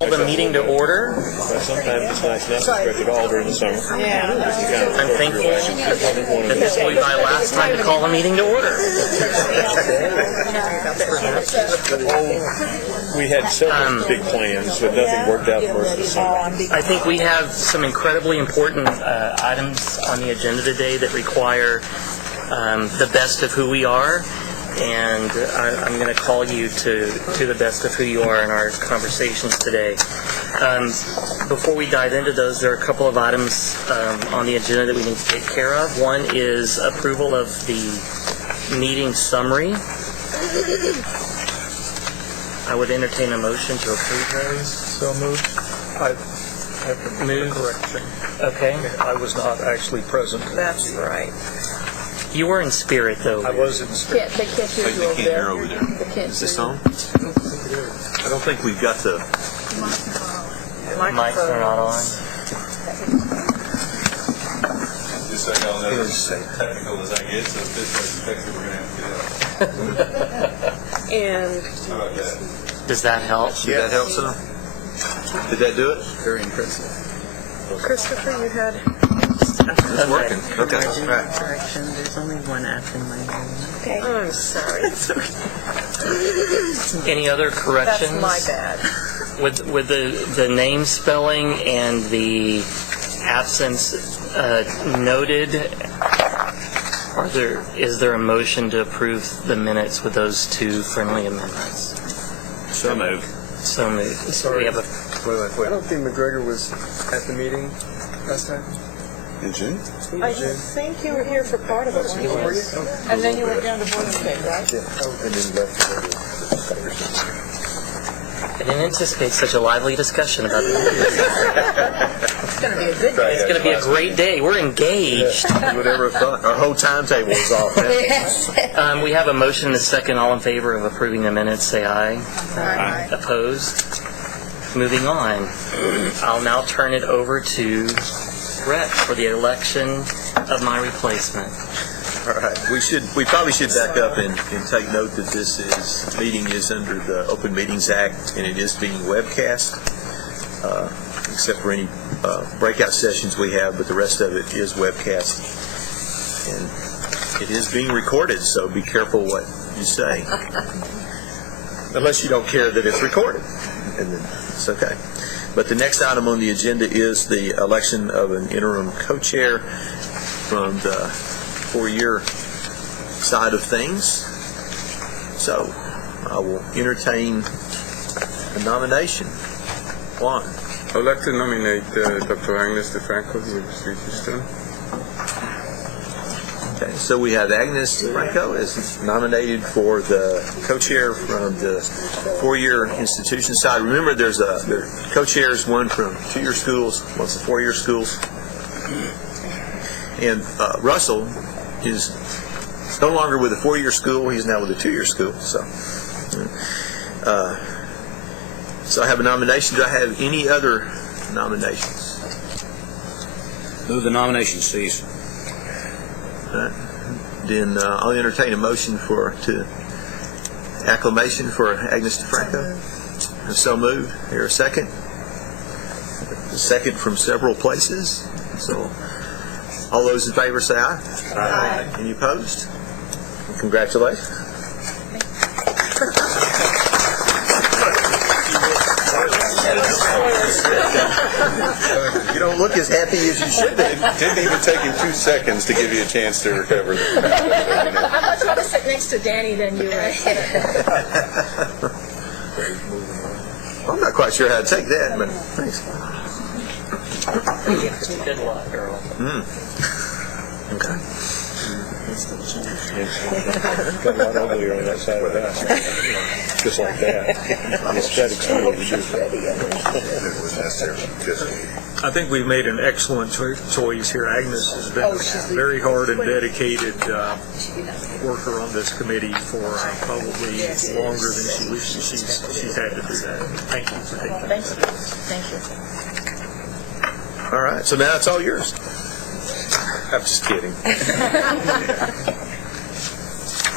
The meeting to order. Sometimes it's nice not to stretch it all during the summer. Yeah. I'm thankful that this will be my last time to call a meeting to order. We had several big plans, but nothing worked out for us this summer. I think we have some incredibly important items on the agenda today that require the best of who we are. And I'm going to call you to the best of who you are in our conversations today. Before we dive into those, there are a couple of items on the agenda that we need to take care of. One is approval of the meeting summary. I would entertain a motion to approve those. So moved. I have a correction. Okay. I was not actually present. That's right. You were in spirit, though. I was in spirit. They can't hear you They can't hear over there. They can't Is this hear on? I don't think we've got the... Mics are not on. Just so y'all know, as technical as I get, so if this doesn't fix it, we're going to have to get it. And How about that? Does that help? Did that help some? Did that do it? Very impressive. Christopher, you had... It's working. Okay. Right. Correction, there's only one F in my name. Okay. I'm sorry. Any other corrections? That's my bad. With the name spelling and the absence noted, is there a motion to approve the minutes with those two friendly amendments? So moved. So moved. Sorry. We have a I don't think McGregor was at the meeting last time. In June? I think you were here for part of it, weren't you? And then you went down to Boise State, right? Yeah. And then left. I didn't anticipate such a lively discussion about this. It's going to be a good day. It's going to be a great day. We're engaged. You would ever have thought. Our whole timetable was off. We have a motion and a second. All in favor of approving the minutes, say aye. Aye. Opposed? Moving on. I'll now turn it over to Brett for the election of my replacement. All right. We probably should back up and take note that this meeting is under the Open Meetings Act, and it is being webcast, except for any breakout sessions we have, but the rest of it is webcast. And it is being recorded, so be careful what you say. Unless you don't care that it's recorded, and then it's okay. But the next item on the agenda is the election of an interim co-chair from the four-year side of things. So I will entertain a nomination. Juan. I would like to nominate Dr. Agnes DeFranco, who is Houston. Okay, so we have Agnes DeFranco is nominated for the co-chair from the four-year institution side. Remember, there are co-chairs, one from two-year schools, one's from four-year schools. And Russell is no longer with a four-year school; he's now with a two-year school. So I have a nomination. Do I have any other nominations? Move the nomination cease. Then I'll entertain a motion to acclamation for Agnes DeFranco. So moved. Here a second. A second from several places. So all those in favor say aye. Aye. Any opposed? Congratulations. You don't look as happy as you should be. It didn't even take him 2 seconds to give you a chance to recover. I'd much rather sit next to Danny than you. I'm not quite sure how to take that, but thanks. Good luck, Earl. Okay. Got a lot uglier on that side of the house. Just like that. Aesthetics are what we do. I think we've made an excellent choice here. Agnes has been a very hard and dedicated worker on this committee for probably longer than she wishes she's had to do that. Thank you for taking that. Thank you. All right, so now it's all yours. I'm just kidding.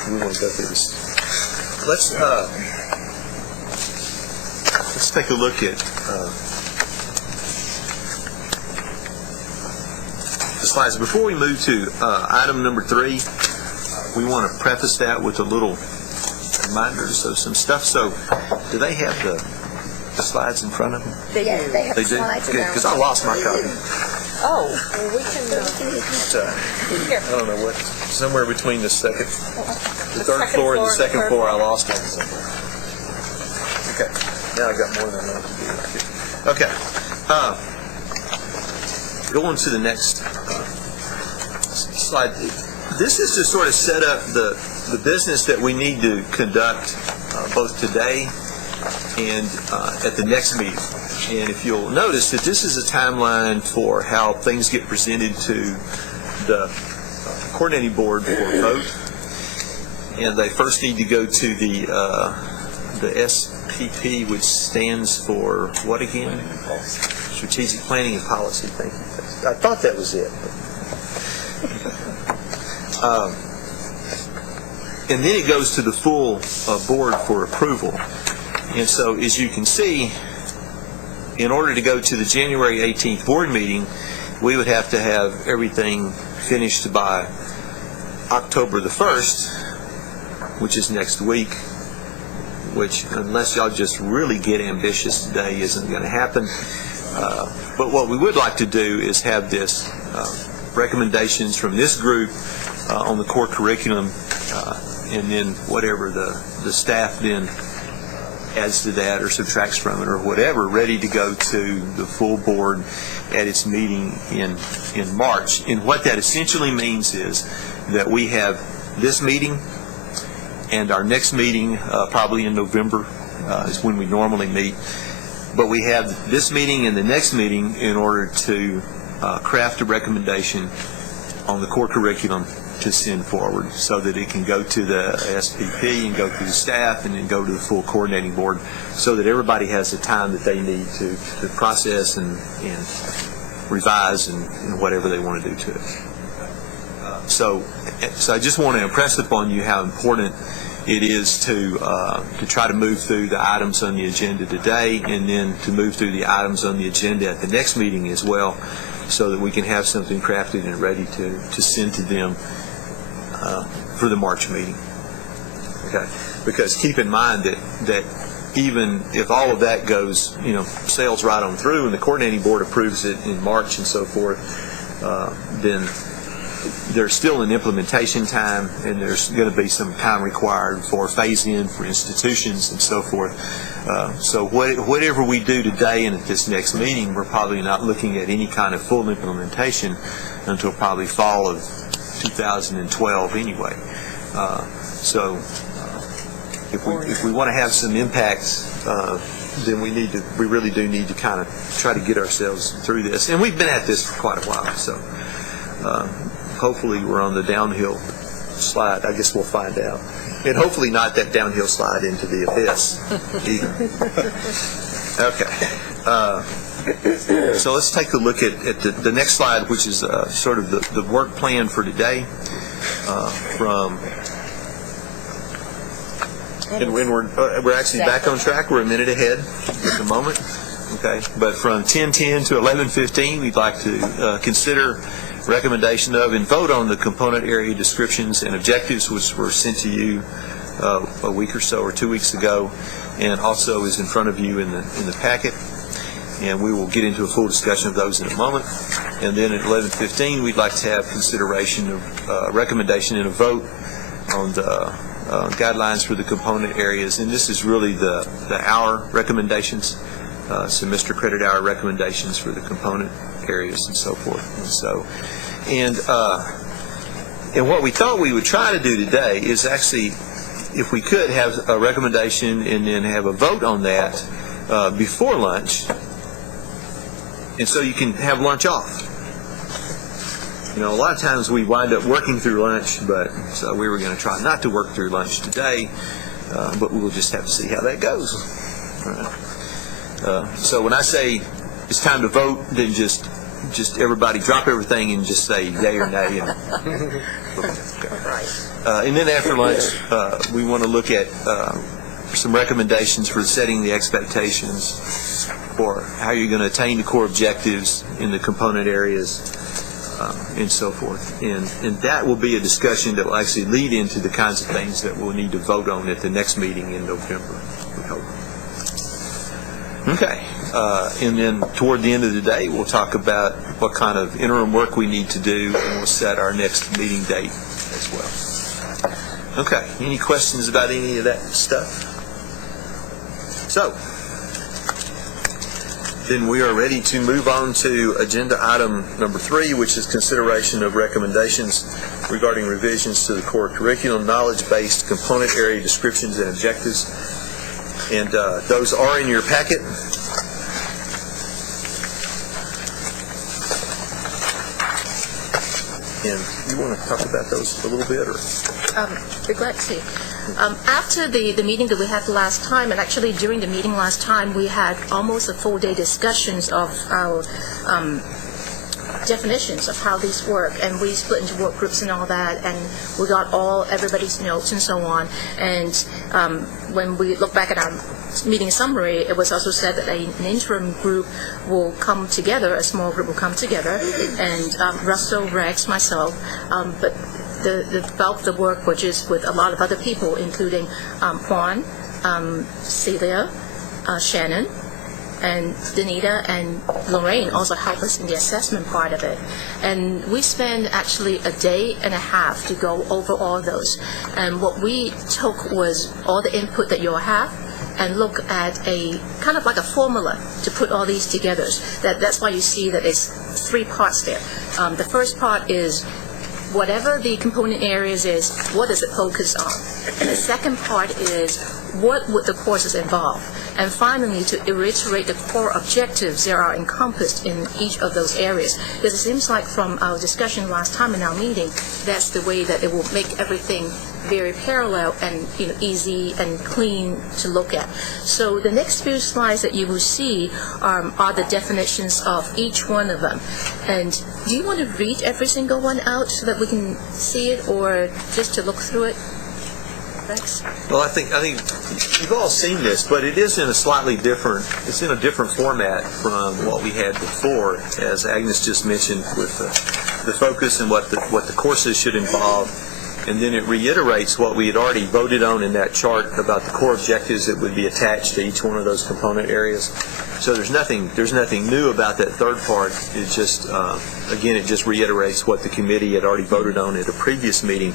We want to go through this. Let's let's take a look at the slides. Before we move to item number 3, we want to preface that with a little reminder, so some stuff. So, do they have the slides in front of them? Yes, they have They do? slides Good, because I lost my copy. Oh, well, we can, here. I don't know what, somewhere between the third second floor and the floor and the second third floor, I lost it. Okay, now I got more than enough to do. Okay, going to the next slide. This is to sort of set up the business that we need to conduct both today and at the next meeting. And if you'll notice that this is a timeline for how things get presented to the coordinating board for vote. And they first need to go to the SPP, which stands for what again? Strategic Planning and Policy. Thank you. I thought that was it. And then it goes to the full board for approval. And so, as you can see, in order to go to the January 18th board meeting, we would have to have everything finished by October the 1st, which is next week, which, unless y'all just really get ambitious today, isn't going to happen. But what we would like to do is have this recommendations from this group on the core curriculum, and then whatever the staff then adds to that or subtracts from it or whatever, ready to go to the full board at its meeting in March. And what that essentially means is that we have this meeting and our next meeting probably in November is when we normally meet. But we have this meeting and the next meeting in order to craft a recommendation on the core curriculum to send forward so that it can go to the SPP and go through the staff and then go to the full coordinating board so that everybody has the time that they need to process and revise and whatever they want to do to it. So I just want to impress upon you how important it is to try to move through the items on the agenda today and then to move through the items on the agenda at the next meeting as well so that we can have something crafted and ready to send to them for the March meeting. Okay, because keep in mind that even if all of that goes, sails right on through and the coordinating board approves it in March and so forth, then there's still an implementation time and there's going to be some time required for phase-in for institutions and so forth. So whatever we do today and at this next meeting, we're probably not looking at any kind of full implementation until probably fall of 2012 anyway. So if we want to have some impacts, then we really do need to kind of try to get ourselves through this. And we've been at this for quite a while, so hopefully we're on the downhill slide. I guess we'll find out. And hopefully not that downhill slide into the abyss either. Okay. So let's take a look at the next slide, which is sort of the work plan for today. And we're actually back on track. We're a minute ahead at the moment. Okay. But from 10:10 to 11:15, we'd like to consider recommendation of and vote on the component area descriptions and objectives, which were sent to you a week or so or 2 weeks ago, and also is in front of you in the packet. And we will get into a full discussion of those in a moment. And then at 11:15, we'd like to have consideration of recommendation and a vote on the guidelines for the component areas. And this is really the hour recommendations, semester credit hour recommendations for the component areas and so forth. And what we thought we would try to do today is actually, if we could, have a recommendation and then have a vote on that before lunch. And so you can have lunch off. A lot of times we wind up working through lunch, so we were going to try not to work through lunch today, but we'll just have to see how that goes. All right. So when I say it's time to vote, then just everybody drop everything and just say yay or nay. And then after lunch, we want to look at some recommendations for setting the expectations for how you're going to attain the core objectives in the component areas and so forth. And that will be a discussion that will actually lead into the kinds of things that we'll need to vote on at the next meeting in November, we hope. Okay. And then toward the end of the day, we'll talk about what kind of interim work we need to do, and we'll set our next meeting date as well. Okay. Any questions about any of that stuff? So, then we are ready to move on to agenda item number 3, which is consideration of recommendations regarding revisions to the core curriculum, knowledge-based component area descriptions and objectives. And those are in your packet. And you want to talk about those a little bit, or? Be glad to. After the meeting that we had last time, and actually during the meeting last time, we had almost a full-day discussions of our definitions of how these work, and we split into work groups and all that, and we got everybody's notes and so on. And when we look back at our meeting summary, it was also said that an interim group will come together, a small group will come together, and Russell, Rex, myself, but the bulk of the work, which is with a lot of other people, including Juan, Celia, Shannon, and Danita and Lorraine also help us in the assessment part of it. And we spent actually a day and a half to go over all those. And what we took was all the input that you'll have and look at a kind of like a formula to put all these together. That's why you see that it's 3 parts there. The first part is whatever the component areas is, what does it focus on? And the second part is what would the courses involve? And finally, to reiterate the core objectives that are encompassed in each of those areas. Because it seems like from our discussion last time in our meeting, that's the way that it will make everything very parallel and easy and clean to look at. So the next few slides that you will see are the definitions of each one of them. And do you want to read every single one out so that we can see it, or just to look through it? Rex? Well, I think you've all seen this, but it is in a slightly different. It's in a different format from what we had before, as Agnes just mentioned, with the focus and what the courses should involve, and then it reiterates what we had already voted on in that chart about the core objectives that would be attached to each one of those component areas. So there's nothing new about that third part. It just again, it just reiterates what the committee had already voted on at a previous meeting.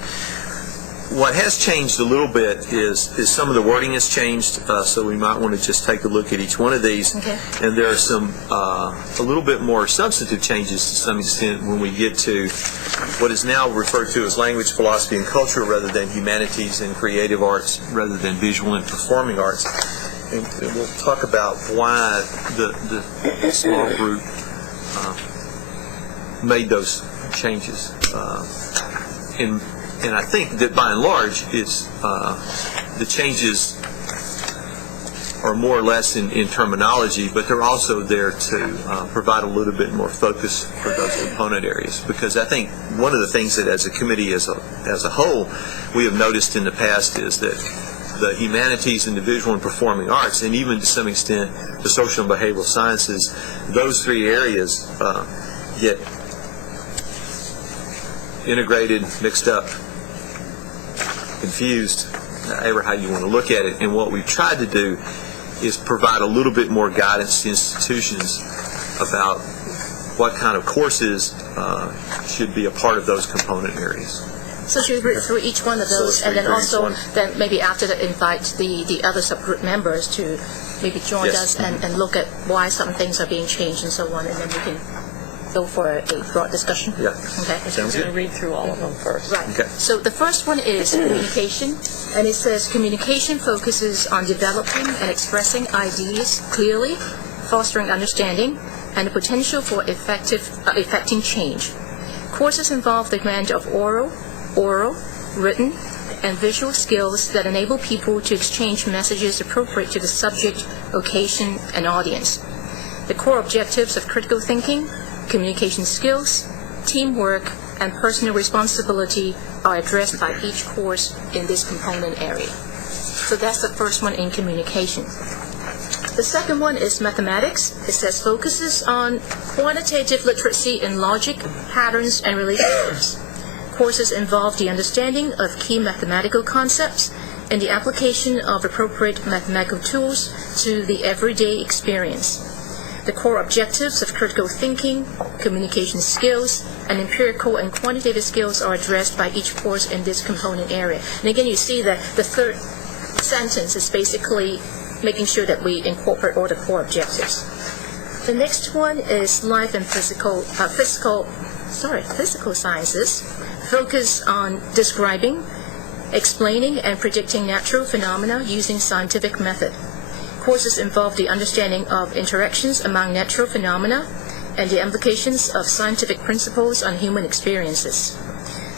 What has changed a little bit is some of the wording has changed, so we might want to just take a look at each one of these. Okay. And there are some a little bit more substantive changes to some extent when we get to what is now referred to as language, philosophy, and culture rather than humanities and creative arts rather than visual and performing arts. And we'll talk about why the small group made those changes. And I think that by and large, it's the changes are more or less in terminology, but they're also there to provide a little bit more focus for those component areas. Because I think one of the things that as a committee as a whole we have noticed in the past is that the humanities and the visual and performing arts, and even to some extent the social and behavioral sciences, those 3 areas get integrated, mixed up, confused, however how you want to look at it. And what we've tried to do is provide a little bit more guidance to institutions about what kind of courses should be a part of those component areas. So should we read through each one of those, and then also then maybe after that invite the other subgroup members to maybe join us and look at why some things are being changed and so on, and then we can go for a broad discussion? Yeah. Okay. Sounds We're going good. to read through all of them first. Right. Okay. So the first one is communication, and it says communication focuses on developing and expressing ideas clearly, fostering understanding, and the potential for effecting change. Courses involve the command of oral, written, and visual skills that enable people to exchange messages appropriate to the subject, occasion, and audience. The core objectives of critical thinking, communication skills, teamwork, and personal responsibility are addressed by each course in this component area. So that's the first one in communication. The second one is mathematics. It says focuses on quantitative literacy in logic, patterns, and relationships. Courses involve the understanding of key mathematical concepts and the application of appropriate mathematical tools to the everyday experience. The core objectives of critical thinking, communication skills, and empirical and quantitative skills are addressed by each course in this component area. And again, you see that the third sentence is basically making sure that we incorporate all the core objectives. The next one is life and physical sciences. Focus on describing, explaining, and predicting natural phenomena using scientific method. Courses involve the understanding of interactions among natural phenomena and the implications of scientific principles on human experiences.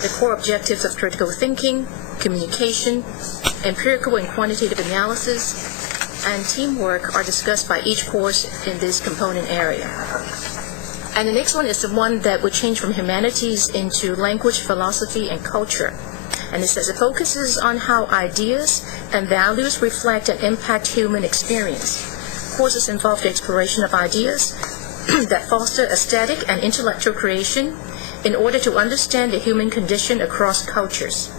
The core objectives of critical thinking, communication, empirical and quantitative analysis, and teamwork are discussed by each course in this component area. And the next one is the one that would change from humanities into language, philosophy, and culture. And it says it focuses on how ideas and values reflect and impact human experience. Courses involve the exploration of ideas that foster aesthetic and intellectual creation in order to understand the human condition across cultures.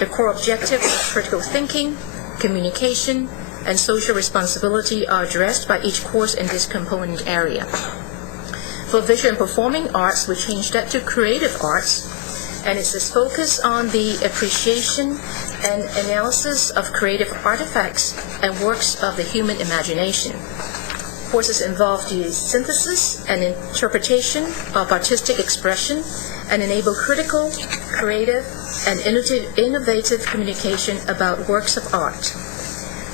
The core objectives of critical thinking, communication, and social responsibility are addressed by each course in this component area. For visual and performing arts, we changed that to creative arts, and it says focus on the appreciation and analysis of creative artifacts and works of the human imagination. Courses involve the synthesis and interpretation of artistic expression and enable critical, creative, and innovative communication about works of art.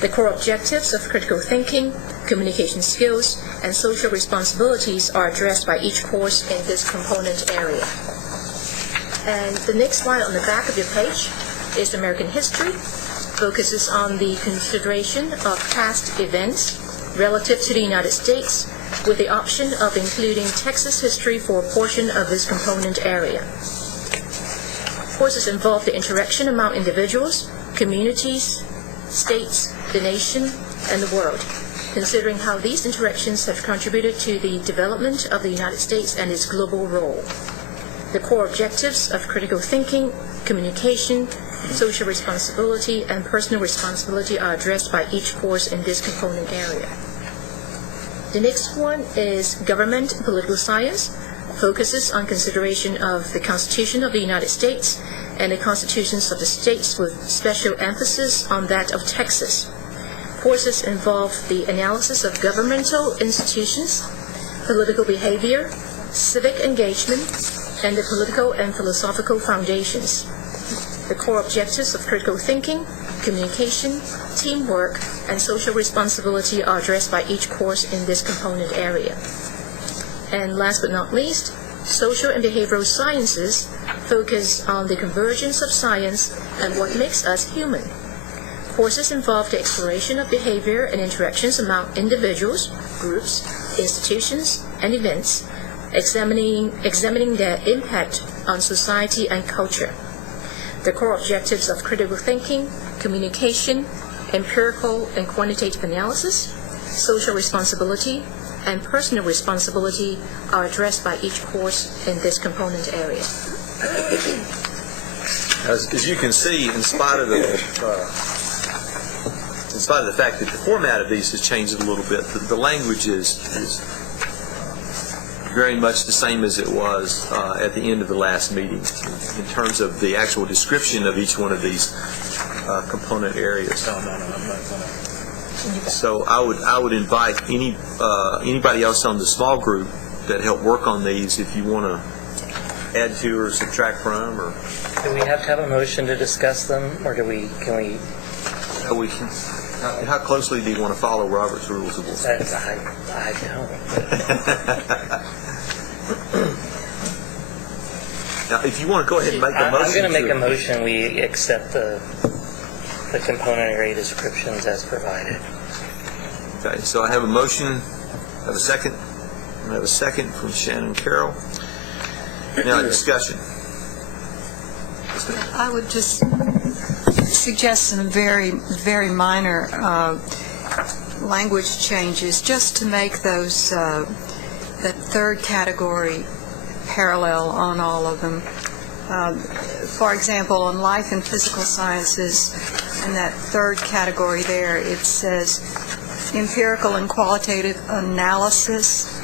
The core objectives of critical thinking, communication skills, and social responsibilities are addressed by each course in this component area. And the next slide on the back of your page is American history. Focuses on the consideration of past events relative to the United States, with the option of including Texas history for a portion of this component area. Courses involve the interaction among individuals, communities, states, the nation, and the world, considering how these interactions have contributed to the development of the United States and its global role. The core objectives of critical thinking, communication, social responsibility, and personal responsibility are addressed by each course in this component area. The next one is government and political science. Focuses on consideration of the Constitution of the United States and the constitutions of the states, with special emphasis on that of Texas. Courses involve the analysis of governmental institutions, political behavior, civic engagement, and the political and philosophical foundations. The core objectives of critical thinking, communication, teamwork, and social responsibility are addressed by each course in this component area. And last but not least, social and behavioral sciences focus on the convergence of science and what makes us human. Courses involve the exploration of behavior and interactions among individuals, groups, institutions, and events, examining their impact on society and culture. The core objectives of critical thinking, communication, empirical and quantitative analysis, social responsibility, and personal responsibility are addressed by each course in this component area. As you can see, in spite of the fact that the format of these has changed a little bit, the language is very much the same as it was at the end of the last meeting in terms of the actual description of each one of these component areas. I'm not gonna. So I would invite anybody else on the small group that helped work on these, if you want to add to or subtract from, or Do we have to have a motion to discuss them, or can we? How closely do you want to follow Robert's Rules of Order? I don't. Now, if you want to go ahead and make the motion. I'm going to make a motion. We accept the component area descriptions as provided. Okay, so I have a motion. I have a second. I have a second from Shannon Carroll. Now, discussion. I would just suggest some very, very minor language changes just to make those, that third category parallel on all of them. For example, on life and physical sciences, in that third category there, it says empirical and quantitative analysis,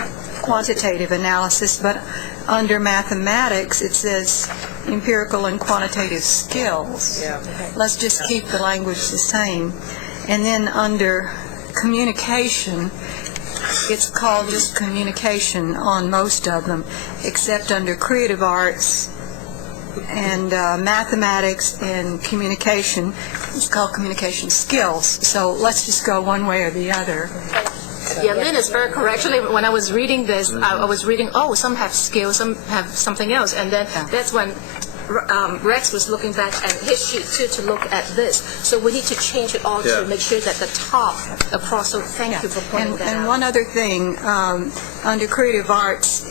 but under mathematics, it says empirical and quantitative skills. Let's just keep the language the same. And then under communication, it's called just communication on most of them, except under creative arts and mathematics and communication, it's called communication skills. So let's just go one way or the other. Yeah, Lynn is very correct. Actually, when I was reading this, I was reading, some have skills, some have something else. And then that's when Rex was looking back at his sheet, too, to look at this. So we need to change it all to make sure that the top across. So thank you for pointing that out. And one other thing, under creative arts,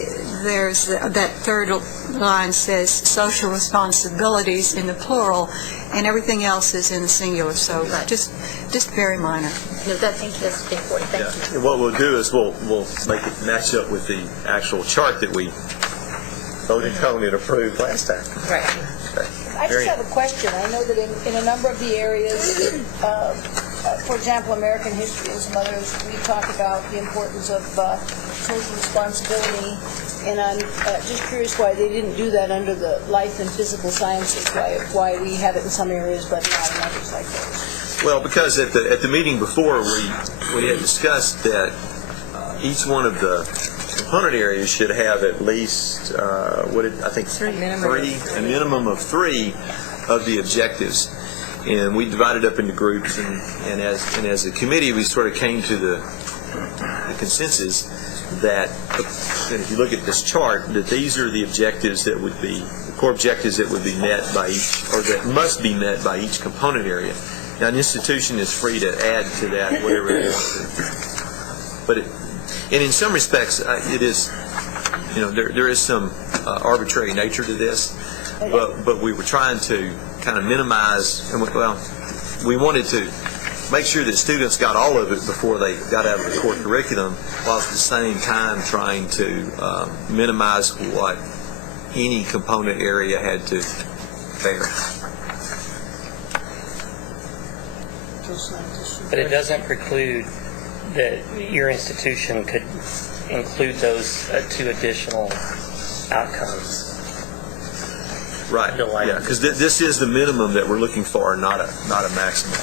there's that third line says social responsibilities in the plural, and everything else is in the singular. So just very minor. No, that's important. Thank you. And what we'll do is we'll make it match up with the actual chart that we voted on and approved last time. Right. I just have a question. I know that in a number of the areas, for example, American history and some others, we talk about the importance of social responsibility, and I'm just curious why they didn't do that under the life and physical sciences, why we have it in some areas but not in others like those. Well, because at the meeting before, we had discussed that each one of the component areas should have at least, a minimum of 3 of the objectives. And we divided up into groups, and as a committee, we sort of came to the consensus that if you look at this chart, that these are the objectives that would be, the core objectives that would be met by each, or that must be met by each component area. Now, an institution is free to add to that whatever it wants to. And in some respects, it is, there is some arbitrary nature to this, but we were trying to kind of minimize, we wanted to make sure that students got all of it before they got out of the core curriculum, while at the same time trying to minimize what any component area had to bear. But it doesn't preclude that your institution could include those 2 additional outcomes. Right. Yeah, because this is the minimum that we're looking for, not a maximum.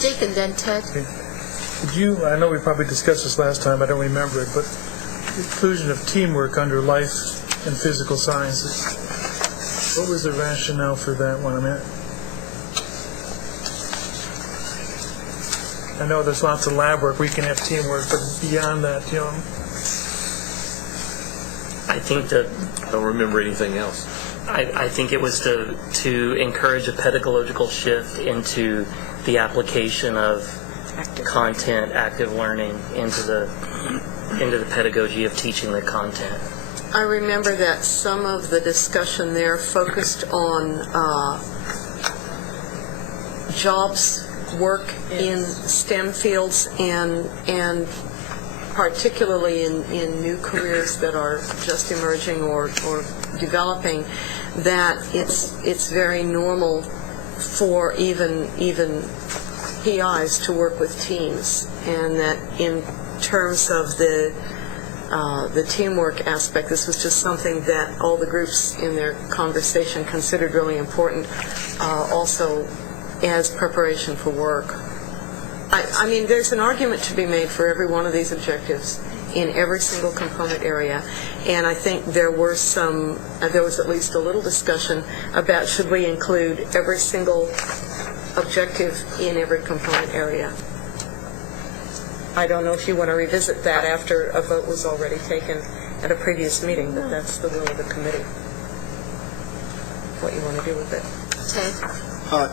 Jake and then Ted. I know we probably discussed this last time, I don't remember it, but the inclusion of teamwork under life and physical sciences. What was the rationale for that one? I know there's lots of lab work, we can have teamwork, but beyond that, I think I don't remember anything else. I think it was to encourage a pedagogical shift into the application of content, active learning into the pedagogy of teaching the content. I remember that some of the discussion there focused on jobs, work in STEM fields, and particularly in new careers that are just emerging or developing, that it's very normal for even PIs to work with teams, and that in terms of the teamwork aspect, this was just something that all the groups in their conversation considered really important, also as preparation for work. I mean, there's an argument to be made for every one of these objectives in every single component area, and I think there was at least a little discussion about should we include every single objective in every component area. I don't know if you want to revisit that after a vote was already taken at a previous meeting, but that's the will of the committee, what you want to do with it. Ted?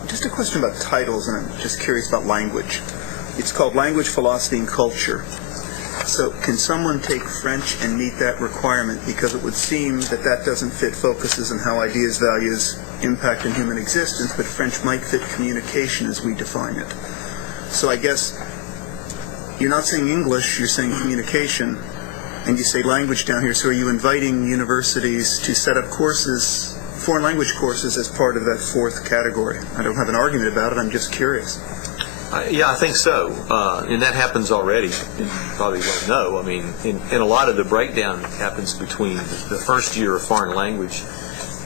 Just a question about titles, and I'm just curious about language. It's called Language, Philosophy, and Culture. So can someone take French and meet that requirement? Because it would seem that that doesn't fit focuses on how ideas, values, impact in human existence, but French might fit communication as we define it. So I guess you're not saying English, you're saying communication, and you say language down here. So are you inviting universities to set up courses, foreign language courses, as part of that fourth category? I don't have an argument about it, I'm just curious. Yeah, I think so. And that happens already. You probably won't know. I mean, in a lot of the breakdown happens between the first year of foreign language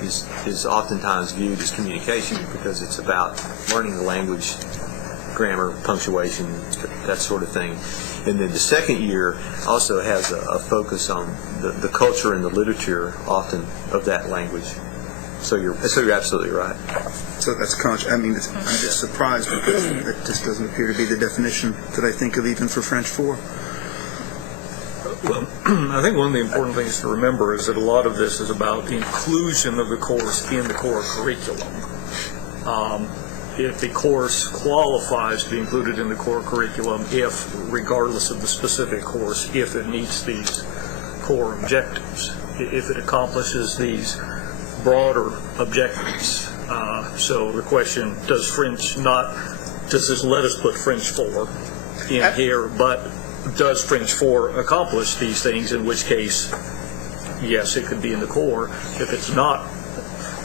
is oftentimes viewed as communication because it's about learning the language, grammar, punctuation, that sort of thing. And then the second year also has a focus on the culture and the literature often of that language. So you're absolutely right. So that's I'm just surprised because it just doesn't appear to be the definition that I think of even for French 4. Well, I think one of the important things to remember is that a lot of this is about the inclusion of the course in the core curriculum. If the course qualifies to be included in the core curriculum, regardless of the specific course, if it meets these core objectives, if it accomplishes these broader objectives. So the question, does this let us put French 4 in here, but does French 4 accomplish these things, in which case, yes, it could be in the core. If it's not,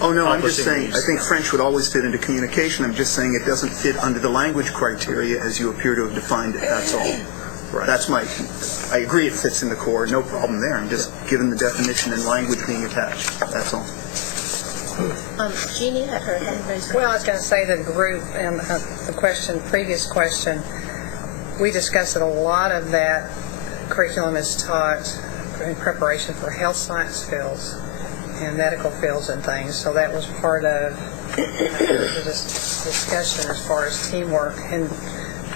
oh no, I'm just saying, I think French would always fit into communication. I'm just saying it doesn't fit under the language criteria as you appear to have defined it, that's all. Right. That's I agree it fits in the core, no problem there. I'm just giving the definition and language being attached, that's all. Jeannie had her hand raised. Well, I was going to say the group and the previous question, we discussed that a lot of that curriculum is taught in preparation for health science fields and medical fields and things. So that was part of the discussion as far as teamwork and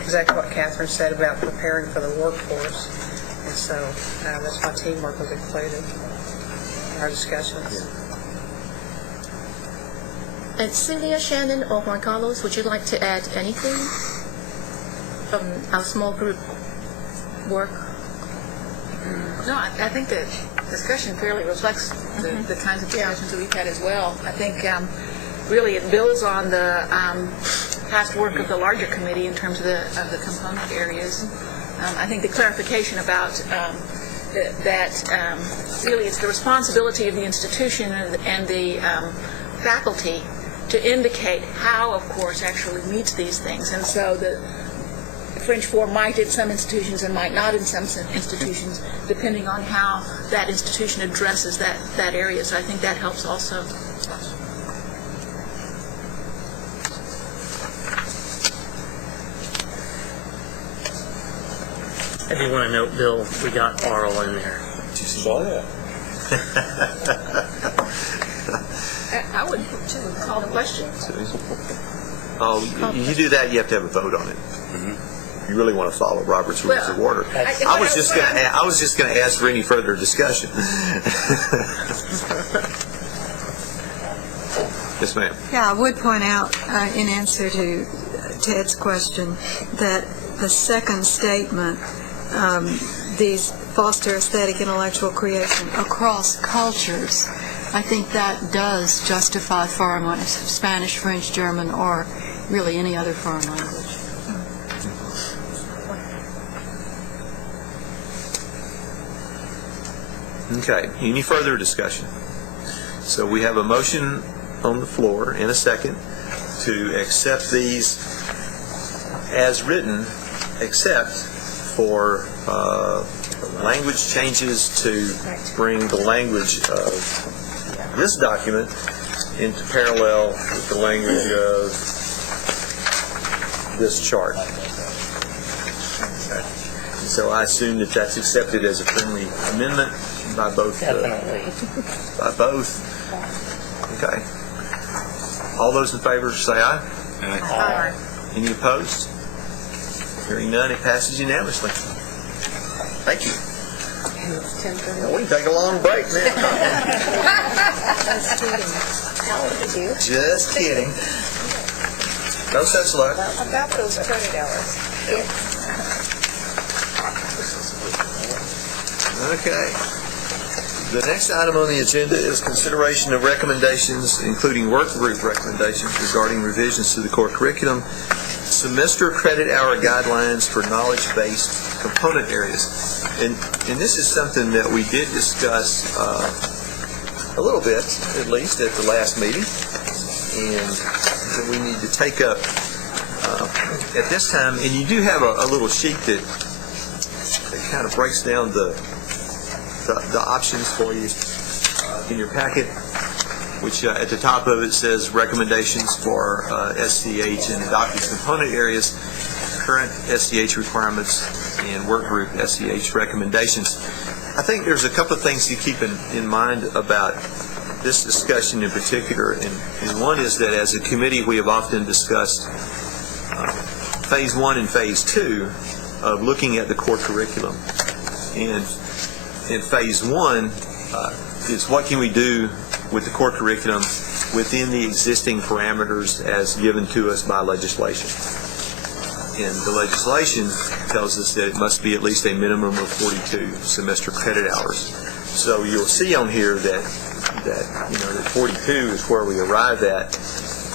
exactly what Catherine said about preparing for the workforce. And so that's why teamwork was included in our discussions. And Cynthia, Shannon, or Juan Carlos, would you like to add anything from our small group work? No, I think the discussion clearly reflects the kinds of discussions that we've had as well. I think really it builds on the past work of the larger committee in terms of the component areas. I think the clarification about that really it's the responsibility of the institution and the faculty to indicate how a course actually meets these things. And so the French 4 might in some institutions and might not in some institutions, depending on how that institution addresses that area. So I think that helps also. I do want to note, Bill, we got oral in there. Saw that. I would call the question. Oh, you do that, you have to have a vote on it. You really want to follow Robert's Rules of Order. I was just going to ask for any further discussion. Yes, ma'am. Yeah, I would point out in answer to Ted's question that the second statement, these foster aesthetic intellectual creation across cultures, I think that does justify foreign language, Spanish, French, German, or really any other foreign language. Okay, any further discussion? So we have a motion on the floor and a second to accept these as written, except for language changes to bring the language of this document into parallel with the language of this chart. Okay. And so I assume that that's accepted as a friendly amendment by both. Definitely. By both. Okay. All those in favor say aye. Aye. Any opposed? Hearing none, it passes unanimously. Thank you. Well, we can take a long break now. Just kidding. No such luck. About those credit hours. Okay. The next item on the agenda is consideration of recommendations, including work group recommendations regarding revisions to the core curriculum, semester credit hour guidelines for knowledge-based component areas. And this is something that we did discuss a little bit, at least, at the last meeting, and that we need to take up at this time. And you do have a little sheet that kind of breaks down the options for you in your packet, which at the top of it says recommendations for SCH and adopted component areas, current SCH requirements, and work group SCH recommendations. I think there's a couple of things to keep in mind about this discussion in particular, and one is that as a committee we have often discussed Phase 1 and Phase 2 of looking at the core curriculum. And in Phase 1 is what can we do with the core curriculum within the existing parameters as given to us by legislation. And the legislation tells us that it must be at least a minimum of 42 semester credit hours. So you'll see on here that 42 is where we arrive at.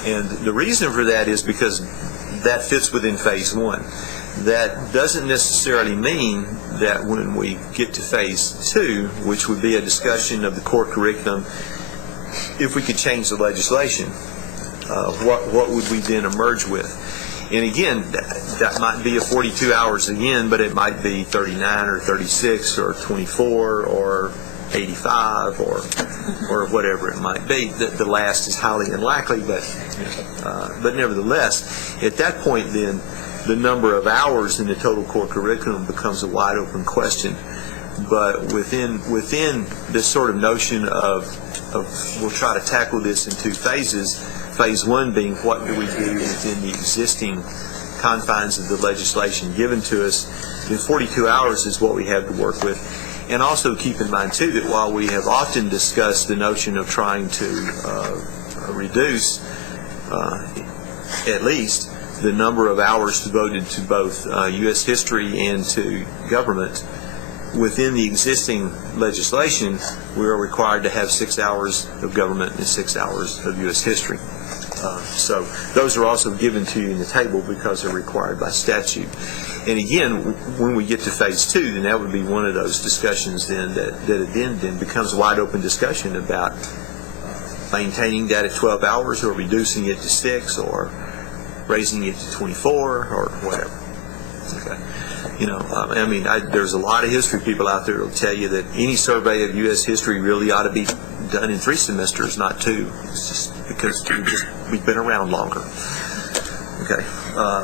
And the reason for that is because that fits within Phase 1. That doesn't necessarily mean that when we get to Phase 2, which would be a discussion of the core curriculum, if we could change the legislation, what would we then emerge with? And again, that might be a 42 hours again, but it might be 39 or 36 or 24 or 85 or whatever it might be. The last is highly unlikely, but nevertheless, at that point then, the number of hours in the total core curriculum becomes a wide open question. But within this sort of notion of we'll try to tackle this in two phases, Phase 1 being what do we do within the existing confines of the legislation given to us, then 42 hours is what we have to work with. And also keep in mind too that while we have often discussed the notion of trying to reduce at least the number of hours devoted to both U.S. history and to government, within the existing legislation, we are required to have 6 hours of government and 6 hours of U.S. history. So those are also given to you in the table because they're required by statute. And again, when we get to Phase 2, then that would be one of those discussions then that then becomes a wide open discussion about maintaining that at 12 hours or reducing it to 6 or raising it to 24 or whatever. Okay. There's a lot of history people out there who will tell you that any survey of U.S. history really ought to be done in 3 semesters, not 2. It's just because we've been around longer. Okay. All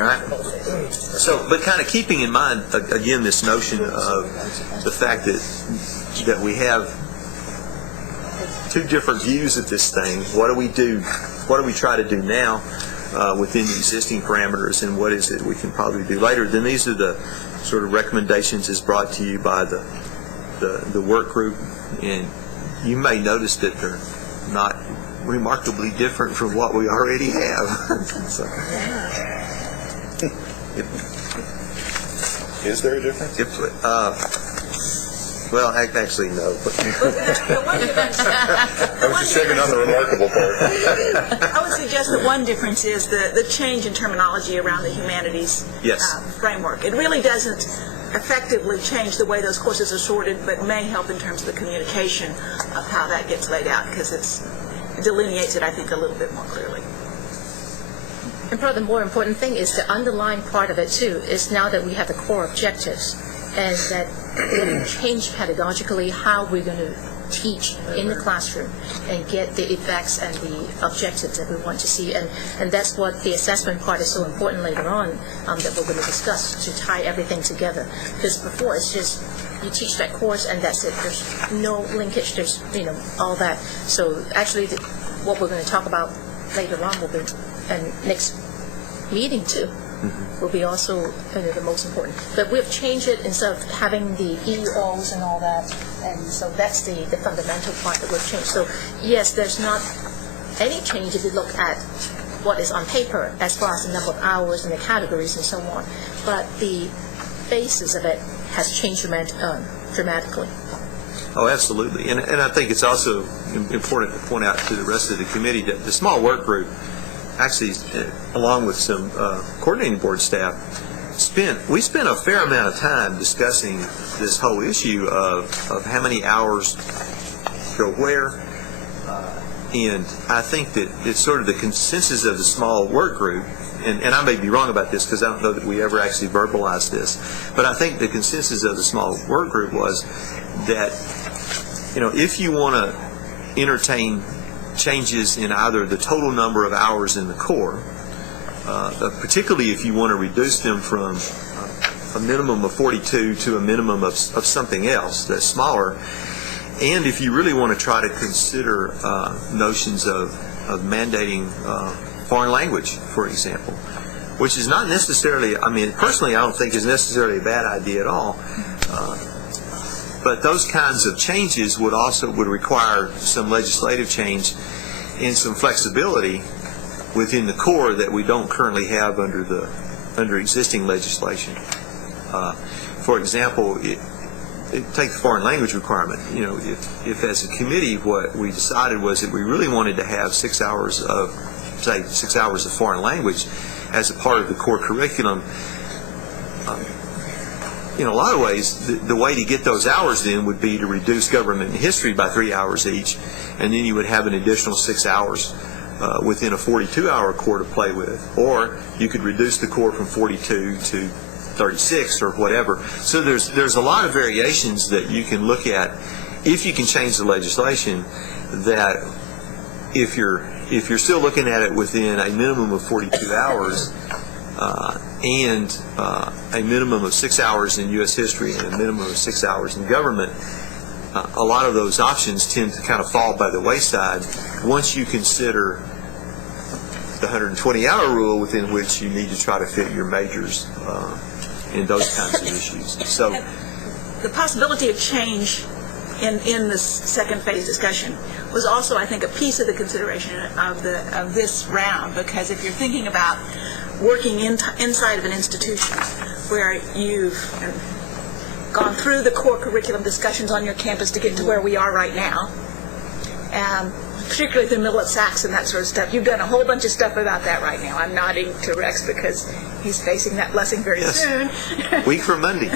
right. So, but kind of keeping in mind again this notion of the fact that we have 2 different views of this thing. What do we do? What do we try to do now within the existing parameters, and what is it we can probably do later? Then these are the sort of recommendations as brought to you by the work group, and you may notice that they're not remarkably different from what we already have. So, is there a difference? Well, actually, no. I was just checking on the remarkable part. I would suggest that one difference is the change in terminology around the humanities framework. It really doesn't effectively change the way those courses are sorted, but may help in terms of the communication of how that gets laid out, because it delineates it, I think, a little bit more clearly. And probably the more important thing is the underlying part of it, too, is now that we have the core objectives, and that we're going to change pedagogically how we're going to teach in the classroom and get the effects and the objectives that we want to see. And that's what the assessment part is so important later on that we're going to discuss, to tie everything together. Because before it's just you teach that course and that's it. There's no linkage, there's all that. So actually what we're going to talk about later on will be, and next meeting too, will be also the most important. But we've changed it instead of having the EOs and all that, and so that's the fundamental part that we've changed. So yes, there's not any change if you look at what is on paper as far as the number of hours and the categories and so on, but the basis of it has changed dramatically. Oh, absolutely. And I think it's also important to point out to the rest of the committee that the small work group, actually, along with some coordinating board staff, we spent a fair amount of time discussing this whole issue of how many hours go where. And I think that it's sort of the consensus of the small work group, and I may be wrong about this because I don't know that we ever actually verbalized this, but I think the consensus of the small work group was that, if you want to entertain changes in either the total number of hours in the Corps, particularly if you want to reduce them from a minimum of 42 to a minimum of something else that's smaller, and if you really want to try to consider notions of mandating foreign language, for example, which is not necessarily, personally I don't think is necessarily a bad idea at all, but those kinds of changes would require some legislative change and some flexibility within the Corps that we don't currently have under existing legislation. For example, take the foreign language requirement. If as a committee what we decided was that we really wanted to have 6 hours of foreign language as a part of the core curriculum, in a lot of ways, the way to get those hours then would be to reduce government and history by 3 hours each, and then you would have an additional 6 hours within a 42-hour core to play with. Or you could reduce the core from 42 to 36 or whatever. So there's a lot of variations that you can look at if you can change the legislation, that if you're still looking at it within a minimum of 42 hours and a minimum of 6 hours in U.S. history and a minimum of 6 hours in government, a lot of those options tend to kind of fall by the wayside once you consider the 120-hour rule within which you need to try to fit your majors in those kinds of issues. So the possibility of change in this second phase discussion was also, I think, a piece of the consideration of this round, because if you're thinking about working inside of an institution where you've gone through the core curriculum discussions on your campus to get to where we are right now, particularly the middle at Saxon, that sort of stuff. You've done a whole bunch of stuff about that right now. I'm nodding to Rex because he's facing that blessing very soon. Week from Monday.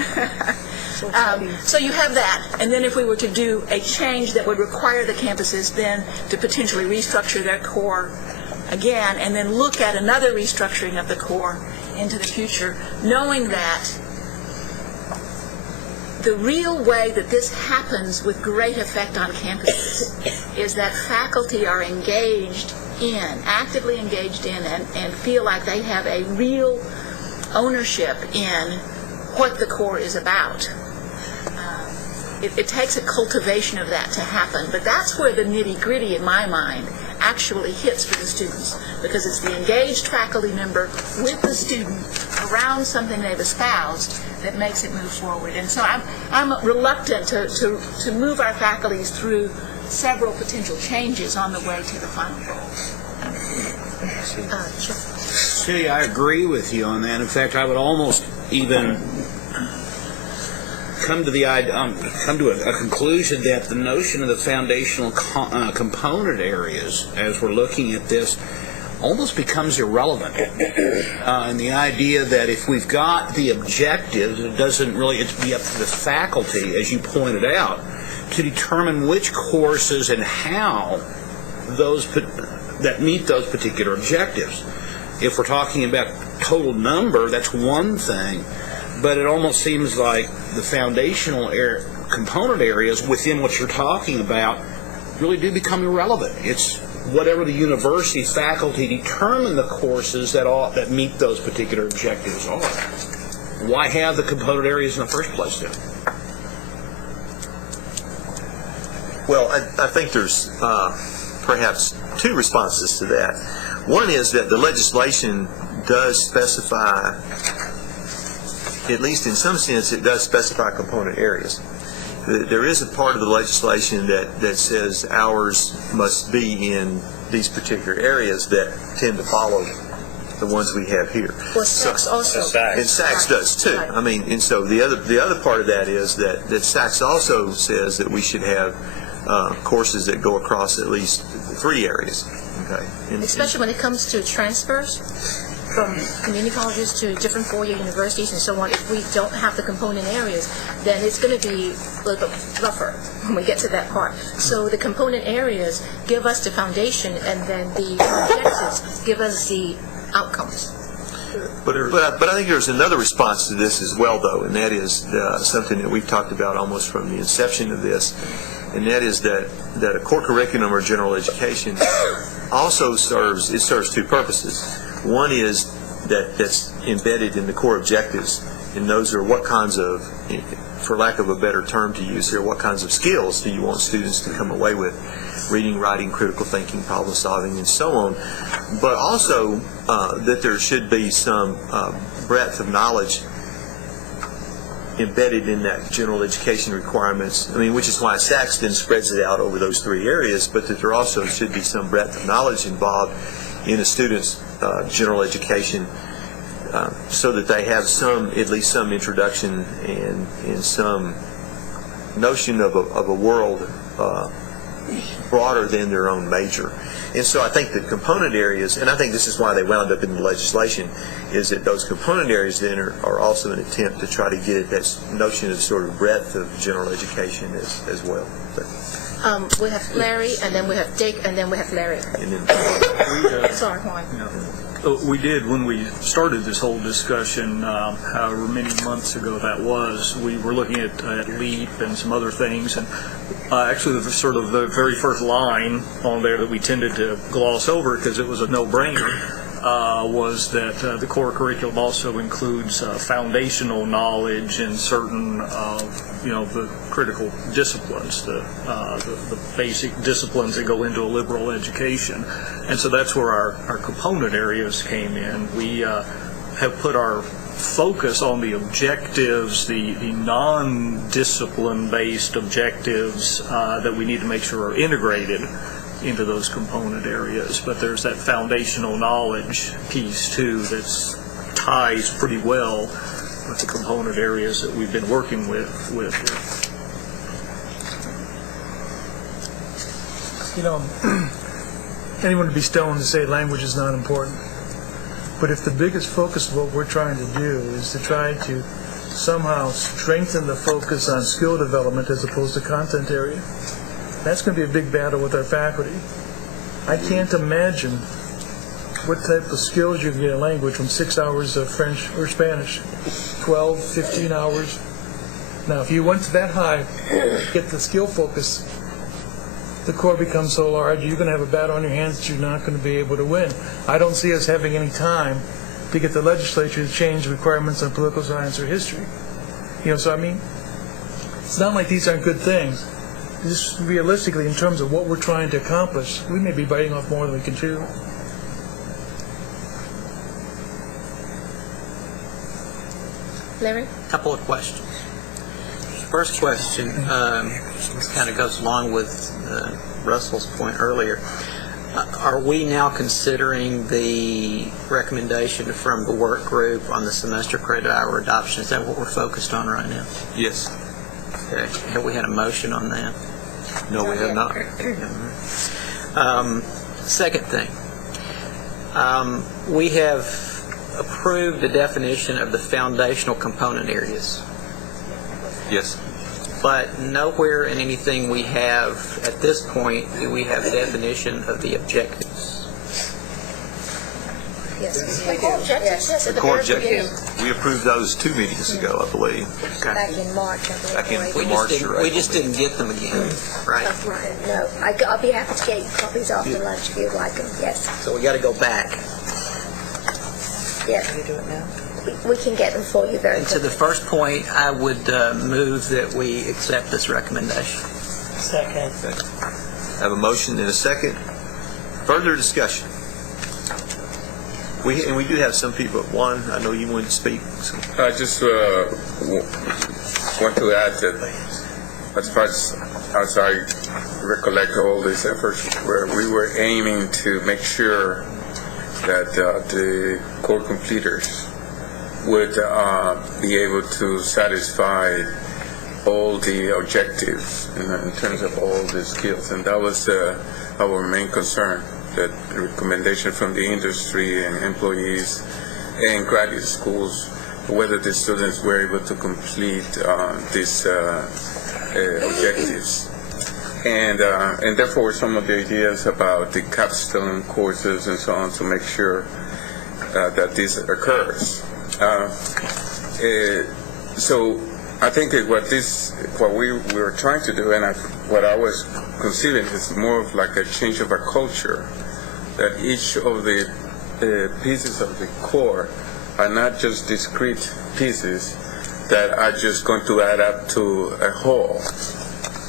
So you have that, and then if we were to do a change that would require the campuses then to potentially restructure their core again, and then look at another restructuring of the core into the future, knowing that the real way that this happens with great effect on campuses is that faculty are actively engaged in, and feel like they have a real ownership in what the core is about. It takes a cultivation of that to happen, but that's where the nitty-gritty, in my mind, actually hits for the students, because it's the engaged faculty member with the student around something they've espoused that makes it move forward. And so I'm reluctant to move our faculties through several potential changes on the way to the final goal. See, I agree with you on that. In fact, I would almost even come to a conclusion that the notion of the foundational component areas, as we're looking at this, almost becomes irrelevant. And the idea that if we've got the objectives, it's be up to the faculty, as you pointed out, to determine which courses and how that meet those particular objectives. If we're talking about total number, that's one thing, but it almost seems like the foundational component areas within what you're talking about really do become irrelevant. It's whatever the university faculty determine the courses that meet those particular objectives are. Why have the component areas in the first place then? Well, I think there's perhaps two responses to that. One is that the legislation does specify, at least in some sense, it does specify component areas. There is a part of the legislation that says hours must be in these particular areas that tend to follow the ones we have here. Well, SACS also. And SACS does too. Right. I mean, and so the other part of that is that SACS also says that we should have courses that go across at least 3 areas. Okay. Especially when it comes to transfers from community colleges to different four-year universities and so on. If we don't have the component areas, then it's going to be a little bit rougher when we get to that part. So the component areas give us the foundation, and then the objectives give us the outcomes. But I think there's another response to this as well, though, and that is something that we've talked about almost from the inception of this, and that is that a core curriculum or general education also serves 2 purposes. One is that's embedded in the core objectives, and those are what kinds of, for lack of a better term to use here, what kinds of skills do you want students to come away with? Reading, writing, critical thinking, problem solving, and so on. But also that there should be some breadth of knowledge embedded in that general education requirements. I mean, which is why SACS then spreads it out over those 3 areas, but that there also should be some breadth of knowledge involved in a student's general education, so that they have at least some introduction and some notion of a world broader than their own major. And so I think the component areas, and I think this is why they wound up in the legislation, is that those component areas then are also an attempt to try to get at that notion of sort of breadth of general education as well. We have Larry, and then we have Dick, and then we have Larry. And then, Sorry, Juan. We did, when we started this whole discussion, however many months ago that was, we were looking at LEAP and some other things, and actually the very first line on there that we tended to gloss over because it was a no-brainer was that the core curriculum also includes foundational knowledge in certain the critical disciplines, the basic disciplines that go into a liberal education. And so that's where our component areas came in. We have put our focus on the objectives, the non-discipline based objectives that we need to make sure are integrated into those component areas. But there's that foundational knowledge piece too that ties pretty well with the component areas that we've been working with. Anyone would be stoned to say language is not important. But if the biggest focus of what we're trying to do is to try to somehow strengthen the focus on skill development as opposed to content area, that's going to be a big battle with our faculty. I can't imagine what type of skills you can get in language from 6 hours of French or Spanish, 12, 15 hours. Now, if you went to that high, get the skill focus, the core becomes so large, you're going to have a battle on your hands that you're not going to be able to win. I don't see us having any time to get the legislature to change requirements on political science or history. So I mean, it's not like these aren't good things. Just realistically, in terms of what we're trying to accomplish, we may be biting off more than we can chew. Larry? Couple of questions. First question kind of goes along with Russell's point earlier. Are we now considering the recommendation from the work group on the semester credit hour adoption? Is that what we're focused on right now? yes. Okay. Have we had a motion on that? No, we have not. Second thing, we have approved the definition of the foundational component areas, Yes. but nowhere in anything we have at this point do we have a definition of the objectives. Yes, we do. Yes, The core objectives, we approved those 2 meetings ago, I believe. back in March, I believe. Back in We March just, or didn't, we April. just didn't get them again, right? Right, no, I'll be happy to get you copies after lunch if you'd like them, yes. So we got to go back. Yes. Can you do it now? We can get them for you very And to quickly. the first point, I would move that we accept this recommendation. Second. I have a motion and a second. Further discussion. We do have some people. Juan, I know you wanted to speak. So. I just want to add that as far as I recollect all these efforts, where we were aiming to make sure that the core completers would be able to satisfy all the objectives in terms of all the skills. And that was our main concern, that the recommendation from the industry and employees and graduate schools, whether the students were able to complete these objectives. And therefore some of the ideas about the capstone courses and so on to make sure that this occurs. So I think that what we were trying to do, and what I was considering, is more of like a change of a culture, that each of the pieces of the core are not just discrete pieces that are just going to add up to a whole,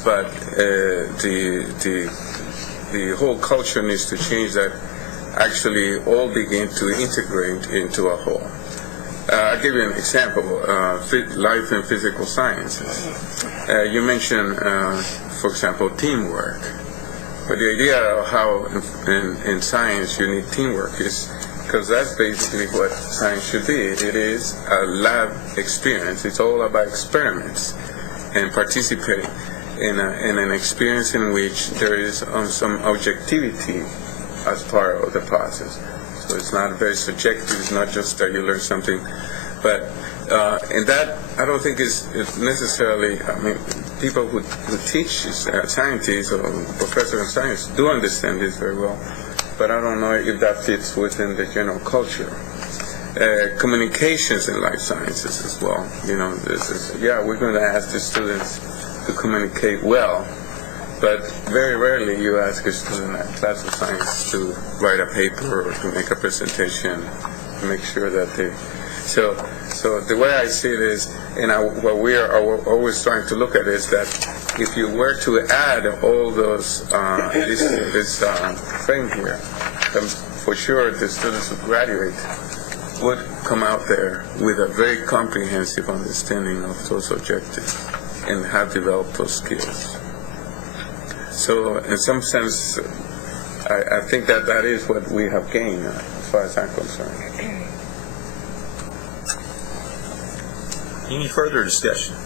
but the whole culture needs to change, that actually all begin to integrate into a whole. I'll give you an example, life and physical sciences. You mentioned, for example, teamwork. But the idea of how in science you need teamwork is because that's basically what science should be. It is a lab experience. It's all about experiments and participating in an experience in which there is some objectivity as part of the process. So it's not very subjective. It's not just that you learn something, but and that I don't think is necessarily. I mean, people who teach scientists or professors in science do understand this very well, but I don't know if that fits within the general culture. Communications in life sciences as well. You know, we're going to ask the students to communicate well. But very rarely you ask a student at class of science to write a paper or to make a presentation, to make sure that they. So the way I see it is, and what we are always trying to look at is that if you were to add all those this frame here, then for sure the students who graduate would come out there with a very comprehensive understanding of those objectives and have developed those skills. So in some sense, I think that is what we have gained as far as I'm concerned. Any further discussion?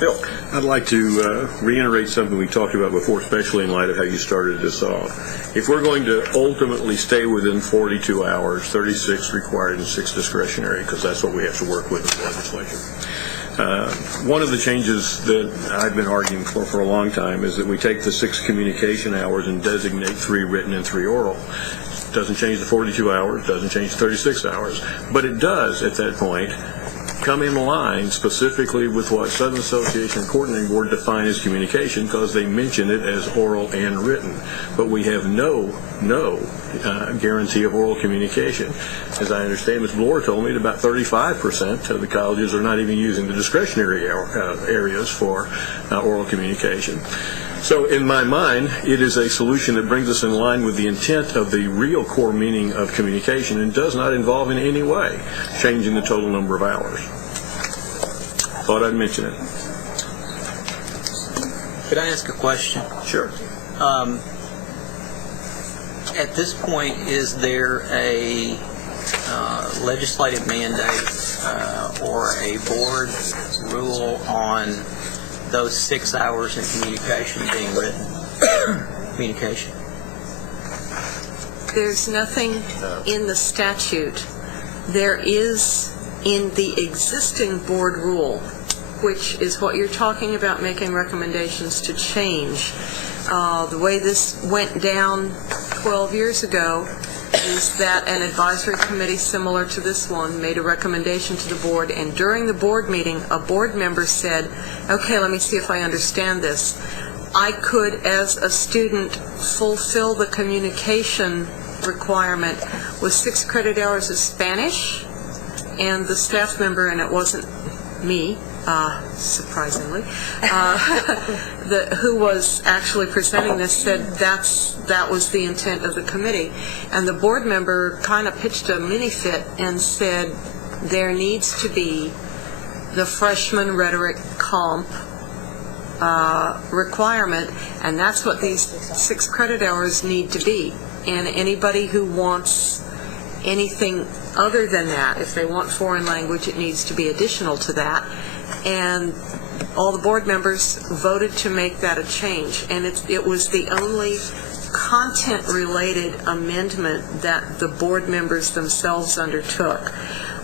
Phil? I'd like to reiterate something we talked about before, especially in light of how you started this off. If we're going to ultimately stay within 42 hours, 36 required and 6 discretionary, because that's what we have to work with in the legislature. One of the changes that I've been arguing for a long time is that we take the 6 communication hours and designate 3 written and 3 oral. Doesn't change the 42 hours, doesn't change the 36 hours, but it does at that point come in line specifically with what Southern Association and Coordinating Board define as communication, because they mention it as oral and written. But we have no guarantee of oral communication. As I understand, Ms. Bloor told me that about 35% of the colleges are not even using the discretionary areas for oral communication. So in my mind, it is a solution that brings us in line with the intent of the real core meaning of communication and does not involve in any way changing the total number of hours. Thought I'd mention it. Could I ask a question? Sure. At this point, is there a legislative mandate or a board rule on those 6 hours in communication being written? Communication. There's nothing in the statute. There is in the existing board rule, which is what you're talking about, making recommendations to change. The way this went down 12 years ago is that an advisory committee similar to this one made a recommendation to the board, and during the board meeting, a board member said, okay, let me see if I understand this. I could, as a student, fulfill the communication requirement with 6 credit hours of Spanish, and the staff member, and it wasn't me, surprisingly, who was actually presenting this, said that was the intent of the committee. And the board member kind of pitched a mini fit and said there needs to be the freshman rhetoric comp requirement, and that's what these 6 credit hours need to be. And anybody who wants anything other than that, if they want foreign language, it needs to be additional to that. And all the board members voted to make that a change. And it was the only content-related amendment that the board members themselves undertook.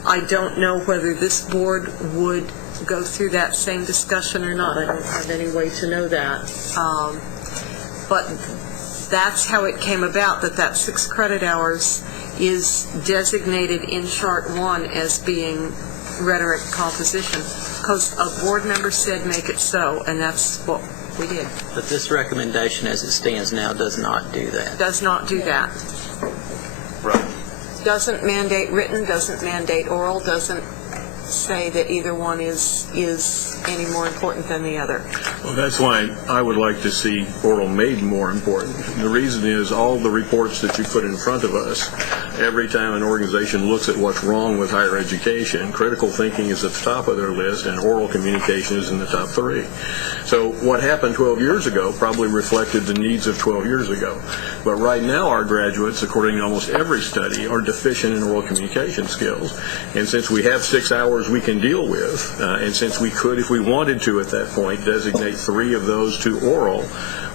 I don't know whether this board would go through that same discussion or not. I don't have any way to know that. But that's how it came about, that 6 credit hours is designated in Chart 1 as being rhetoric composition, because a board member said make it so, and that's what we did. But this recommendation as it stands now does not do that. Does not do that. Right. Doesn't mandate written, doesn't mandate oral, doesn't say that either one is any more important than the other. Well, that's why I would like to see oral made more important. The reason is all the reports that you put in front of us, every time an organization looks at what's wrong with higher education, critical thinking is at the top of their list and oral communication is in the top 3. So what happened 12 years ago probably reflected the needs of 12 years ago. But right now our graduates, according to almost every study, are deficient in oral communication skills. And since we have 6 hours we can deal with, and since we could, if we wanted to at that point, designate 3 of those to oral,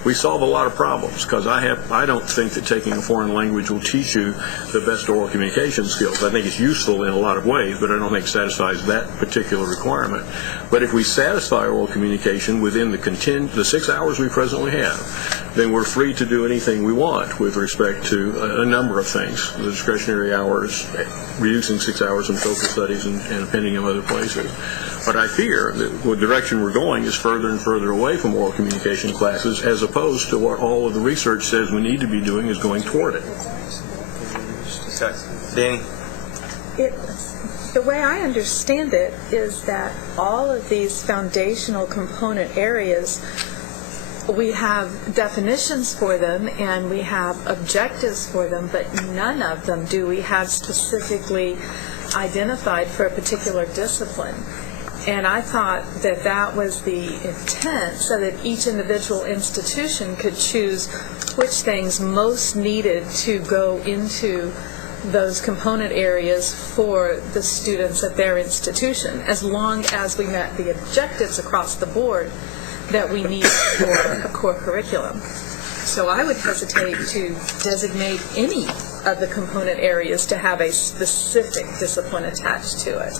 we solve a lot of problems, because I don't think that taking a foreign language will teach you the best oral communication skills. I think it's useful in a lot of ways, but I don't think it satisfies that particular requirement. But if we satisfy oral communication within the 6 hours we presently have, then we're free to do anything we want with respect to a number of things, the discretionary hours, reducing 6 hours in focus studies and appending them other places. But I fear that the direction we're going is further and further away from oral communication classes, as opposed to what all of the research says we need to be doing is going toward it. Okay. Danny? The way I understand it is that all of these foundational component areas, we have definitions for them and we have objectives for them, but none of them do we have specifically identified for a particular discipline. And I thought that that was the intent, so that each individual institution could choose which things most needed to go into those component areas for the students at their institution, as long as we met the objectives across the board that we need for a core curriculum. So I would hesitate to designate any of the component areas to have a specific discipline attached to it.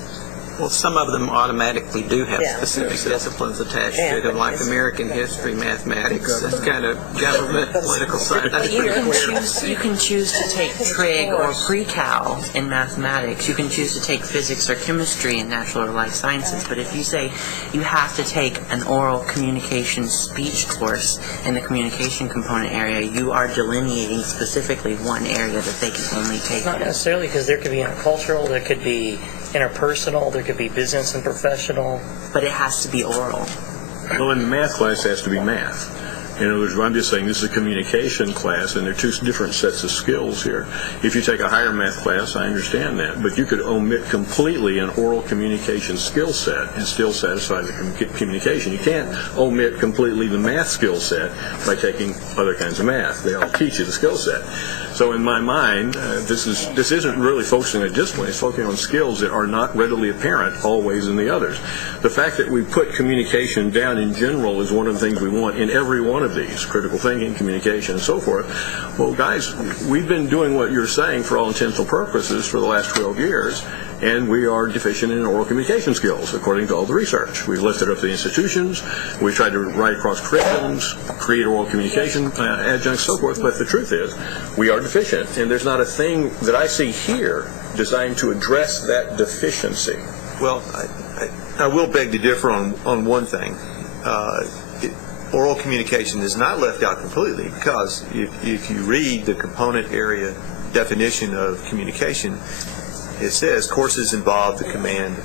Well, some of them automatically do have specific disciplines attached to them, like American history, mathematics, and kind of government, political science. That's You pretty can clear. choose to take trig or pre-cal in mathematics. You can choose to take physics or chemistry in natural or life sciences. But if you say you have to take an oral communication speech course in the communication component area, you are delineating specifically one area that they can only take. Not necessarily, because there could be intercultural, there could be interpersonal, there could be business and professional. But it has to be oral. Well, in the math class, it has to be math. In other words, I'm just saying this is a communication class, and there are 2 different sets of skills here. If you take a higher math class, I understand that, but you could omit completely an oral communication skill set and still satisfy the communication. You can't omit completely the math skill set by taking other kinds of math. They all teach you the skill set. So in my mind, this isn't really focusing on discipline. It's focusing on skills that are not readily apparent always in the others. The fact that we put communication down in general is one of the things we want in every one of these, critical thinking, communication, and so forth. Well, guys, we've been doing what you're saying for all intents and purposes for the last 12 years, and we are deficient in oral communication skills, according to all the research. We've lifted up the institutions, we've tried to write across curriculums, create oral communication adjuncts, so forth, but the truth is, we are deficient, and there's not a thing that I see here designed to address that deficiency. Well, I will beg to differ on one thing. Oral communication is not left out completely, because if you read the component area definition of communication, it says courses involve the command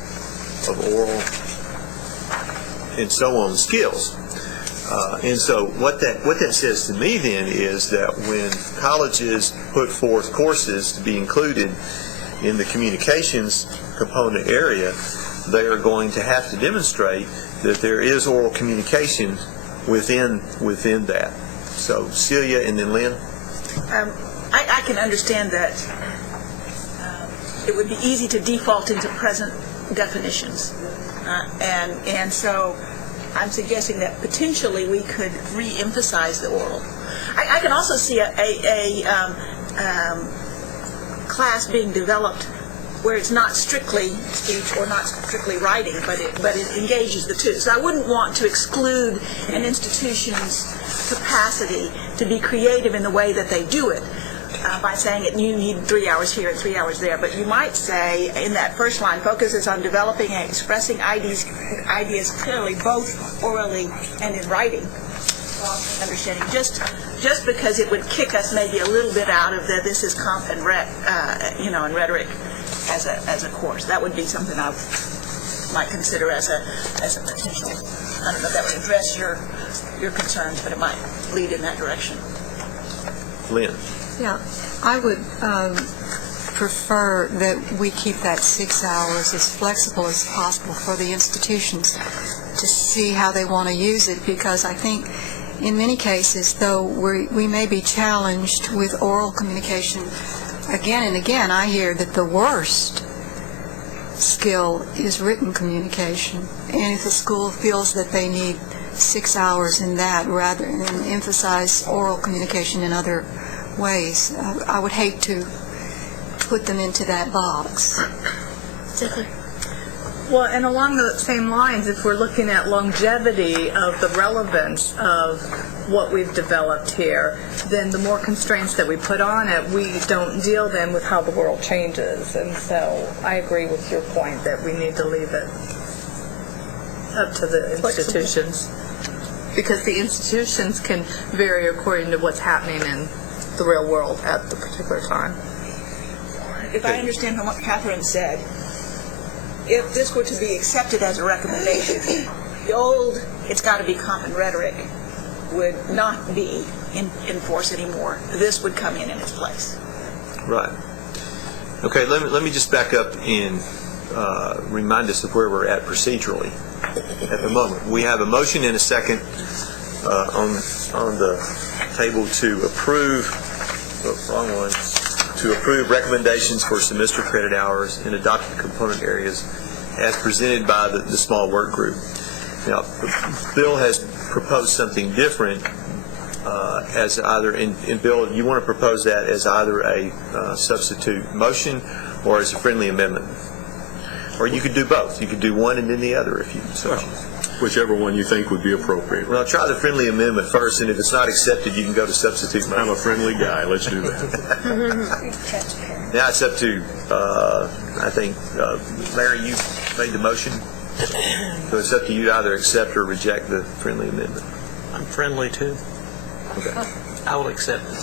of oral and so on skills. And so what that says to me then is that when colleges put forth courses to be included in the communications component area, they are going to have to demonstrate that there is oral communication within that. So Celia and then Lynn. I can understand that it would be easy to default into present definitions. And so I'm suggesting that potentially we could re-emphasize the oral. I can also see a class being developed where it's not strictly speech or not strictly writing, but it engages the two. So I wouldn't want to exclude an institution's capacity to be creative in the way that they do it by saying you need 3 hours here and 3 hours there. But you might say in that first line, focuses on developing and expressing ideas clearly, both orally and in writing. Understanding just because it would kick us maybe a little bit out of this is comp and and rhetoric as a course. That would be something I might consider as a potential. I don't know if that would address your concerns, but it might lead in that direction. Lynn. Yeah, I would prefer that we keep that 6 hours as flexible as possible for the institutions to see how they want to use it, because I think in many cases, though we may be challenged with oral communication again and again, I hear that the worst skill is written communication. And if the school feels that they need 6 hours in that rather than emphasize oral communication in other ways, I would hate to put them into that box. Well, and along the same lines, if we're looking at longevity of the relevance of what we've developed here, then the more constraints that we put on it, we don't deal then with how the world changes. And so I agree with your point that we need to leave it up to the institutions. Because the institutions can vary according to what's happening in the real world at the particular time. If I understand from what Catherine said, if this were to be accepted as a recommendation, the old "it's got to be common rhetoric" would not be in force anymore. This would come in its place. Right. Okay, let me just back up and remind us of where we're at procedurally at the moment. We have a motion and a second on the table to approve, to approve recommendations for semester credit hours in adopted component areas as presented by the small work group. Now, Bill has proposed something different as either, and Bill, you want to propose that as either a substitute motion or as a friendly amendment? Or you could do both. You could do one and then the other if you so choose. Whichever one you think would be appropriate. Well, try the friendly amendment first, and if it's not accepted, you can go to substitute motion. I'm a friendly guy. Let's do that. Now it's up to, I think, Larry, you made the motion. So it's up to you to either accept or reject the friendly amendment. I'm friendly too. Okay. I will accept it.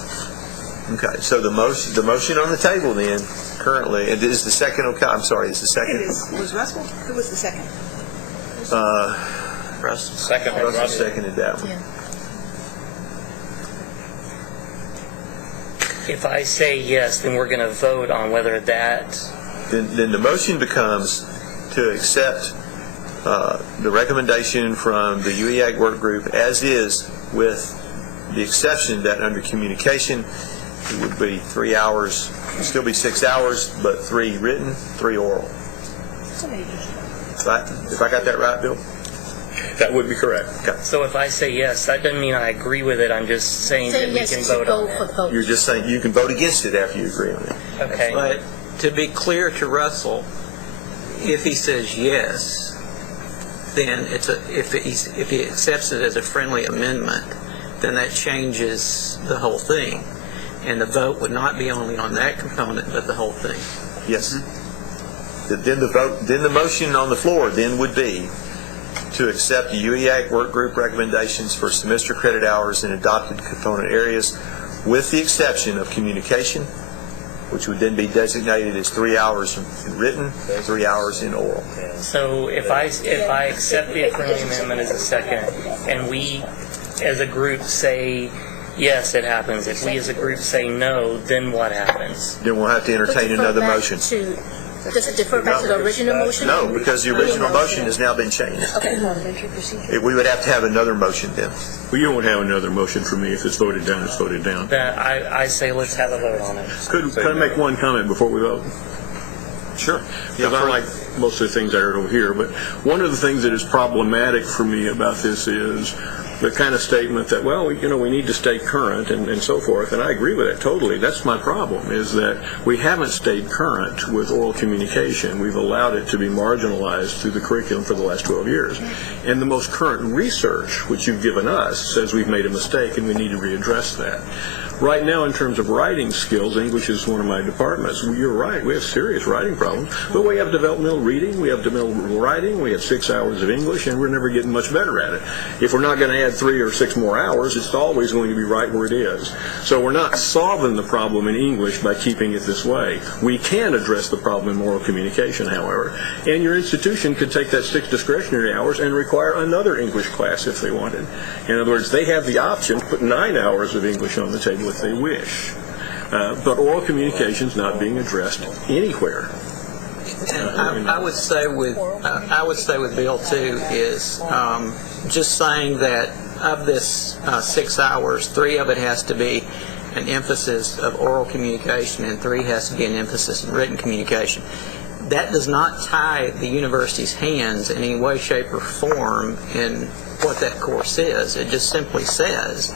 Okay. So the motion on the table then, currently, and is the second okay? I'm sorry, is the second? It is. Was Russell? Who was the second? Russell. Second. Russell seconded that one. If I say yes, then we're going to vote on whether that... Then the motion becomes to accept the recommendation from the UEAC work group as is, with the exception that under communication it would be 3 hours, it would still be 6 hours, but 3 written, 3 oral. If I got that right, Bill? That would be correct. Okay. So if I say yes, that doesn't mean I agree with it. I'm just saying that we can vote on it. You're just saying you can vote against it after you agree on it. Okay. But to be clear to Russell, if he says yes, then if he accepts it as a friendly amendment, then that changes the whole thing, and the vote would not be only on that component, but the whole thing. Yes. Then the motion on the floor then would be to accept the UEAC work group recommendations for semester credit hours in adopted component areas, with the exception of communication, which would then be designated as 3 hours in written, 3 hours in oral. So if I accept the friendly amendment as a second, and we as a group say yes, it happens. If we as a group say no, then what happens? Then we'll have to entertain another motion. Does it defer back to the original motion? No, because the original motion has now been changed. Okay. We would have to have another motion then. Well, you won't have another motion from me. If it's voted down, it's voted down. That I say let's have a vote on it. Could I make one comment before we vote? Sure. Because I like most of the things I heard over here, but one of the things that is problematic for me about this is the kind of statement that, well, we need to stay current and so forth, and I agree with that totally. That's my problem, is that we haven't stayed current with oral communication. We've allowed it to be marginalized through the curriculum for the last 12 years. And the most current research, which you've given us, says we've made a mistake and we need to readdress that. Right now, in terms of writing skills, English is one of my departments. You're right, we have serious writing problems, but we have developmental reading, we have developmental writing, we have 6 hours of English, and we're never getting much better at it. If we're not going to add 3 or 6 more hours, it's always going to be right where it is. So we're not solving the problem in English by keeping it this way. We can address the problem in oral communication, however, and your institution could take that 6 discretionary hours and require another English class if they wanted. In other words, they have the option to put 9 hours of English on the table if they wish. But oral communication is not being addressed anywhere. And I would say with Bill too is just saying that of this 6 hours, 3 of it has to be an emphasis of oral communication and 3 has to be an emphasis in written communication. That does not tie the university's hands in any way, shape, or form in what that course is. It just simply says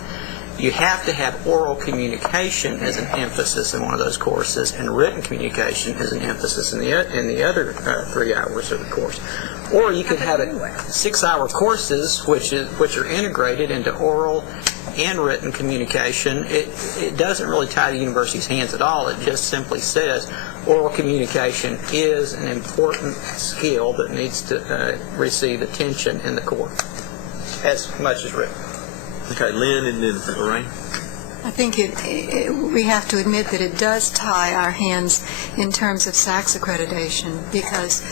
you have to have oral communication as an emphasis in one of those courses, and written communication as an emphasis in the other 3 hours of the course. Or you could have it 6-hour courses, which are integrated into oral and written communication. It doesn't really tie the university's hands at all. It just simply says oral communication is an important skill that needs to receive attention in the course as much as written. Okay, Lynn and then Lorraine. I think we have to admit that it does tie our hands in terms of SACS accreditation, because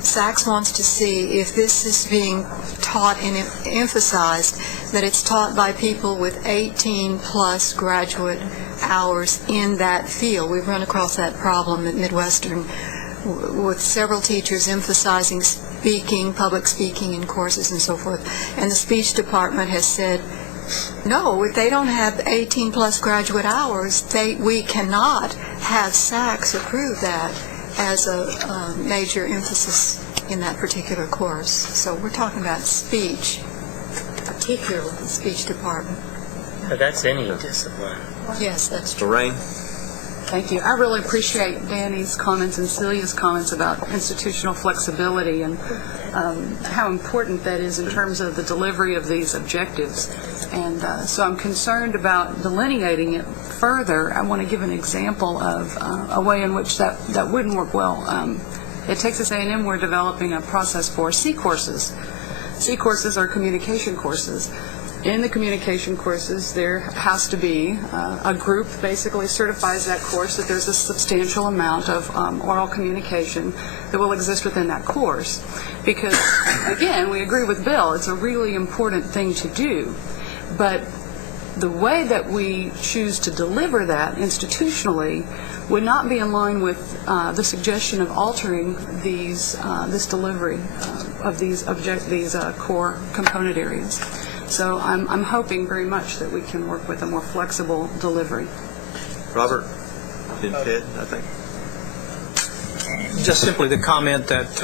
SACS wants to see if this is being taught and emphasized, that it's taught by people with 18-plus graduate hours in that field. We've run across that problem at Midwestern with several teachers emphasizing speaking, public speaking in courses and so forth. And the speech department has said, no, if they don't have 18-plus graduate hours, we cannot have SACS approve that as a major emphasis in that particular course. So we're talking about speech, particularly the speech department. But that's any discipline. Yes, that's true. Lorraine? Thank you. I really appreciate Danny's comments and Celia's comments about institutional flexibility and how important that is in terms of the delivery of these objectives. And so I'm concerned about delineating it further. I want to give an example of a way in which that wouldn't work well. At Texas A&M, we're developing a process for C courses. C courses are communication courses. In the communication courses, there has to be a group basically certifies that course that there's a substantial amount of oral communication that will exist within that course. Because, again, we agree with Bill, it's a really important thing to do. But the way that we choose to deliver that institutionally would not be in line with the suggestion of altering this delivery of these core component areas. So I'm hoping very much that we can work with a more flexible delivery. Robert and Ted, I think. Just simply the comment that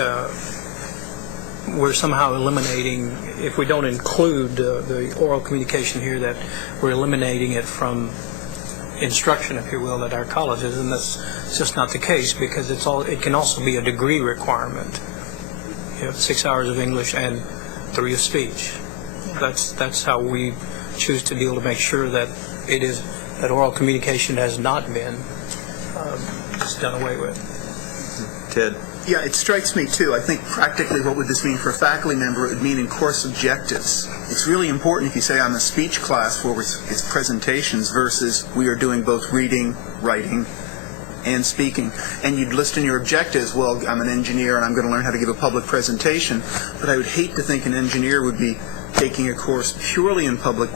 we're somehow eliminating, if we don't include the oral communication here, that we're eliminating it from instruction, if you will, at our colleges, and that's just not the case, because it can also be a degree requirement. You have 6 hours of English and 3 of speech. That's how we choose to deal to make sure that that oral communication has not been just done away with. Ted? Yeah, it strikes me too. I think practically what would this mean for a faculty member? It would mean in course objectives. It's really important if you say I'm a speech class where it's presentations versus we are doing both reading, writing, and speaking. And you'd list in your objectives, well, I'm an engineer and I'm going to learn how to give a public presentation. But I would hate to think an engineer would be taking a course purely in public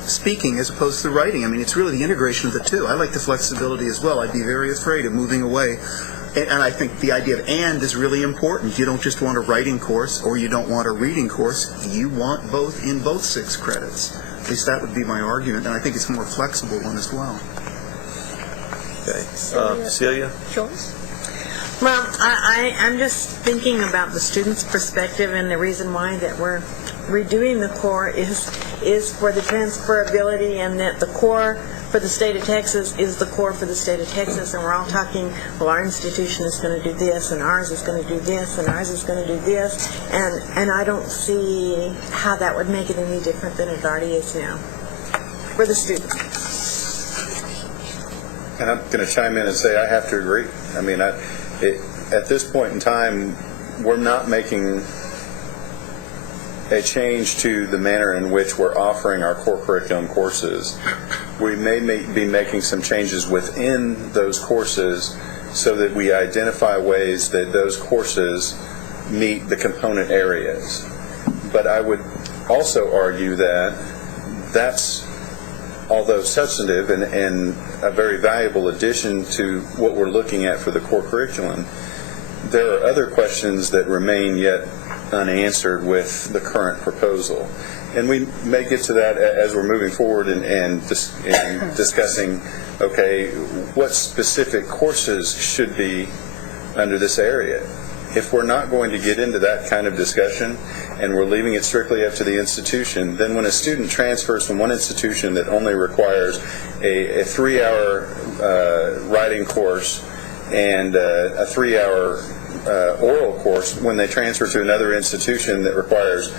speaking as opposed to writing. I mean, it's really the integration of the two. I like the flexibility as well. I'd be very afraid of moving away And I think the idea of "and" is really important. You don't just want a writing course or you don't want a reading course. You want both in both 6 credits. At least that would be my argument, and I think it's a more flexible one as well. Okay. Celia? Well, I'm just thinking about the student's perspective, and the reason why that we're redoing the core is for the transferability, and that the core for the state of Texas is the core for the state of Texas, and we're all talking, well, our institution is going to do this, and ours is going to do this, and ours is going to do this, and I don't see how that would make it any different than it already is now for the student. And I'm going to chime in and say I have to agree. I mean, at this point in time, we're not making a change to the manner in which we're offering our core curriculum courses. We may be making some changes within those courses so that we identify ways that those courses meet the component areas. But I would also argue that that's, although substantive and a very valuable addition to what we're looking at for the core curriculum, there are other questions that remain yet unanswered with the current proposal. And we may get to that as we're moving forward and discussing, okay, what specific courses should be under this area. If we're not going to get into that kind of discussion and we're leaving it strictly up to the institution, then when a student transfers from one institution that only requires a 3-hour writing course and a 3-hour oral course, when they transfer to another institution that requires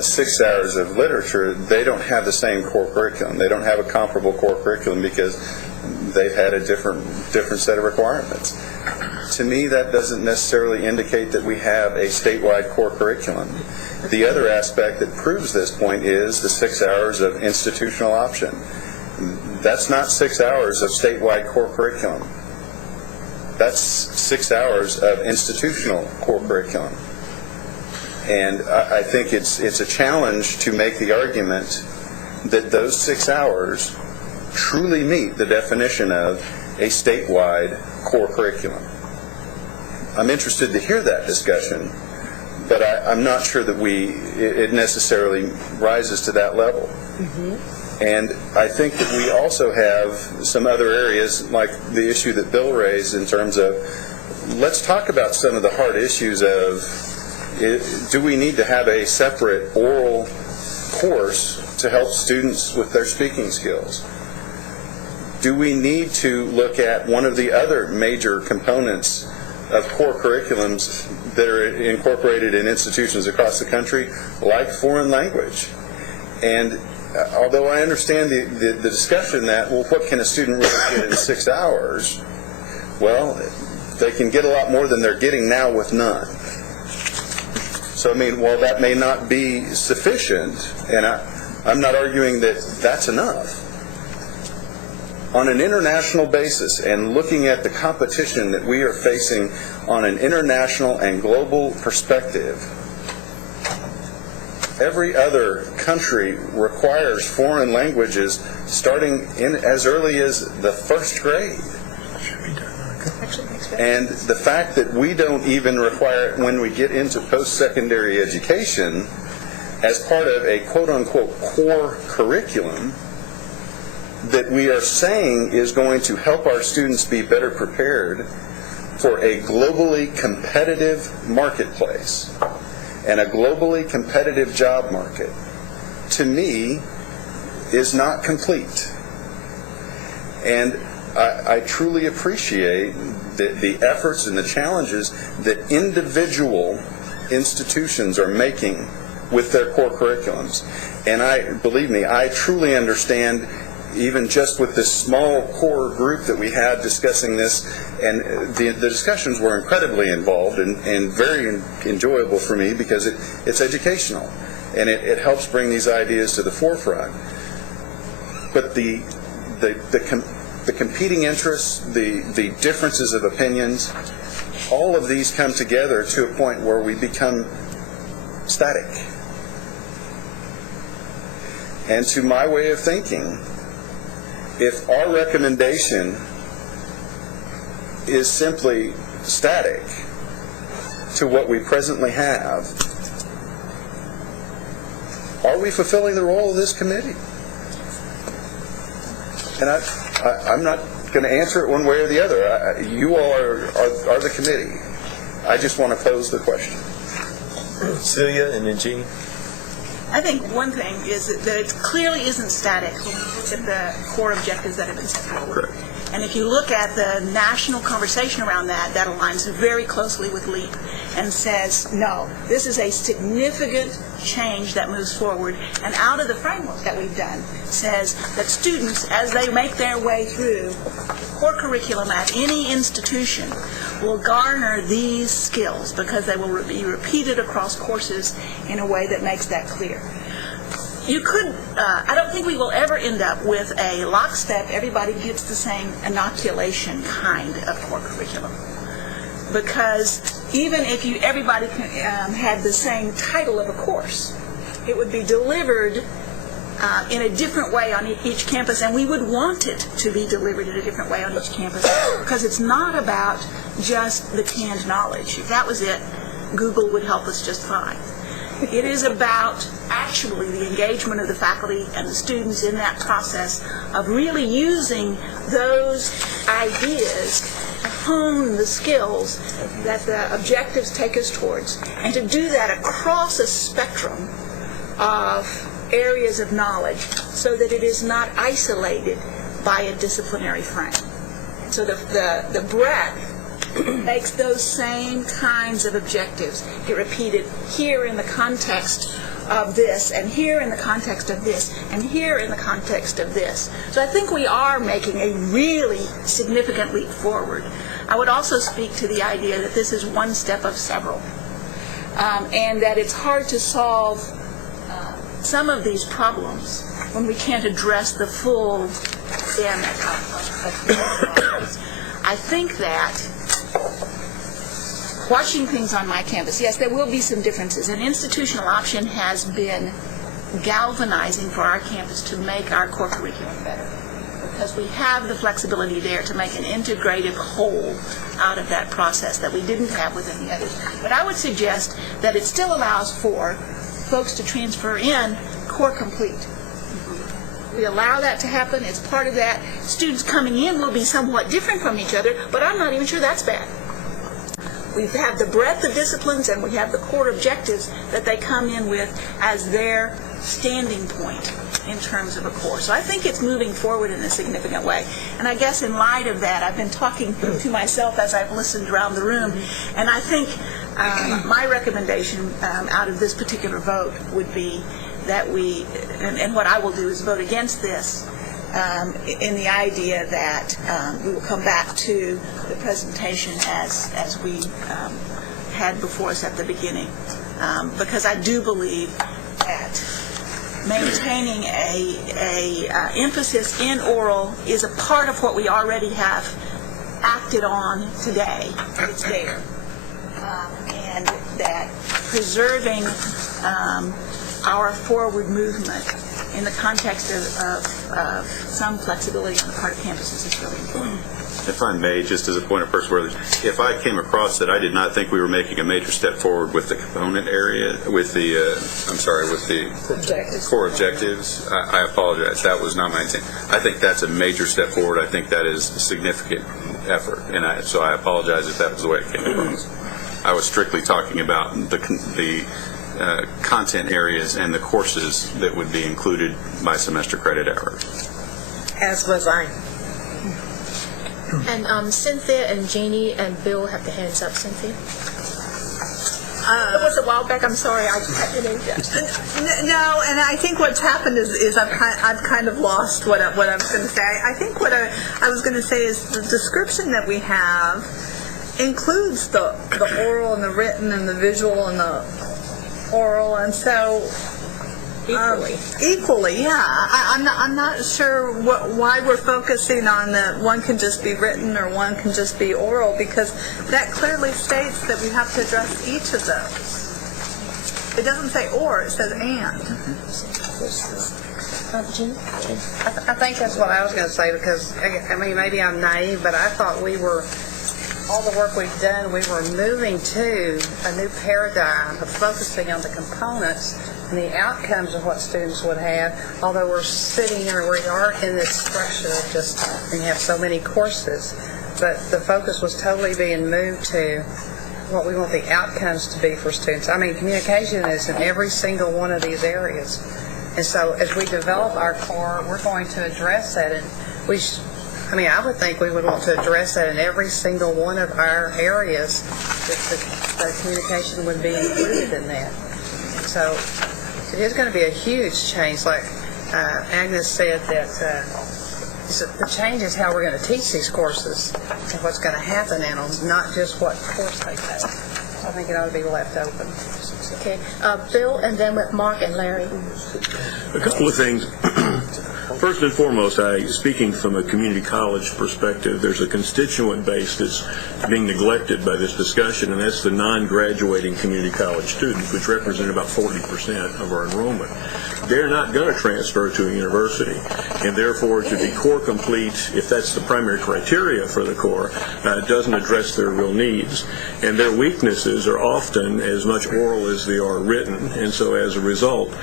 6 hours of literature, they don't have the same core curriculum. They don't have a comparable core curriculum because they've had a different set of requirements. To me, that doesn't necessarily indicate that we have a statewide core curriculum. The other aspect that proves this point is the 6 hours of institutional option. That's not 6 hours of statewide core curriculum. That's 6 hours of institutional core curriculum. And I think it's a challenge to make the argument that those 6 hours truly meet the definition of a statewide core curriculum. I'm interested to hear that discussion, but I'm not sure that it necessarily rises to that level. And I think that we also have some other areas, like the issue that Bill raised in terms of, let's talk about some of the hard issues of, do we need to have a separate oral course to help students with their speaking skills? Do we need to look at one of the other major components of core curriculums that are incorporated in institutions across the country, like foreign language? And although I understand the discussion that, well, what can a student really get in 6 hours? Well, they can get a lot more than they're getting now with none. So, I mean, while that may not be sufficient, and I'm not arguing that that's enough, on an international basis and looking at the competition that we are facing on an international and global perspective, every other country requires foreign languages starting in as early as the 1st grade. And the fact that we don't even require it when we get into post-secondary education as part of a quote-unquote core curriculum that we are saying is going to help our students be better prepared for a globally competitive marketplace and a globally competitive job market, to me, is not complete. And I truly appreciate the efforts and the challenges that individual institutions are making with their core curriculums. And believe me, I truly understand, even just with this small core group that we had discussing this, and the discussions were incredibly involved and very enjoyable for me because it's educational and it helps bring these ideas to the forefront. But the competing interests, the differences of opinions, all of these come together to a point where we become static. And to my way of thinking, if our recommendation is simply static to what we presently have, are we fulfilling the role of this committee? And I'm not going to answer it one way or the other. You all are the committee. I just want to pose the question. Celia and then Jeannie. I think one thing is that it clearly isn't static when you look at the core objectives that have been set forward. Correct. And if you look at the national conversation around that aligns very closely with LEAP and says, no, this is a significant change that moves forward. And out of the framework that we've done says that students, as they make their way through core curriculum at any institution, will garner these skills because they will be repeated across courses in a way that makes that clear. You could, I don't think we will ever end up with a lockstep, everybody gets the same inoculation kind of core curriculum. Because even if everybody had the same title of a course, it would be delivered in a different way on each campus, and we would want it to be delivered in a different way on each campus, because it's not about just the canned knowledge. If that was it, Google would help us just fine. It is about actually the engagement of the faculty and the students in that process of really using those ideas to hone the skills that the objectives take us towards, and to do that across a spectrum of areas of knowledge so that it is not isolated by a disciplinary frame. So the breadth makes those same kinds of objectives get repeated here in the context of this, and here in the context of this, and here in the context of this. So I think we are making a really significant leap forward. I would also speak to the idea that this is one step of several, and that it's hard to solve some of these problems when we can't address the full gamut of problems. I think that watching things on my campus, yes, there will be some differences. An institutional option has been galvanizing for our campus to make our core curriculum better, because we have the flexibility there to make an integrative whole out of that process that we didn't have with any others. But I would suggest that it still allows for folks to transfer in core complete. We allow that to happen. It's part of that. Students coming in will be somewhat different from each other, but I'm not even sure that's bad. We have the breadth of disciplines, and we have the core objectives that they come in with as their standing point in terms of a course. So I think it's moving forward in a significant way. And I guess in light of that, I've been talking to myself as I've listened around the room, and I think my recommendation out of this particular vote would be that we, and what I will do is vote against this, in the idea that we will come back to the presentation as we had before us at the beginning, because I do believe that maintaining a emphasis in oral is a part of what we already have acted on today. It's there, and that preserving our forward movement in the context of some flexibility on the part of campuses is really important. If I may, just as a point of personal, if I came across that I did not think we were making a major step forward with the component area, with the, with the core objectives, I apologize. That was not my intent. I think that's a major step forward. I think that is a significant effort, and so I apologize if that was the way it came across. I was strictly talking about the content areas and the courses that would be included by semester credit hour. As was I. And Cynthia and Jeannie and Bill have their hands up. Cynthia? It was a while back. I'm sorry. No, and I think what's happened is I've kind of lost what I was going to say. I think what I was going to say is the description that we have includes the oral and the written and the visual and the oral, and so equally, yeah. I'm not sure why we're focusing on that one can just be written or one can just be oral, because that clearly states that we have to address each of those. It doesn't say or, it says and. Jeannie? I think that's what I was going to say, because I mean, maybe I'm naive, but I thought we were all the work we've done, we were moving to a new paradigm of focusing on the components and the outcomes of what students would have, although we're sitting here, we are in this structure of just, we have so many courses, but the focus was totally being moved to what we want the outcomes to be for students. I mean, communication is in every single one of these areas. And so as we develop our core, we're going to address that, and I would think we would want to address that in every single one of our areas, that the communication would be included in that. So it is going to be a huge change. Like Agnes said, that the change is how we're going to teach these courses and what's going to happen in them, not just what course they take. So I think it ought to be left open. Okay. Bill, and then with Mark and Larry. A couple of things. First and foremost, speaking from a community college perspective, there's a constituent base that's being neglected by this discussion, and that's the non-graduating community college students, which represent about 40% of our enrollment. They're not going to transfer to a university, and therefore to be core complete, if that's the primary criteria for the core, doesn't address their real needs. And their weaknesses are often as much oral as they are written, and so as a result,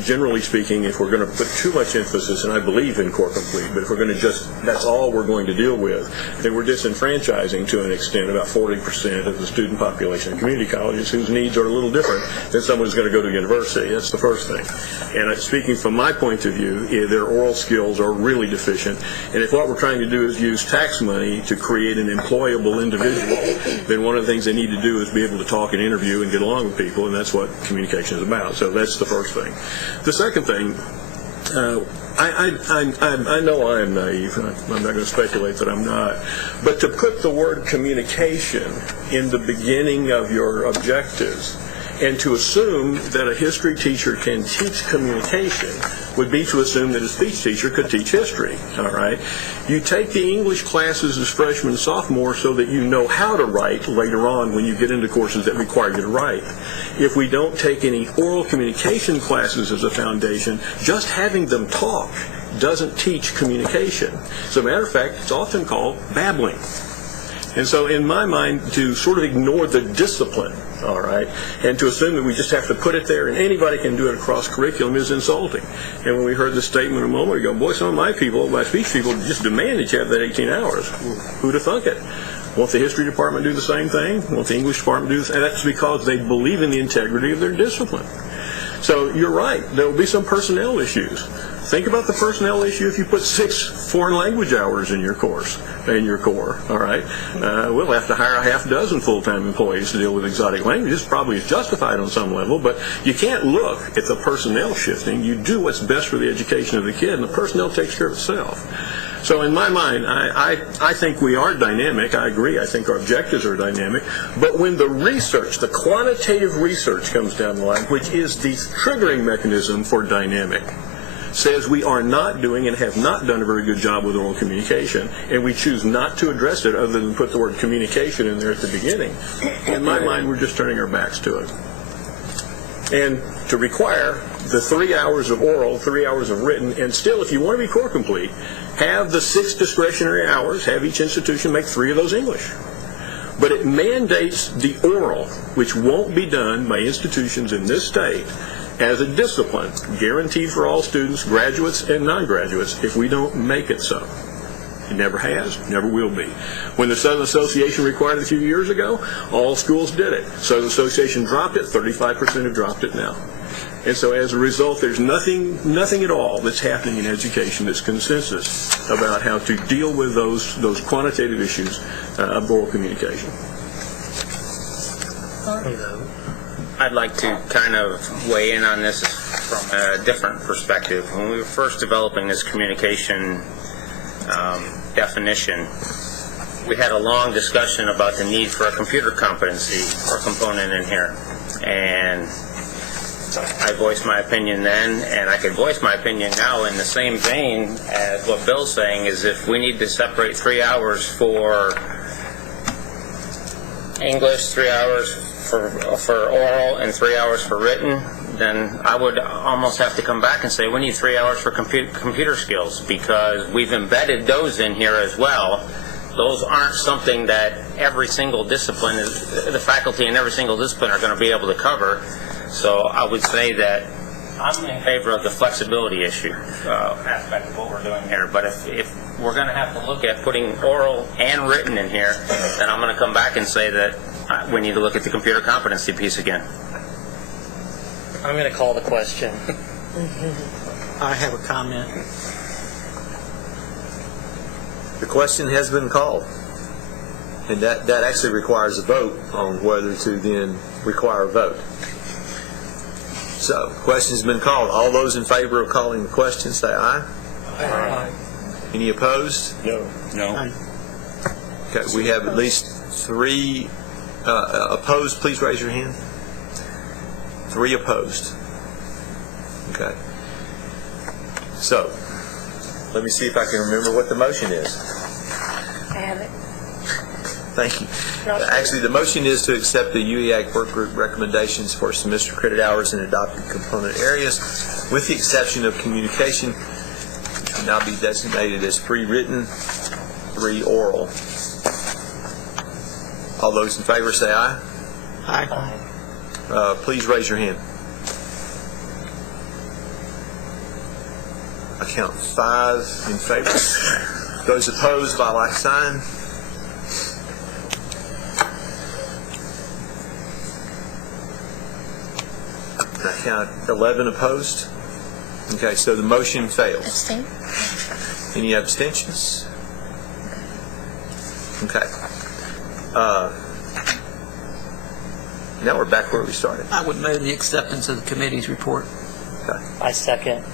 generally speaking, if we're going to put too much emphasis, and I believe in core complete, but if we're going to that's all we're going to deal with, then we're disenfranchising to an extent about 40% of the student population in community colleges whose needs are a little different than someone who's going to go to university. That's the first thing. And speaking from my point of view, their oral skills are really deficient. And if what we're trying to do is use tax money to create an employable individual, then one of the things they need to do is be able to talk and interview and get along with people, and that's what communication is about. So that's the first thing. The second thing, I know I am naive, and I'm not going to speculate that I'm not, but to put the word communication in the beginning of your objectives and to assume that a history teacher can teach communication would be to assume that a speech teacher could teach history, all right? You take the English classes as freshmen and sophomores so that you know how to write later on when you get into courses that require you to write. If we don't take any oral communication classes as a foundation, just having them talk doesn't teach communication. As a matter of fact, it's often called babbling. And so in my mind, to sort of ignore the discipline, all right, and to assume that we just have to put it there and anybody can do it across curriculum is insulting. And when we heard the statement a moment ago, boy, some of my speech people just demand that you have that 18 hours. Who'd have thunk it? Won't the history department do the same thing? Won't the English department do the same? And that's because they believe in the integrity of their discipline. So you're right, there will be some personnel issues. Think about the personnel issue if you put 6 foreign language hours in your course, in your core, all right? We'll have to hire a half dozen full-time employees to deal with exotic languages. Probably is justified on some level, but you can't look at the personnel shifting. You do what's best for the education of the kid, and the personnel takes care of itself. So in my mind, I think we are dynamic. I agree. I think our objectives are dynamic. But when the research, the quantitative research comes down the line, which is the triggering mechanism for dynamic, says we are not doing and have not done a very good job with oral communication, and we choose not to address it other than put the word communication in there at the beginning, in my mind, we're just turning our backs to it. And to require the 3 hours of oral, 3 hours of written, and still, if you want to be core complete, have the 6 discretionary hours, have each institution make 3 of those English. But it mandates the oral, which won't be done by institutions in this state, as a discipline, guaranteed for all students, graduates and non-graduates, if we don't make it so. It never has, never will be. When the Southern Association required it a few years ago, all schools did it. Southern Association dropped it, 35% have dropped it now. And so as a result, there's nothing at all that's happening in education that's consensus about how to deal with those quantitative issues of oral communication. I'd like to kind of weigh in on this from a different perspective. When we were first developing this communication definition, we had a long discussion about the need for a computer competency or component in here. And I voiced my opinion then, and I could voice my opinion now in the same vein as what Bill's saying, is if we need to separate 3 hours for English, 3 hours for oral, and 3 hours for written, then I would almost have to come back and say we need 3 hours for computer skills, because we've embedded those in here as well those aren't something that every single discipline, the faculty in every single discipline are going to be able to cover. So I would say that I'm in favor of the flexibility issue aspect of what we're doing here. But if we're going to have to look at putting oral and written in here, then I'm going to come back and say that we need to look at the computer competency piece again. I'm going to call the question. I have a comment. The question has been called, and that actually requires a vote on whether to then require a vote. So, question's been called. All those in favor of calling the question, say aye. Aye. Any opposed? No. Okay, we have at least 3 opposed. Please raise your hand. 3 opposed. Okay. So, let me see if I can remember what the motion is. I have it. Thank you. Actually, the motion is to accept the UEAC work group recommendations for semester credit hours in adopted component areas, with the exception of communication, which will now be designated as 3 written, 3 oral. All those in favor say aye. Aye. Please raise your hand. I count 5 in favor. Those opposed by like sign. I count 11 opposed. Okay, so the motion fails. Abstain? Any abstentions? Okay. Now we're back where we started. I would move the acceptance of the committee's report. Okay. I second.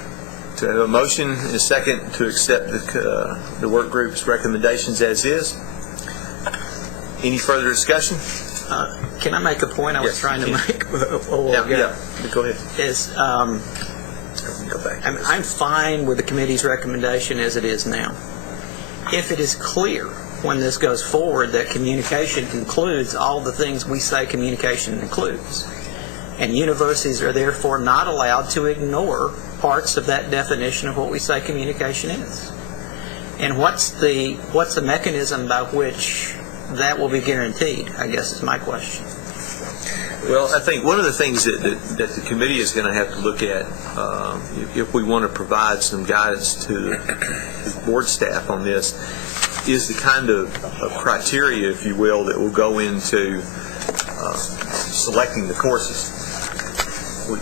So I have a motion and a second to accept the work group's recommendations as is. Any further discussion? Can I make a point I was Yes, trying to you make? Yeah, go ahead. Go back. I'm fine with the committee's recommendation as it is now. If it is clear when this goes forward that communication includes all the things we say communication includes, and universities are therefore not allowed to ignore parts of that definition of what we say communication is. And what's the mechanism by which that will be guaranteed, I guess is my question. Well, I think one of the things that the committee is going to have to look at, if we want to provide some guidance to the board staff on this, is the kind of criteria, if you will, that will go into selecting the courses,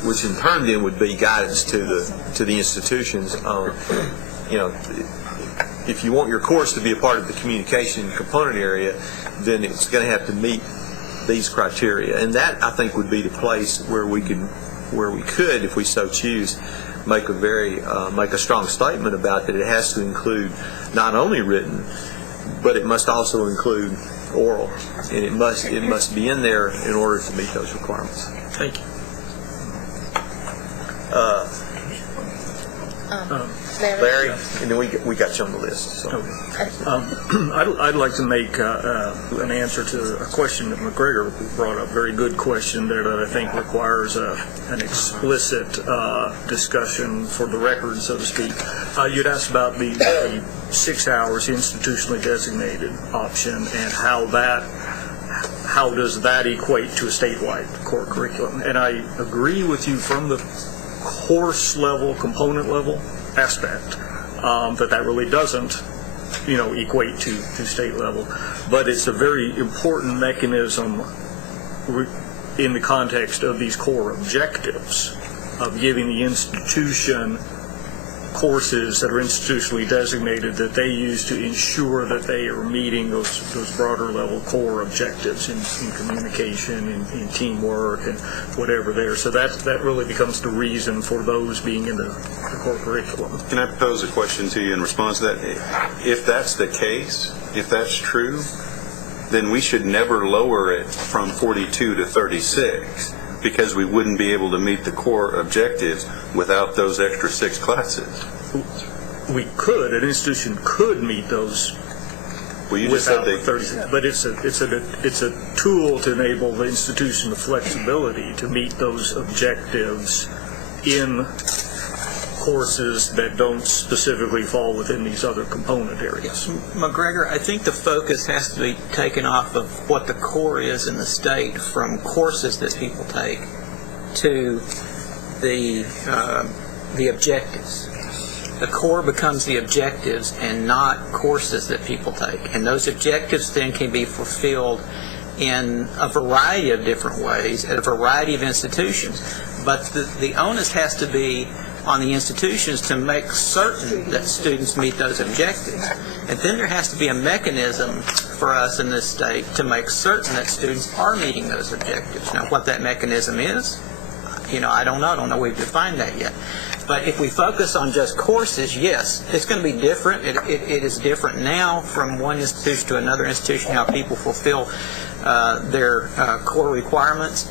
which in turn then would be guidance to the institutions. If you want your course to be a part of the communication component area, then it's going to have to meet these criteria, and that I think would be the place where we could, if we so choose, make a strong statement about that. It has to include not only written, but it must also include oral, and it must be in there in order to meet those requirements. Thank you. Larry, and then we got you on the list. So. I'd like to make an answer to a question that McGregor brought up. Very good question there that I think requires an explicit discussion for the record, so to speak. You'd asked about the 6 hours institutionally designated option and how does that equate to a statewide core curriculum. And I agree with you from the course level, component level aspect, that really doesn't, equate to state level. But it's a very important mechanism in the context of these core objectives of giving the institution courses that are institutionally designated that they use to ensure that they are meeting those broader level core objectives in communication, in teamwork, and whatever there. So that really becomes the reason for those being in the core curriculum. Can I pose a question to you in response to that? If that's the case, if that's true, then we should never lower it from 42 to 36, because we wouldn't be able to meet the core objectives without those extra 6 classes. We could, an institution could meet those without the 36, but it's a tool to enable the institution the flexibility to meet those objectives in courses that don't specifically fall within these other component areas. McGregor, I think the focus has to be taken off of what the core is in the state from courses that people take to the objectives. The core becomes the objectives and not courses that people take. And those objectives then can be fulfilled in a variety of different ways at a variety of institutions. But the onus has to be on the institutions to make certain that students meet those objectives. And then there has to be a mechanism for us in this state to make certain that students are meeting those objectives. Now, what that mechanism is, I don't know. I don't know we've defined that yet. But if we focus on just courses, yes, it's going to be different. It is different now from one institution to another institution, how people fulfill their core requirements.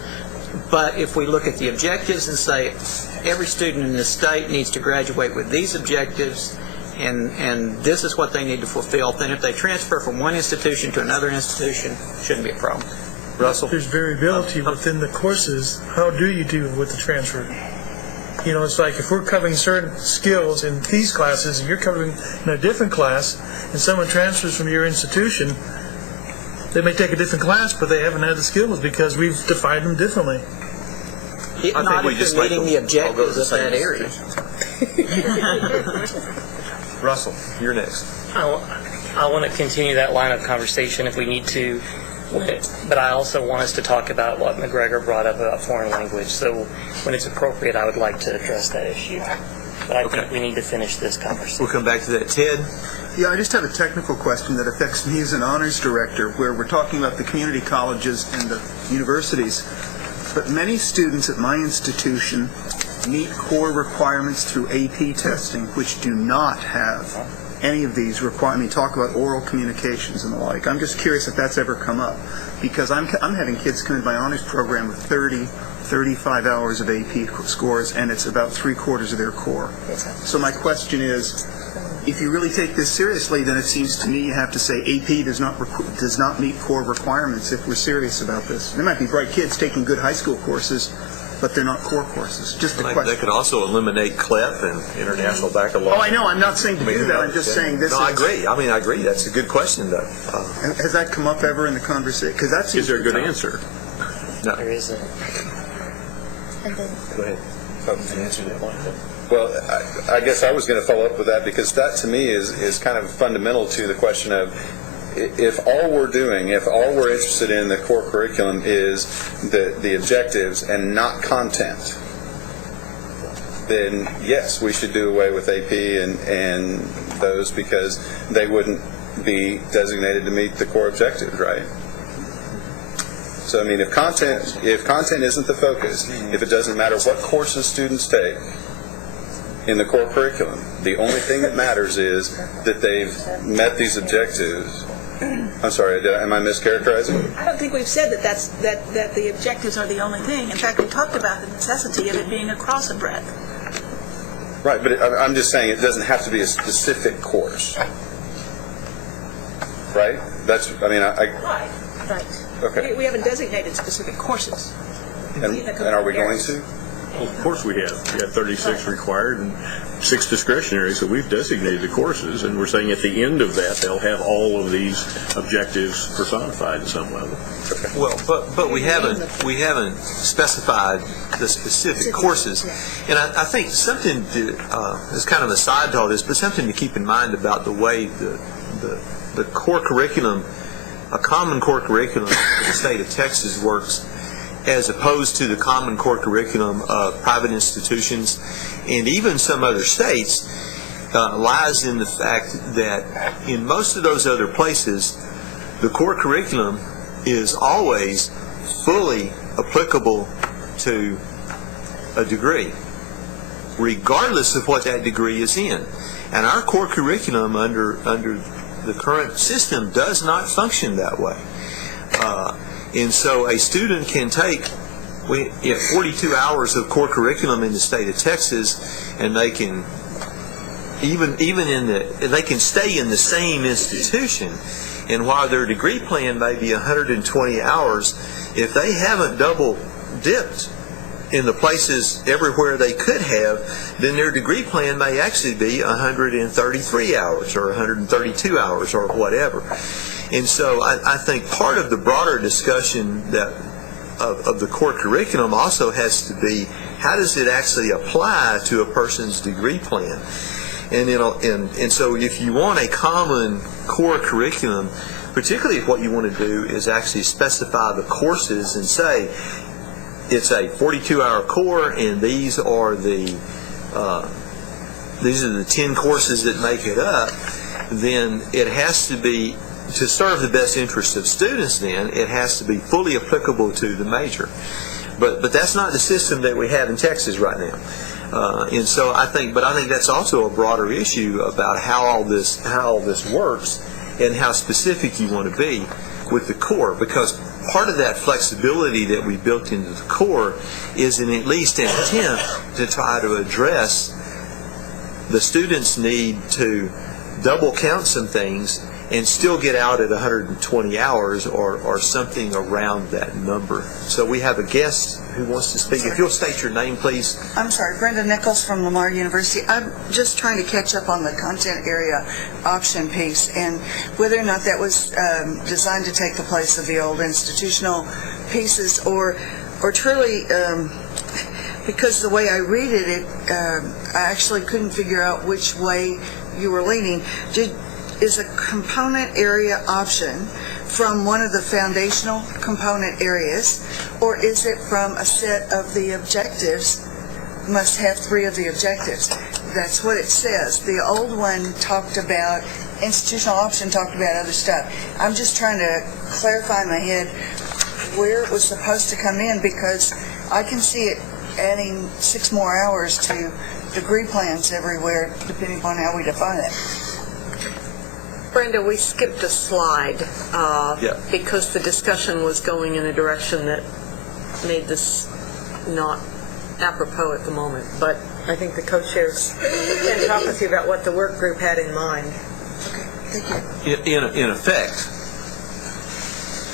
But if we look at the objectives and say every student in this state needs to graduate with these objectives, and this is what they need to fulfill, then if they transfer from one institution to another institution, shouldn't be a problem. Russell? There's variability within the courses. How do you deal with the transfer? It's like if we're covering certain skills in these classes and you're covering in a different class and someone transfers from your institution, they may take a different class, but they haven't had the skills because we've defined them differently. Not if they're meeting the objectives of that area. Russell, you're next. I want to continue that line of conversation if we need to, but I also want us to talk about what McGregor brought up about foreign language. So when it's appropriate, I would like to address that issue. But I think we need to finish this conversation. We'll come back to that. Ted? Yeah, I just have a technical question that affects me as an honors director, where we're talking about the community colleges and the universities. But many students at my institution meet core requirements through AP testing, which do not have any of these requirements. Talk about oral communications and the like. I'm just curious if that's ever come up, because I'm having kids come into my honors program with 35 hours of AP scores, and it's about 3/4 of their core. So my question is, if you really take this seriously, then it seems to me you have to say AP does not meet core requirements if we're serious about this. There might be bright kids taking good high school courses, but they're not core courses. Just a question. They could also eliminate CLEP and International Baccalaureate. Oh, I know. I'm not saying to do that. I'm just saying this is... No, I agree. I agree. That's a good question, though. Has that come up ever in the conversation? Because that seems... Is there a good answer? No. There isn't. Go ahead. Answer that one. Well, I guess I was going to follow up with that, because that to me is kind of fundamental to the question of if all we're interested in the core curriculum is the objectives and not content, then yes, we should do away with AP and those, because they wouldn't be designated to meet the core objectives, right? So, if content isn't the focus, if it doesn't matter what courses students take in the core curriculum, the only thing that matters is that they've met these objectives. I'm sorry, am I mischaracterizing? I don't think we've said that the objectives are the only thing. In fact, we talked about the necessity of it being across a breadth. Right, but I'm just saying it doesn't have to be a specific course. Right? Right. Okay. We haven't designated specific courses. And are we going to? Well, of course we have. We have 36 required and 6 discretionary, so we've designated the courses, and we're saying at the end of that they'll have all of these objectives personified at some level. Okay. Well, but we haven't specified the specific courses, and I think something is kind of a side to all this, but something to keep in mind about the way the core curriculum, a common core curriculum for the state of Texas works, as opposed to the common core curriculum of private institutions and even some other states, lies in the fact that in most of those other places, the core curriculum is always fully applicable to a degree, regardless of what that degree is in. And our core curriculum under the current system does not function that way. And so a student can take 42 hours of core curriculum in the state of Texas, and they can they can stay in the same institution. And while their degree plan may be 120 hours, if they haven't double dipped in the places everywhere they could have, then their degree plan may actually be 133 hours or 132 hours or whatever. And so I think part of the broader discussion that of the core curriculum also has to be, how does it actually apply to a person's degree plan? And so if you want a common core curriculum, particularly if what you want to do is actually specify the courses and say, it's a 42-hour core, and these are the 10 courses that make it up, then it has to be, to serve the best interests of students, then it has to be fully applicable to the major. But that's not the system that we have in Texas right now. And so I think that's also a broader issue about how all this works and how specific you want to be with the core, because part of that flexibility that we built into the core is at least an attempt to try to address the students' need to double count some things and still get out at 120 hours or something around that number. So we have a guest who wants to speak. If you'll state your name, please. I'm sorry, Brenda Nichols from Lamar University. I'm just trying to catch up on the content area option piece and whether or not that was designed to take the place of the old institutional pieces or truly, because the way I read it, I actually couldn't figure out which way you were leaning. Is a component area option from one of the foundational component areas, or is it from a set of the objectives, must have 3 of the objectives? That's what it says. The old one talked about, institutional option talked about other stuff. I'm just trying to clarify in my head where it was supposed to come in, because I can see it adding 6 more hours to degree plans everywhere, depending upon how we define it. Brenda, we skipped a slide because the discussion was going in a direction that made this not apropos at the moment. But I think the co-chairs can talk with you about what the work group had in mind. Okay, thank you. In effect,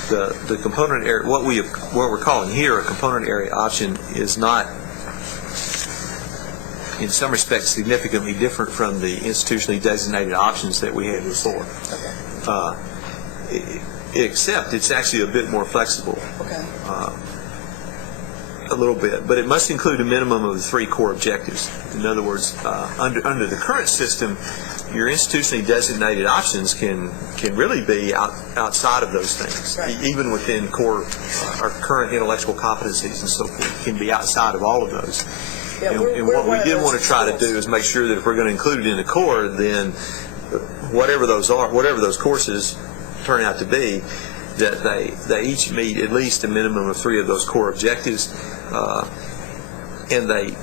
the component area, what we're calling here a component area option, is not, in some respects, significantly different from the institutionally designated options that we had before. Except it's actually a bit more flexible. A little bit, but it must include a minimum of the 3 core objectives. In other words, under the current system, your institutionally designated options can really be outside of those things, even within core, our current intellectual competencies and so forth, can be outside of all of those. And what we did want to try to do is make sure that if we're going to include it in the core, then whatever those courses turn out to be, that they each meet at least a minimum of 3 of those core objectives, and they're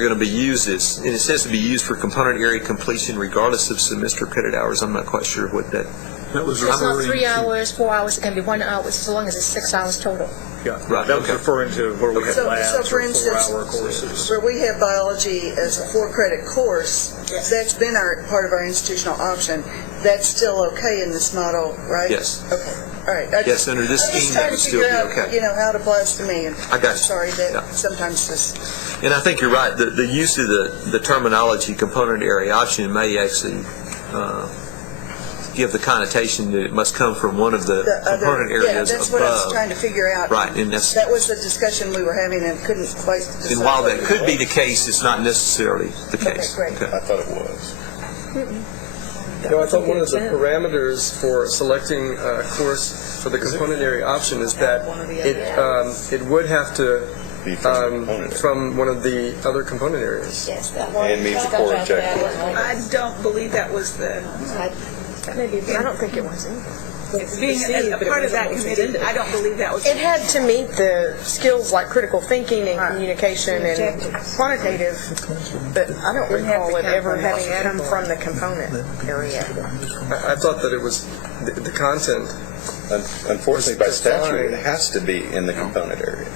going to be used and it says to be used for component area completion regardless of semester credit hours. I'm not quite sure what that was. It's not 3 hours, 4 hours. It can be 1 hour, as long as it's 6 hours total. Yeah, right. That was referring to where we have labs So for or instance, 4-hour courses. where we have biology as a 4-credit course, that's been part of our institutional option. That's still okay in this model, right? Yes. Okay. All right. Yes, under this scheme, that would still be okay. How it applies to me. And I got you. Sorry that sometimes this. And I think you're right. The use of the terminology component area option may actually give the connotation that it must come from one of the component areas that's above. What I was trying to figure out. Right, and that was the discussion we were having and couldn't quite decide. And while that could be the case, it's not necessarily the case. Okay, great. I thought it was. I thought one of the parameters for selecting a course for the component area option is that it would have to be from one of the other component areas. Yes, that and meet the core objective. I don't believe that was the. I don't think it was either. Being a part of that committee, I don't believe that was. It had to meet the skills like critical thinking and communication and quantitative, but I don't recall it ever having come from the component area. I thought that it was the content. Unfortunately, by statute, it has to be in the component area.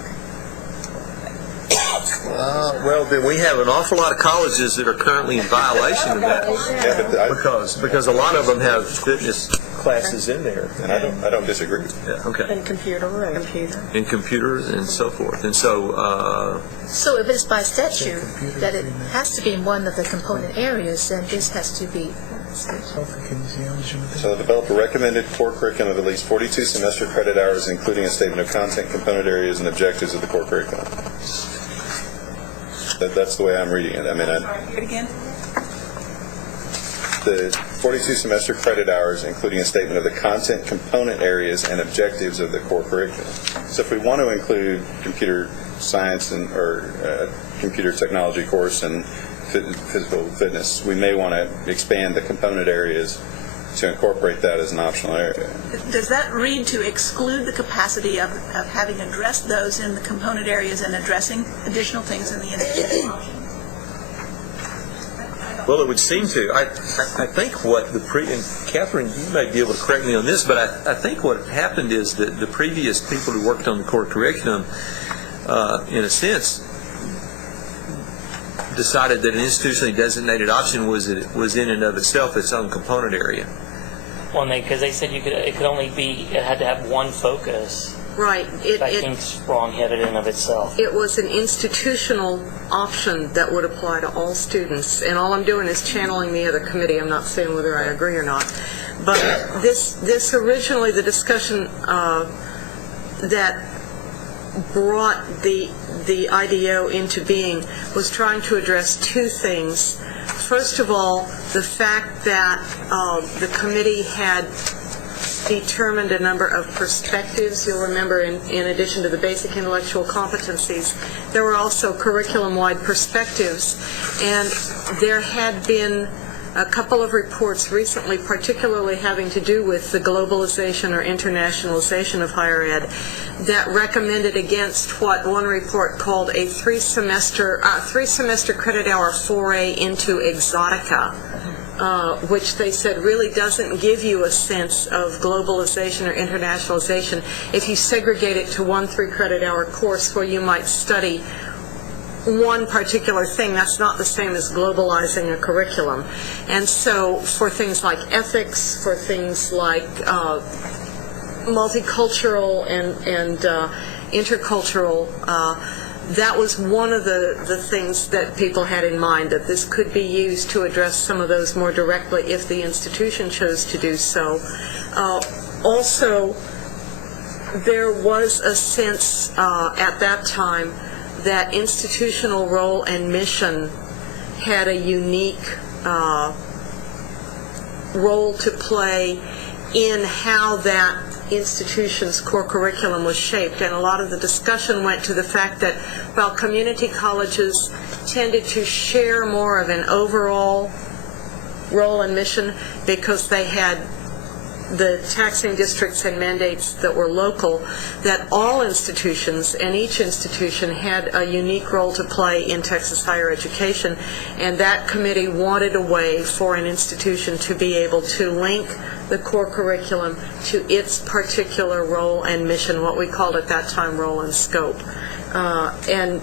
Well, then we have an awful lot of colleges that are currently in violation of that, because a lot of them have fitness classes in there. And I don't disagree. Yeah, okay. And computer. In computers and so forth. And so, So if it's by statute that it has to be in one of the component areas, then this has to be. So develop a recommended core curriculum of at least 42 semester credit hours, including a statement of content, component areas, and objectives of the core curriculum. That's the way I'm reading it. I mean, Hear it again? the 42 semester credit hours, including a statement of the content, component areas, and objectives of the core curriculum. So if we want to include computer science or computer technology course and physical fitness, we may want to expand the component areas to incorporate that as an optional area. Does that read to exclude the capacity of having addressed those in the component areas and addressing additional things in the institution? well, it would seem to. I think what and Catherine, you may be able to correct me on this, but I think what happened is that the previous people who worked on the core curriculum, in a sense, decided that an institutionally designated option was in and of itself its own component area. Well, because they said it had to have one focus. Right. I think it's wrong-headed in and of itself. It was an institutional option that would apply to all students, and all I'm doing is channeling the other committee. I'm not saying whether I agree or not. But this originally, the discussion that brought the IDO into being was trying to address two things. First of all, the fact that the committee had determined a number of perspectives. You'll remember in addition to the basic intellectual competencies, there were also curriculum-wide perspectives, and there had been a couple of reports recently, particularly having to do with the globalization or internationalization of higher ed, that recommended against what one report called a three-semester credit hour foray into exotica, which they said really doesn't give you a sense of globalization or internationalization if you segregate it to one 3-credit hour course where you might study one particular thing. That's not the same as globalizing a curriculum. And so for things like ethics, for things like multicultural and intercultural, that was one of the things that people had in mind, that this could be used to address some of those more directly if the institution chose to do so. Also, there was a sense at that time that institutional role and mission had a unique role to play in how that institution's core curriculum was shaped. And a lot of the discussion went to the fact that while community colleges tended to share more of an overall role and mission because they had the taxing districts and mandates that were local, that all institutions and each institution had a unique role to play in Texas higher education, and that committee wanted a way for an institution to be able to link the core curriculum to its particular role and mission, what we called at that time role and scope. And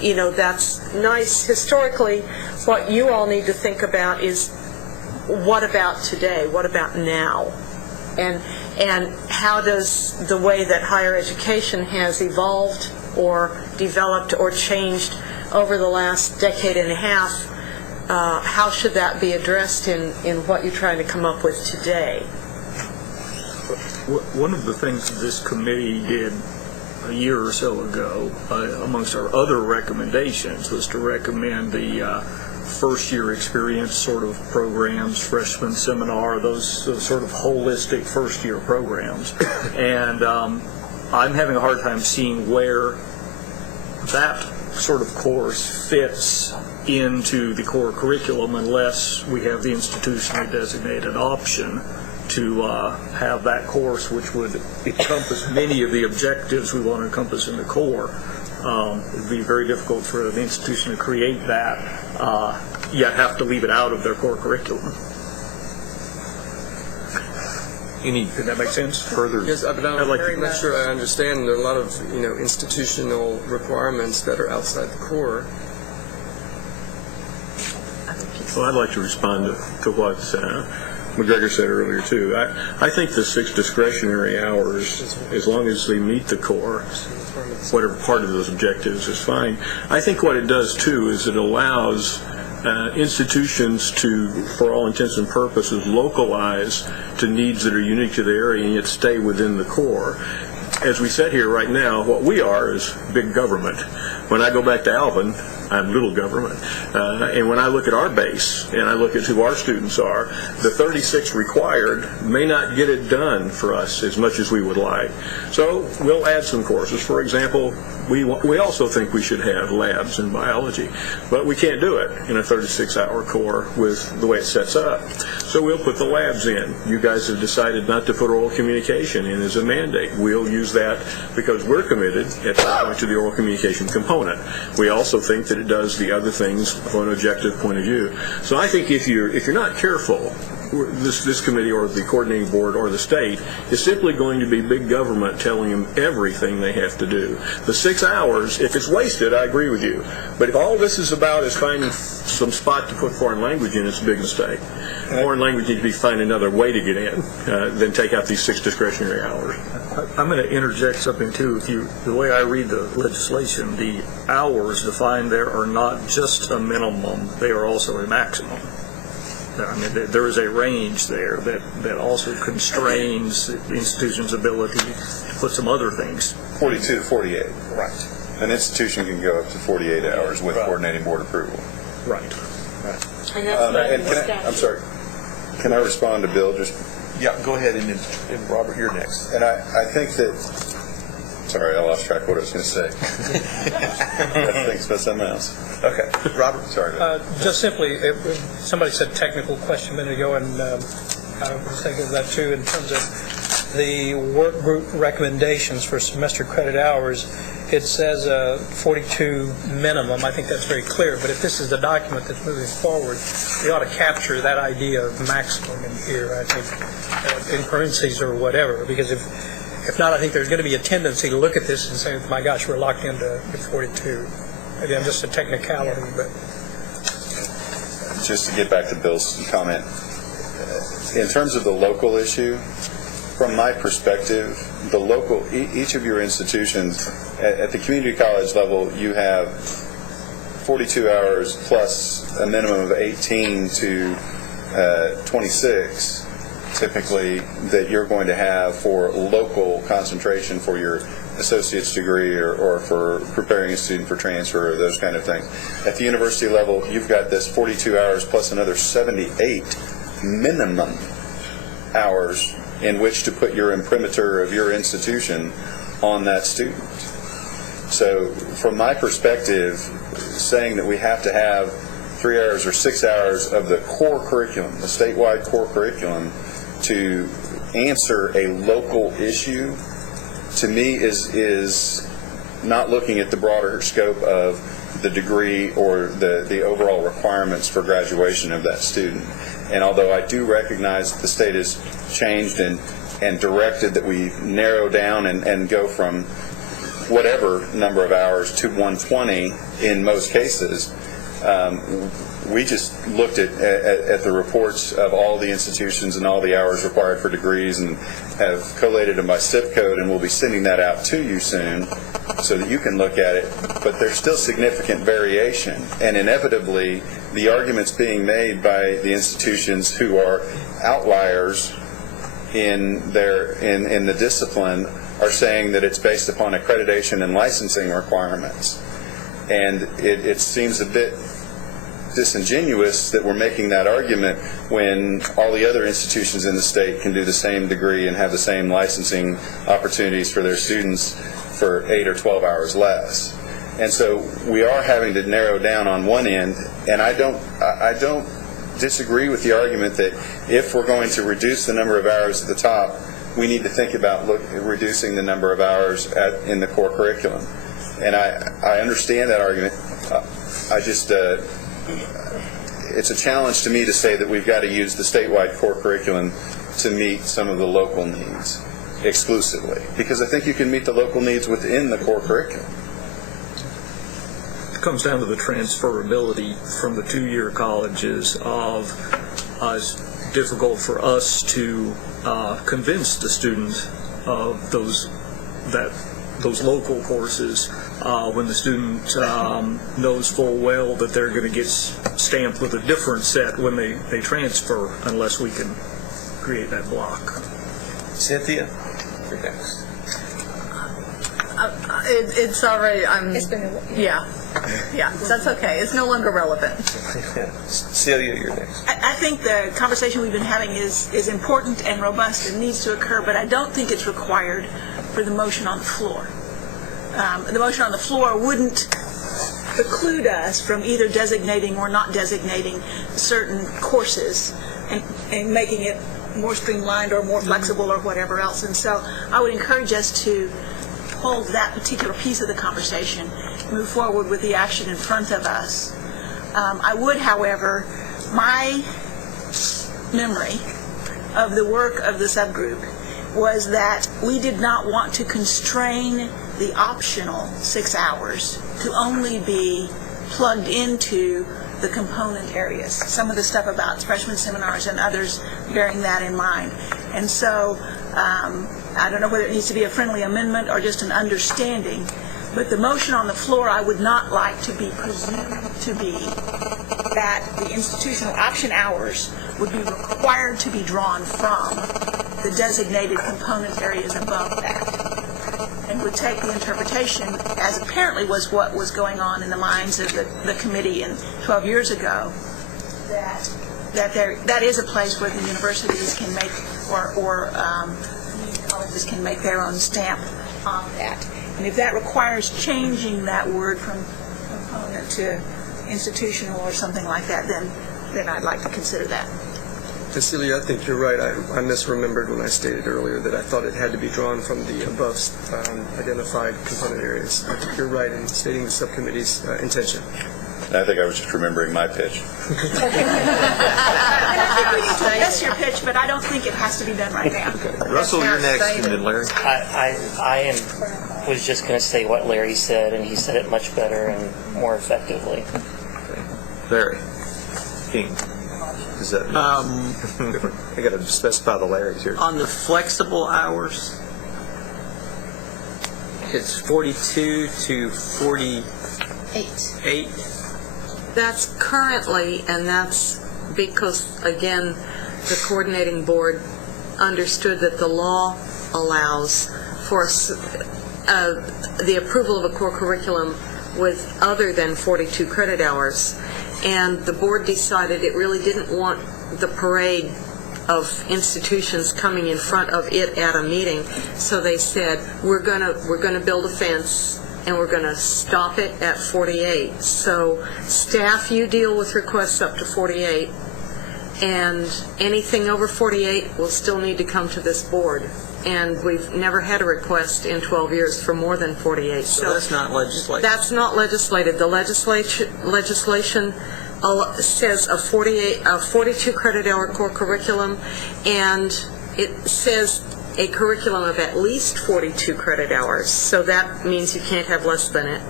you know, that's nice. Historically, what you all need to think about is what about today? What about now? And how does the way that higher education has evolved or developed or changed over the last decade and a half, how should that be addressed in what you're trying to come up with today? One of the things this committee did a year or so ago, amongst our other recommendations, was to recommend the first-year experience sort of programs, freshman seminar, those sort of holistic first-year programs. And I'm having a hard time seeing where that sort of course fits into the core curriculum unless we have the institutionally designated option to have that course, which would encompass many of the objectives we want to encompass in the core. It would be very difficult for the institution to create that, yet have to leave it out of their core curriculum. Did that make sense? Further? Yes, but I'm not sure I understand. There are a lot of institutional requirements that are outside the core. Well, I'd like to respond to what McGregor said earlier too. I think the 6 discretionary hours, as long as they meet the core, whatever part of those objectives is fine. I think what it does too is it allows institutions to, for all intents and purposes, localize to needs that are unique to the area and yet stay within the core. As we said here right now, what we are is big government. When I go back to Alvin, I'm little government. And when I look at our base and I look at who our students are, the 36 required may not get it done for us as much as we would like. So we'll add some courses. For example, we also think we should have labs in biology, but we can't do it in a 36-hour core with the way it sets up. So we'll put the labs in. You guys have decided not to put oral communication in as a mandate. We'll use that because we're committed at that point to the oral communication component. We also think that it does the other things from an objective point of view. So I think if you're not careful, this committee or the coordinating board or the state is simply going to be big government telling them everything they have to do. The 6 hours, if it's wasted, I agree with you. But if all this is about is finding some spot to put foreign language in, it's a big mistake. Foreign language needs to be find another way to get in than take out these 6 discretionary hours. I'm going to interject something too. The way I read the legislation, the hours defined there are not just a minimum, they are also a maximum. I mean, there is a range there that also constrains the institution's ability to put some other things. 42 to 48. Right. An institution can go up to 48 hours with coordinating board approval. Right. I'm sorry. Can I respond to Bill? Yeah, go ahead, and Robert, you're next. And I think that, sorry, I lost track of what I was going to say. I think it's about something else. Okay, Robert. Sorry. Just simply, somebody said technical question a minute ago, and I was thinking of that too in terms of the work group recommendations for semester credit hours. It says 42 minimum. I think that's very clear. But if this is the document that's moving forward, we ought to capture that idea of maximum in here, I think, in parentheses or whatever. Because if not, I think there's going to be a tendency to look at this and say, my gosh, we're locked into 42. Again, just a technicality, but... Just to get back to Bill's comment, in terms of the local issue, from my perspective, the local, each of your institutions, at the community college level, you have 42 hours plus a minimum of 18 to 26, typically, that you're going to have for local concentration for your associate's degree or for preparing a student for transfer or those kind of things. At the university level, you've got this 42 hours plus another 78 minimum hours in which to put your imprimatur of your institution on that student. So from my perspective, saying that we have to have 3 hours or 6 hours of the core curriculum, the statewide core curriculum, to answer a local issue, to me is not looking at the broader scope of the degree or the overall requirements for graduation of that student. And although I do recognize that the state has changed and directed that we narrow down and go from whatever number of hours to 120 in most cases, we just looked at the reports of all the institutions and all the hours required for degrees and have collated them by zip code, and we'll be sending that out to you soon so that you can look at it. But there's still significant variation, and inevitably the arguments being made by the institutions who are outliers in the discipline are saying that it's based upon accreditation and licensing requirements. And it seems a bit disingenuous that we're making that argument when all the other institutions in the state can do the same degree and have the same licensing opportunities for their students for 8 or 12 hours less. And so we are having to narrow down on one end, and I don't disagree with the argument that if we're going to reduce the number of hours at the top, we need to think about reducing the number of hours in the core curriculum. And I understand that argument. It's a challenge to me to say that we've got to use the statewide core curriculum to meet some of the local needs exclusively, because I think you can meet the local needs within the core curriculum. It comes down to the transferability from the two-year colleges of us difficult for us to convince the student of those local courses when the student knows full well that they're going to get stamped with a different set when they transfer, unless we can create that block. Cynthia, you're next. It's already, yeah, that's okay. It's no longer relevant. Celia, you're next. I think the conversation we've been having is important and robust and needs to occur, but I don't think it's required for the motion on the floor. The motion on the floor wouldn't preclude us from either designating or not designating certain courses and making it more streamlined or more flexible or whatever else. And so I would encourage us to hold that particular piece of the conversation, move forward with the action in front of us. I would, however, my memory of the work of the subgroup was that we did not want to constrain the optional 6 hours to only be plugged into the component areas. Some of the stuff about freshman seminars and others bearing that in mind. And so I don't know whether it needs to be a friendly amendment or just an understanding, but the motion on the floor I would not like to be presumed to be that the institutional option hours would be required to be drawn from the designated component areas above that, and would take the interpretation, as apparently was what was going on in the minds of the committee 12 years ago, that is a place where the universities can make, or colleges can make their own stamp on that. And if that requires changing that word from component to institutional or something like that, then I'd like to consider that. Cecilia, I think you're right. I misremembered when I stated earlier that I thought it had to be drawn from the above identified component areas. I think you're right in stating the subcommittee's intention. I think I was just remembering my pitch. And I think we need to address your pitch, but I don't think it has to be done right now. Russell, you're next, and then Larry. I was just going to say what Larry said, and he said it much better and more effectively. Larry King. Is that? I got to specify the Larrys here. On the flexible hours, it's 42 to 48. That's currently, and that's because, again, the coordinating board understood that the law allows for the approval of a core curriculum with other than 42 credit hours. And the board decided it really didn't want the parade of institutions coming in front of it at a meeting, so they said, we're gonna build a fence and we're going to stop it at 48. So staff, you deal with requests up to 48, and anything over 48 will still need to come to this board. And we've never had a request in 12 years for more than 48. So that's not legislated. That's not legislated. The legislation says a 42 credit hour core curriculum, and it says a curriculum of at least 42 credit hours, so that means you can't have less than it.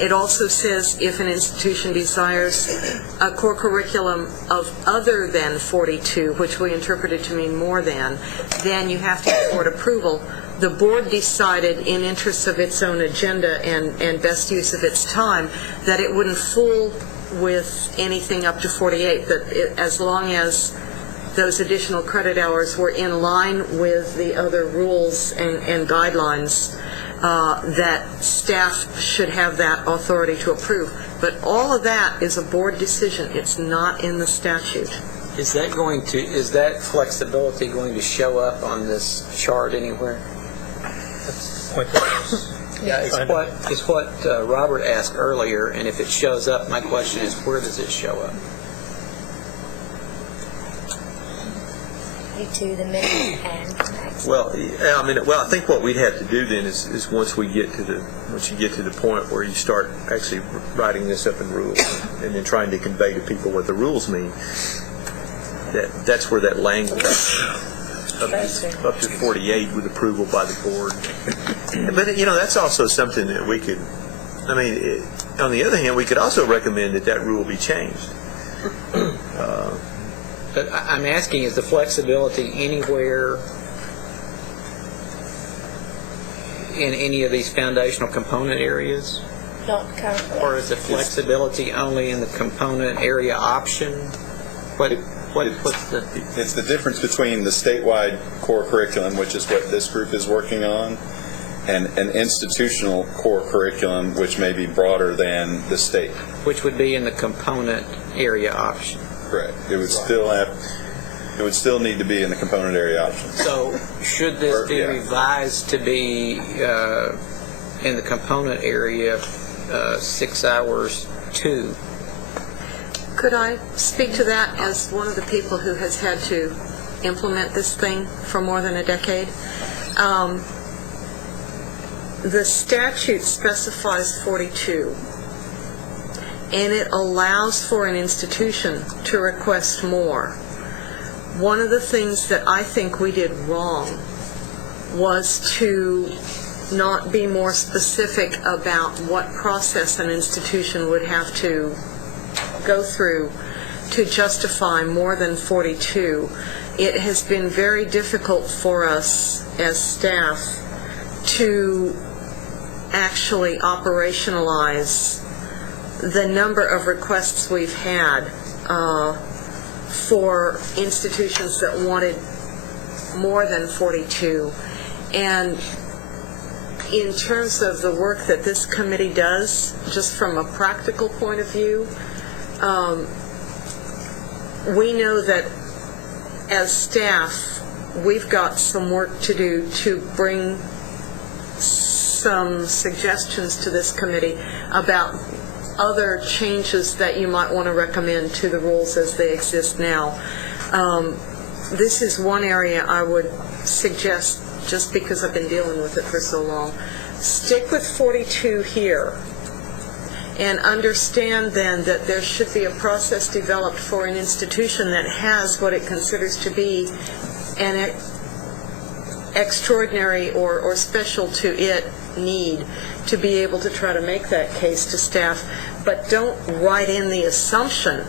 It also says if an institution desires a core curriculum of other than 42, which we interpreted to mean more than, then you have to get board approval. The board decided, in interest of its own agenda and best use of its time, that it wouldn't fool with anything up to 48, that as long as those additional credit hours were in line with the other rules and guidelines, that staff should have that authority to approve. But all of that is a board decision. It's not in the statute. Is that flexibility going to show up on this chart anywhere? That's the point. Yeah, it's what Robert asked earlier, and if it shows up, my question is, where does it show up? To the minimum and maximum. Well, I think what we'd have to do then is once you get to the point where you start actually writing this up in rules and then trying to convey to people what the rules mean, that's where that language up to 48 with approval by the board. But that's also something that we could. On the other hand, we could also recommend that rule be changed. But I'm asking, is the flexibility anywhere in any of these foundational component areas? Not currently. Or is the flexibility only in the component area option? It's the difference between the statewide core curriculum, which is what this group is working on, and an institutional core curriculum, which may be broader than the state. Which would be in the component area option. Correct. It would still need to be in the component area option. So should this be revised to be in the component area 6 hours too? Could I speak to that as one of the people who has had to implement this thing for more than a decade? The statute specifies 42, and it allows for an institution to request more. One of the things that I think we did wrong was to not be more specific about what process an institution would have to go through to justify more than 42. It has been very difficult for us as staff to actually operationalize the number of requests we've had for institutions that wanted more than 42. And in terms of the work that this committee does, just from a practical point of view, we know that as staff, we've got some work to do to bring some suggestions to this committee about other changes that you might want to recommend to the rules as they exist now. This is one area I would suggest, just because I've been dealing with it for so long. Stick with 42 here, and understand then that there should be a process developed for an institution that has what it considers to be an extraordinary or special to it need to be able to try to make that case to staff. But don't write in the assumption.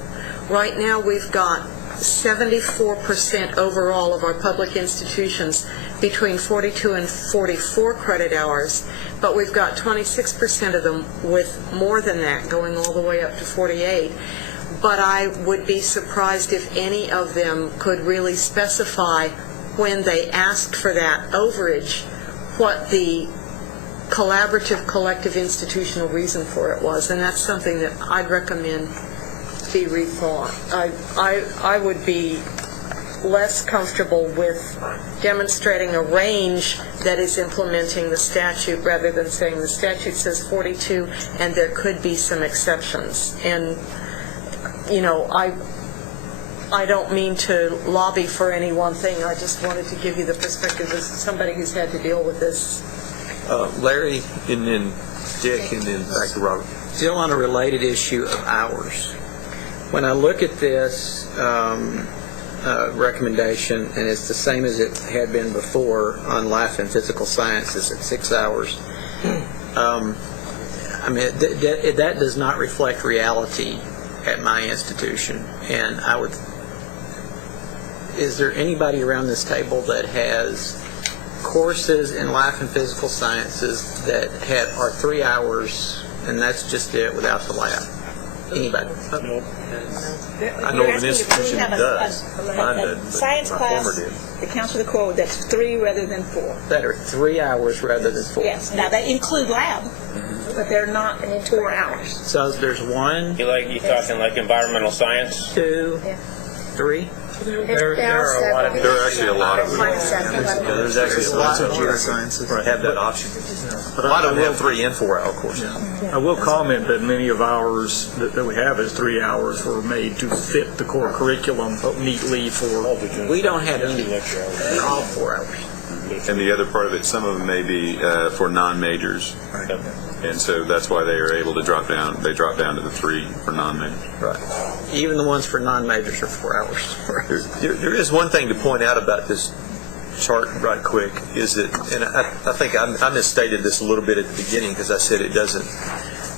Right now we've got 74% overall of our public institutions between 42 and 44 credit hours, but we've got 26% of them with more than that, going all the way up to 48. But I would be surprised if any of them could really specify when they asked for that overage what the collaborative, collective, institutional reason for it was, and that's something that I'd recommend be rethought. I would be less comfortable with demonstrating a range that is implementing the statute rather than saying the statute says 42 and there could be some exceptions. And, you know, I don't mean to lobby for any one thing. I just wanted to give you the perspective as somebody who's had to deal with this. Larry, and then Dick, and then back to Robert. Still on a related issue of hours. When I look at this recommendation, and it's the same as it had been before on life and physical sciences at 6 hours, I mean, that does not reflect reality at my institution. And is there anybody around this table that has courses in life and physical sciences that are 3 hours and that's just it without the lab? Anybody? I know of an institution that does. Mine doesn't, but Science my class, former did. the Council of the Core, that's 3 rather than 4. That are 3 hours rather than 4. Yes. Now, they include lab, but they're not 4 hours. So there's 1, You talking like environmental science? 2, 3? There are a lot of. There are actually a lot of. There's actually a lot of geosciences have that option. But a lot of them have 3 and 4 hour courses. I will comment that many of ours that we have as 3 hours were made to fit the core curriculum neatly for. We don't have any. They're all 4 hours. And the other part of it, some of them may be for non-majors. And so that's why they are able to drop down. They drop down to the 3 for non-majors. Right. Even the ones for non-majors are 4 hours. There is one thing to point out about this chart right quick, is that, and I think I misstated this a little bit at the beginning because I said it doesn't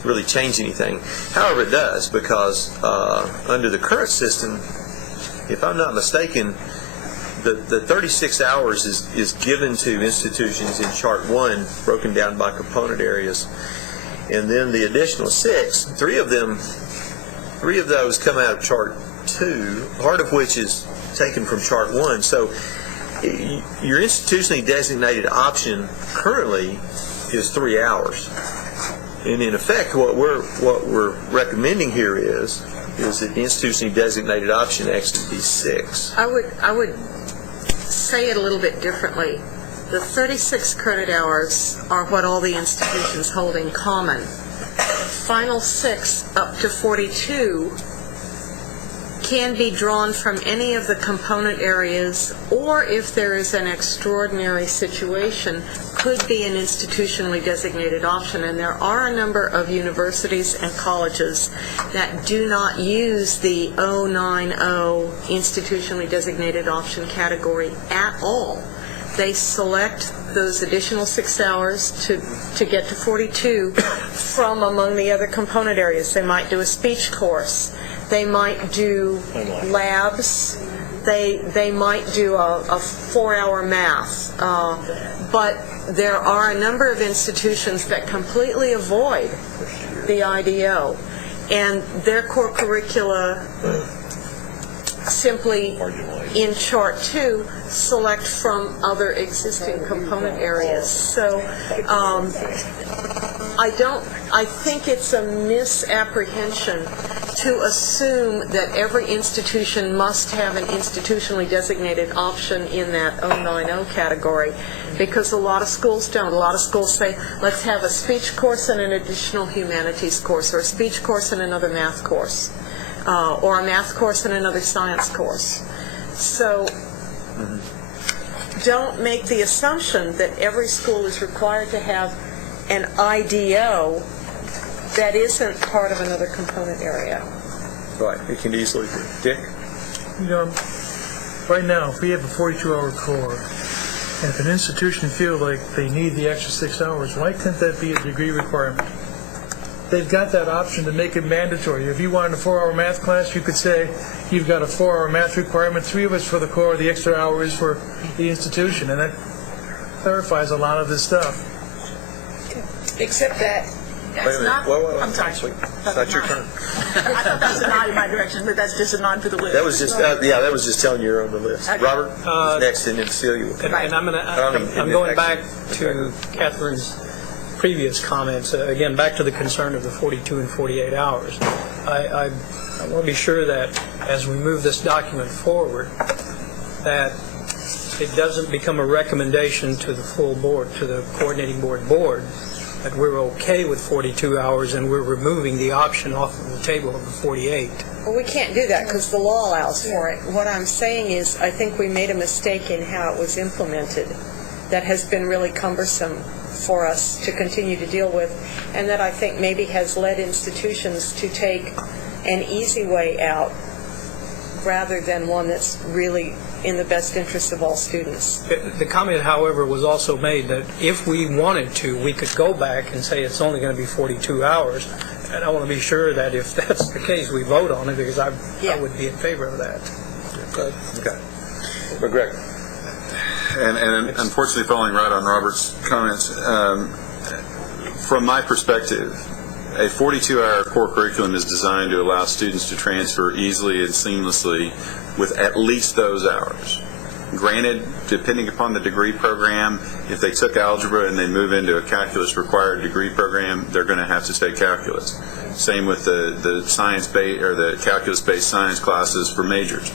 really change anything. However, it does, because under the current system, if I'm not mistaken, the 36 hours is given to institutions in Chart 1, broken down by component areas, and then the additional 6, three of those come out of Chart 2, part of which is taken from Chart 1. So your institutionally designated option currently is 3 hours. And in effect, what we're recommending here is that the institutionally designated option actually be 6. I would say it a little bit differently. The 36 credit hours are what all the institutions hold in common. Final 6 up to 42 can be drawn from any of the component areas, or if there is an extraordinary situation, could be an institutionally designated option. And there are a number of universities and colleges that do not use the 090 institutionally designated option category at all. They select those additional 6 hours to get to 42 from among the other component areas. They might do a speech course. They might do labs. They might do a 4-hour math. But there are a number of institutions that completely avoid the IDO, and their core curricula simply in Chart 2 select from other existing component areas. So I think it's a misapprehension to assume that every institution must have an institutionally designated option in that 090 category, because a lot of schools don't. A lot of schools say, let's have a speech course and an additional humanities course, or a speech course and another math course, or a math course and another science course. So don't make the assumption that every school is required to have an IDO that isn't part of another component area. Right, it can easily be. Dick? Right now, if we have a 42-hour core, and if an institution feels like they need the extra 6 hours, why can't that be a degree requirement? They've got that option to make it mandatory. If you wanted a 4-hour math class, you could say you've got a 4-hour math requirement, 3 of us for the core, the extra hour is for the institution, and that clarifies a lot of this stuff. Except that that's not. I'm sorry. That's your turn. I thought that was a nod in my direction, but that's just a nod for the list. That was just that was just telling you you're on the list. Okay. Robert is next, and then Celia. And I'm going back to Catherine's previous comments. Again, back to the concern of the 42 and 48 hours. I want to be sure that as we move this document forward, that it doesn't become a recommendation to the full board, to the coordinating board, that we're okay with 42 hours and we're removing the option off of the table of the 48. Well, we can't do that because the law allows for it. What I'm saying is I think we made a mistake in how it was implemented that has been really cumbersome for us to continue to deal with, and that I think maybe has led institutions to take an easy way out rather than one that's really in the best interest of all students. The comment, however, was also made that if we wanted to, we could go back and say it's only going to be 42 hours. And I want to be sure that if that's the case, we vote on it, because I would be in favor of that. Okay. But Greg. And unfortunately, following right on Robert's comments, from my perspective, a 42-hour core curriculum is designed to allow students to transfer easily and seamlessly with at least those hours. Granted, depending upon the degree program, if they took algebra and they move into a calculus required degree program, they're going to have to take calculus. Same with the science-based or the calculus-based science classes for majors.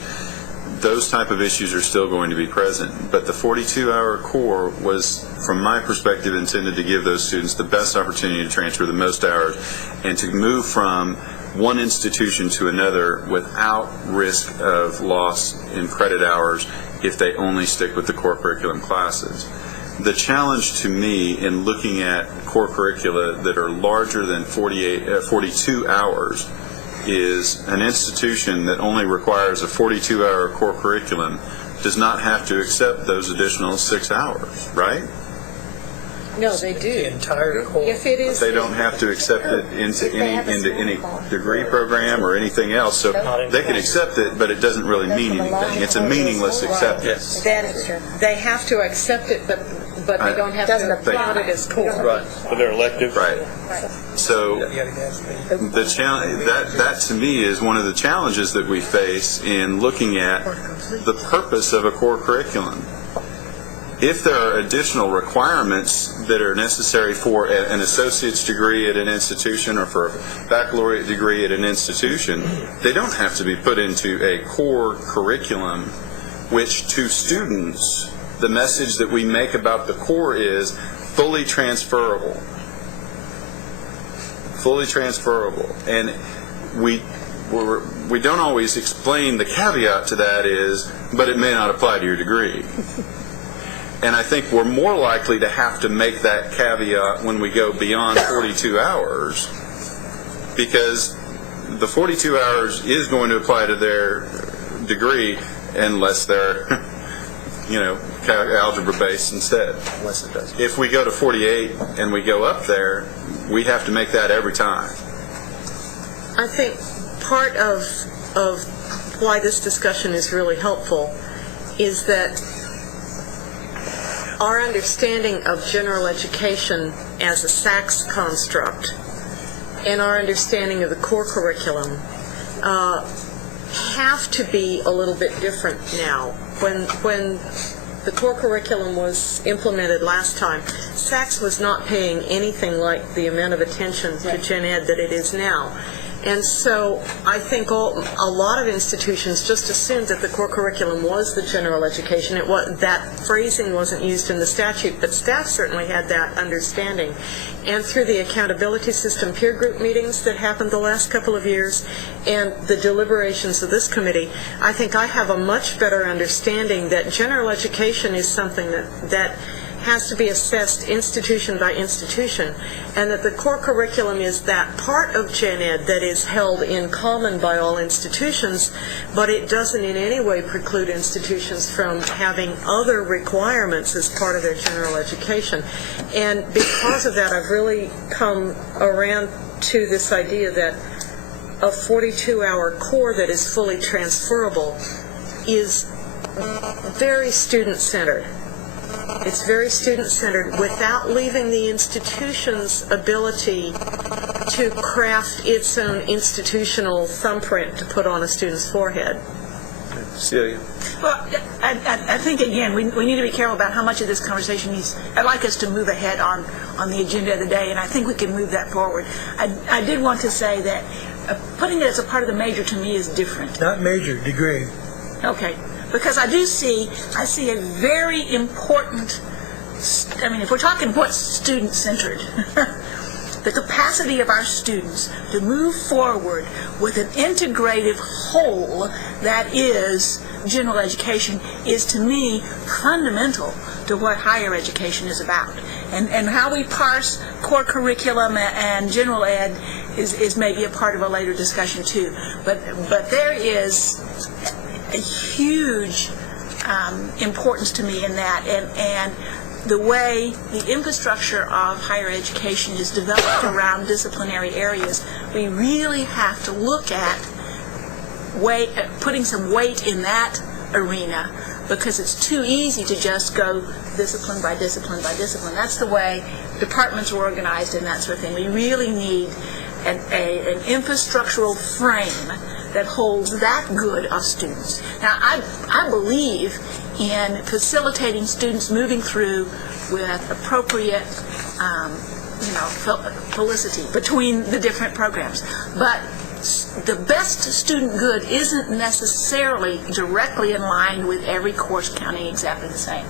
Those type of issues are still going to be present, but the 42-hour core was, from my perspective, intended to give those students the best opportunity to transfer the most hours and to move from one institution to another without risk of loss in credit hours if they only stick with the core curriculum classes. The challenge to me in looking at core curricula that are larger than 42 hours is an institution that only requires a 42-hour core curriculum does not have to accept those additional 6 hours, right? No, they do. The entire core. If it is, They don't have to accept it into any degree program or anything else. So they can accept it, but it doesn't really mean anything. It's a meaningless acceptance. then they have to accept it, but they don't have to count it as core. Right. But they're elective. Right. So the challenge that to me is one of the challenges that we face in looking at the purpose of a core curriculum. If there are additional requirements that are necessary for an associate's degree at an institution or for a baccalaureate degree at an institution, they don't have to be put into a core curriculum, which to students, the message that we make about the core is fully transferable. Fully transferable. And we don't always explain the caveat to that is, but it may not apply to your degree. And I think we're more likely to have to make that caveat when we go beyond 42 hours, because the 42 hours is going to apply to their degree unless they're, algebra based instead. Unless it does. If we go to 48 and we go up there, we have to make that every time. I think part of why this discussion is really helpful is that our understanding of general education as a SACS construct and our understanding of the core curriculum have to be a little bit different now. When the core curriculum was implemented last time, SACS was not paying anything like the amount of attention to Gen Ed that it is now. And so I think a lot of institutions just assumed that the core curriculum was the general education. That phrasing wasn't used in the statute, but staff certainly had that understanding. And through the accountability system peer group meetings that happened the last couple of years and the deliberations of this committee, I think I have a much better understanding that general education is something that has to be assessed institution by institution, and that the core curriculum is that part of Gen Ed that is held in common by all institutions, but it doesn't in any way preclude institutions from having other requirements as part of their general education. And because of that, I've really come around to this idea that a 42-hour core that is fully transferable is very student-centered. It's very student-centered without leaving the institution's ability to craft its own institutional thumbprint to put on a student's forehead. Celia? Well, I think, again, we need to be careful about how much of this conversation I'd like us to move ahead on the agenda of the day, and I think we can move that forward. I did want to say that putting it as a part of the major to me is different. Not major, degree. Okay. Because I see a very important, if we're talking what's student-centered, the capacity of our students to move forward with an integrative whole that is general education is, to me, fundamental to what higher education is about. And how we parse core curriculum and general ed is maybe a part of a later discussion, too. But there is a huge importance to me in that, and the way the infrastructure of higher education is developed around disciplinary areas, we really have to look at putting some weight in that arena, because it's too easy to just go discipline by discipline by discipline. That's the way departments are organized and that sort of thing. We really need an infrastructural frame that holds that good of students. Now, I believe in facilitating students moving through with appropriate, felicity between the different programs. But the best student good isn't necessarily directly in line with every course counting exactly the same.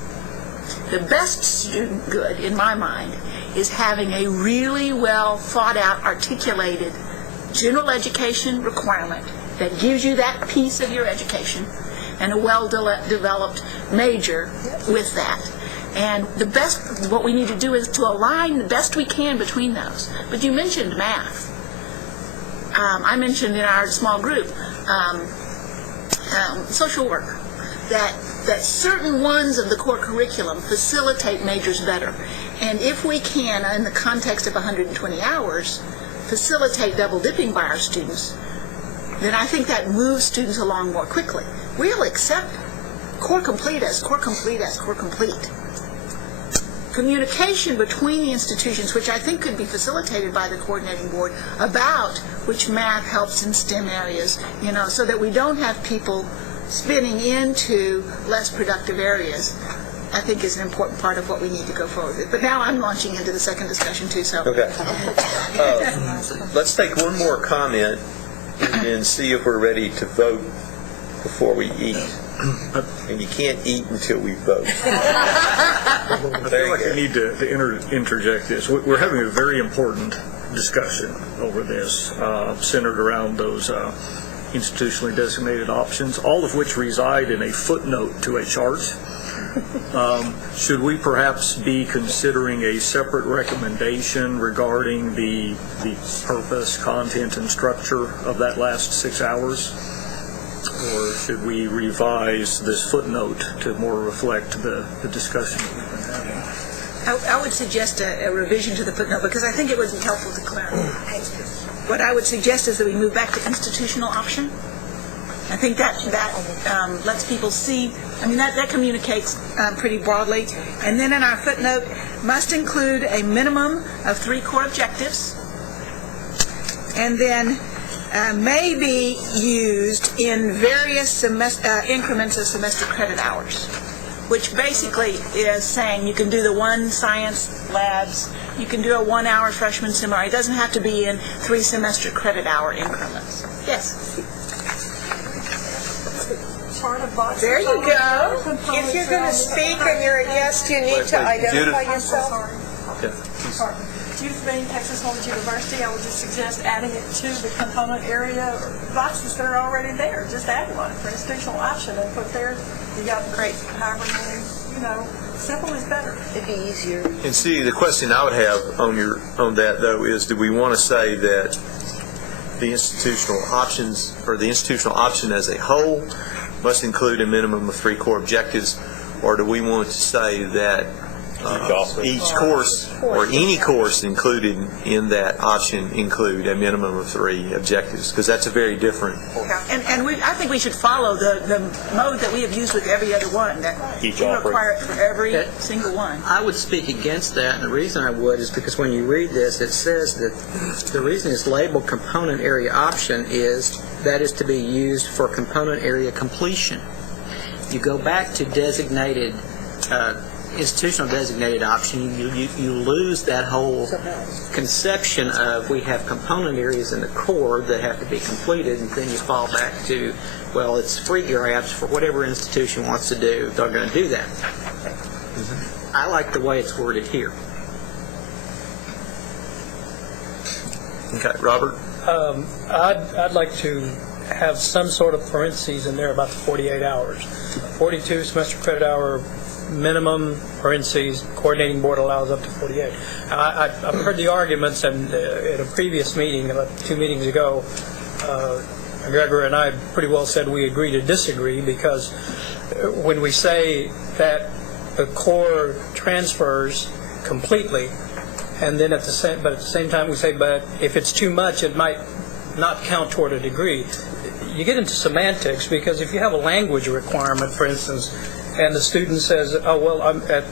The best student good, in my mind, is having a really well thought out, articulated general education requirement that gives you that piece of your education and a well-developed major with that. And what we need to do is to align the best we can between those. But you mentioned math. I mentioned in our small group social work. that certain ones of the core curriculum facilitate majors better. And if we can, in the context of 120 hours, facilitate double dipping by our students, then I think that moves students along more quickly. We'll accept core complete as core complete as core complete. Communication between the institutions, which I think could be facilitated by the coordinating board, about which math helps in STEM areas, so that we don't have people spinning into less productive areas, I think is an important part of what we need to go forward with. But now I'm launching into the second discussion too, so. Okay. Let's take one more comment and then see if we're ready to vote before we eat. And you can't eat until we vote. I feel like I need to interject this. We're having a very important discussion over this, centered around those institutionally designated options, all of which reside in a footnote to a chart. Should we perhaps be considering a separate recommendation regarding the purpose, content, and structure of that last 6 hours? Or should we revise this footnote to more reflect the discussion that we've been having? I would suggest a revision to the footnote because I think it would be helpful to clarify. What I would suggest is that we move back to institutional option. I think that lets people see, that communicates pretty broadly. And then in our footnote, must include a minimum of 3 core objectives. And then may be used in various increments of semester credit hours, which basically is saying you can do the 1 science labs, you can do a 1-hour freshman seminar. It doesn't have to be in 3 semester credit hour increments. Yes. There you go. If you're going to speak and you're a guest, you need to identify yourself. Judith Bain, Texas Holdings University. I would just suggest adding it to the component area boxes that are already there. Just add one for institutional option and put there. You got great, however many, simple is better. It'd be easier. And see, the question I would have on that though is, do we want to say that the institutional options or the institutional option as a whole must include a minimum of 3 core objectives, or do we want to say that each course or any course included in that option include a minimum of 3 objectives? Because that's a very different. And I think we should follow the mode that we have used with every other one, that we require it for every single one. I would speak against that, and the reason I would is because when you read this, it says that the reason it's labeled component area option is that is to be used for component area completion. You go back to designated institutional designated option, you lose that whole conception of we have component areas in the core that have to be completed, and then you fall back to, well, it's free grabs for whatever institution wants to do, they're going to do that. I like the way it's worded here. Okay, Robert? I'd like to have some sort of parentheses in there about the 48 hours. 42 semester credit hour minimum, parentheses, coordinating board allows up to 48. I've heard the arguments, and at a previous meeting, about 2 meetings ago, Gregor and I pretty well said we agree to disagree, because when we say that the core transfers completely, and then at the same time we say, but if it's too much, it might not count toward a degree. You get into semantics, because if you have a language requirement, for instance, and the student says, oh, well, I'm at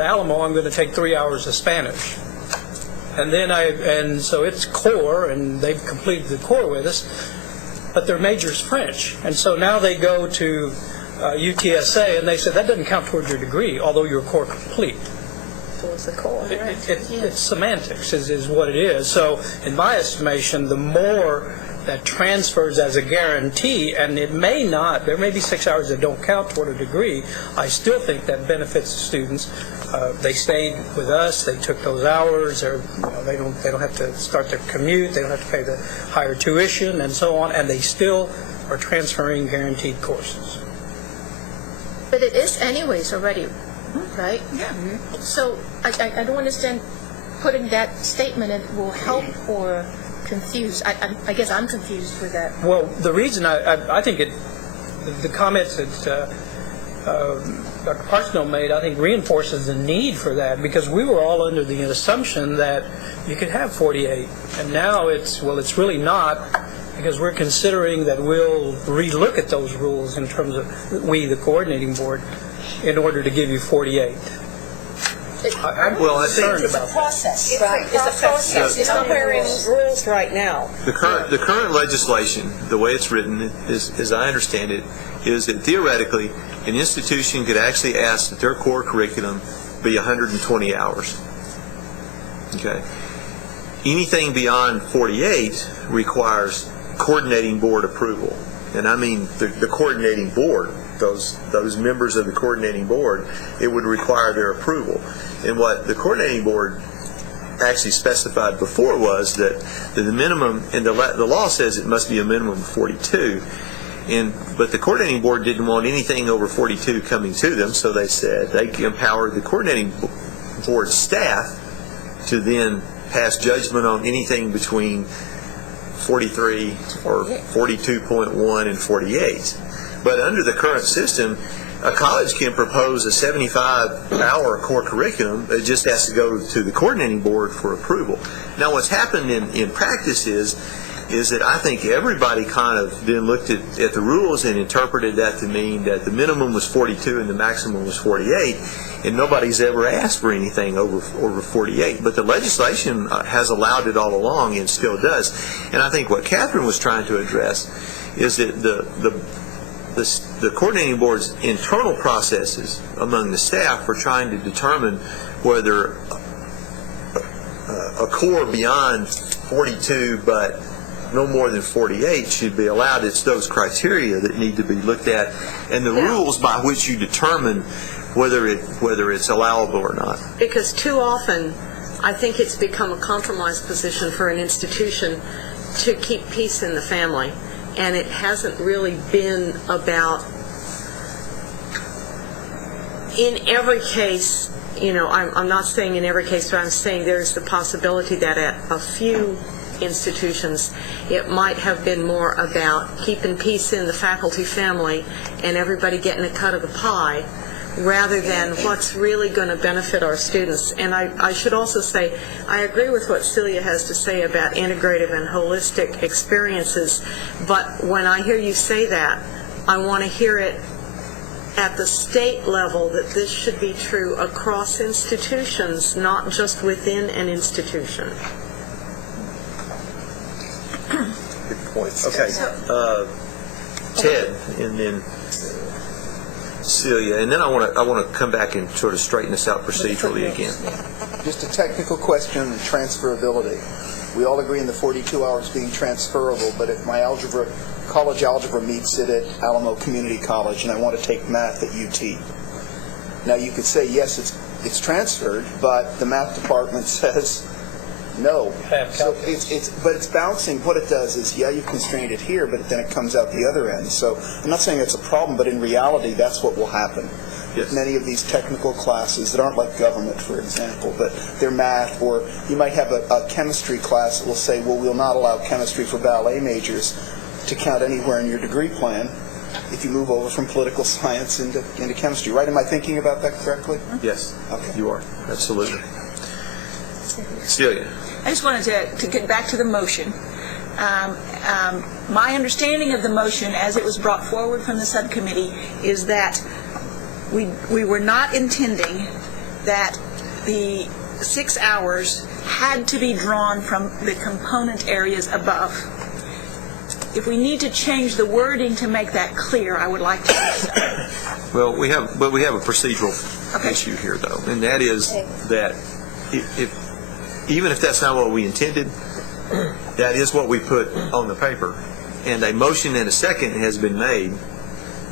Alamo, I'm going to take 3 hours of Spanish. And so it's core, and they've completed the core with us, but their major is French. And so now they go to UTSA, and they say, that doesn't count toward your degree, although your core complete. So it's the core. It's semantics is what it is. So in my estimation, the more that transfers as a guarantee, and it may not, there may be 6 hours that don't count toward a degree, I still think that benefits the students. They stayed with us, they took those hours, they don't have to start their commute, they don't have to pay the higher tuition and so on, and they still are transferring guaranteed courses. But it is anyways already, right? Yeah. So I don't understand putting that statement in will help or confused. I guess I'm confused with that. Well, the reason I think the comments that Dr. Parsnell made, I think reinforces the need for that, because we were all under the assumption that you could have 48, and now it's really not, because we're considering that we'll relook at those rules in terms of the coordinating board, in order to give you 48. I'm concerned about that. Process, right? It's a process. It's not wearing rules right now. The current legislation, the way it's written, is, as I understand it, is that theoretically an institution could actually ask that their core curriculum be 120 hours. Okay. Anything beyond 48 requires coordinating board approval, and I mean the coordinating board. Those members of the coordinating board, it would require their approval. And what the coordinating board actually specified before was that the minimum, and the law says it must be a minimum of 42, but the coordinating board didn't want anything over 42 coming to them, so they said they empowered the coordinating board staff to then pass judgment on anything between 43 or 42.1 and 48. But under the current system, a college can propose a 75-hour core curriculum. It just has to go to the coordinating board for approval. Now, what's happened in practice is that I think everybody kind of then looked at the rules and interpreted that to mean that the minimum was 42 and the maximum was 48, and nobody's ever asked for anything over 48. But the legislation has allowed it all along and still does. And I think what Catherine was trying to address is that the coordinating board's internal processes among the staff for trying to determine whether a core beyond 42 but no more than 48 should be allowed. It's those criteria that need to be looked at, and the rules by which you determine whether it's allowable or not. Because too often, I think it's become a compromise position for an institution to keep peace in the family. And it hasn't really been about, in every case, I'm not saying in every case, but I'm saying there's the possibility that at a few institutions it might have been more about keeping peace in the faculty family and everybody getting a cut of the pie, rather than what's really going to benefit our students. And I should also say, I agree with what Celia has to say about integrative and holistic experiences, but when I hear you say that, I want to hear it at the state level, that this should be true across institutions, not just within an institution. Good point. Okay. Ted, and then Celia, and then I want to come back and sort of straighten this out procedurally again. Just a technical question on transferability. We all agree in the 42 hours being transferable, but if my college algebra meets it at Alamo Community College and I want to take math at UT, now you could say, yes, it's transferred, but the math department says no. So it's bouncing. What it does is, yeah, you constrained it here, but then it comes out the other end. So I'm not saying it's a problem, but in reality, that's what will happen. Yes. Many of these technical classes that aren't like government, for example, but they're math, or you might have a chemistry class that will say, well, we'll not allow chemistry for ballet majors to count anywhere in your degree plan if you move over from political science into chemistry. Right? Am I thinking about that correctly? Yes. Okay. You are. Absolutely. Celia. I just wanted to get back to the motion. My understanding of the motion as it was brought forward from the subcommittee is that we were not intending that the 6 hours had to be drawn from the component areas above. If we need to change the wording to make that clear, I would like to do so. Well, we have a procedural issue here, though, and that is that even if that's not what we intended, that is what we put on the paper. And a motion and a second has been made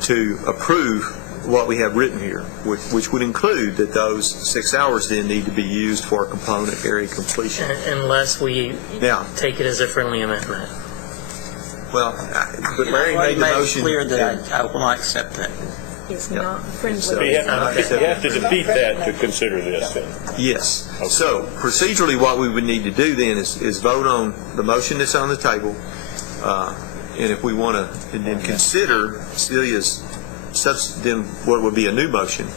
to approve what we have written here, which would include that those 6 hours then need to be used for component area completion. Unless we take it as a friendly amendment. Well, but Larry made the motion. Clear that I will not accept that. It's not friendly. So you have to defeat that to consider this. Yes. Okay. So procedurally, what we would need to do then is vote on the motion that's on the table, and if we want to, and then consider Celia's then what would be a new motion.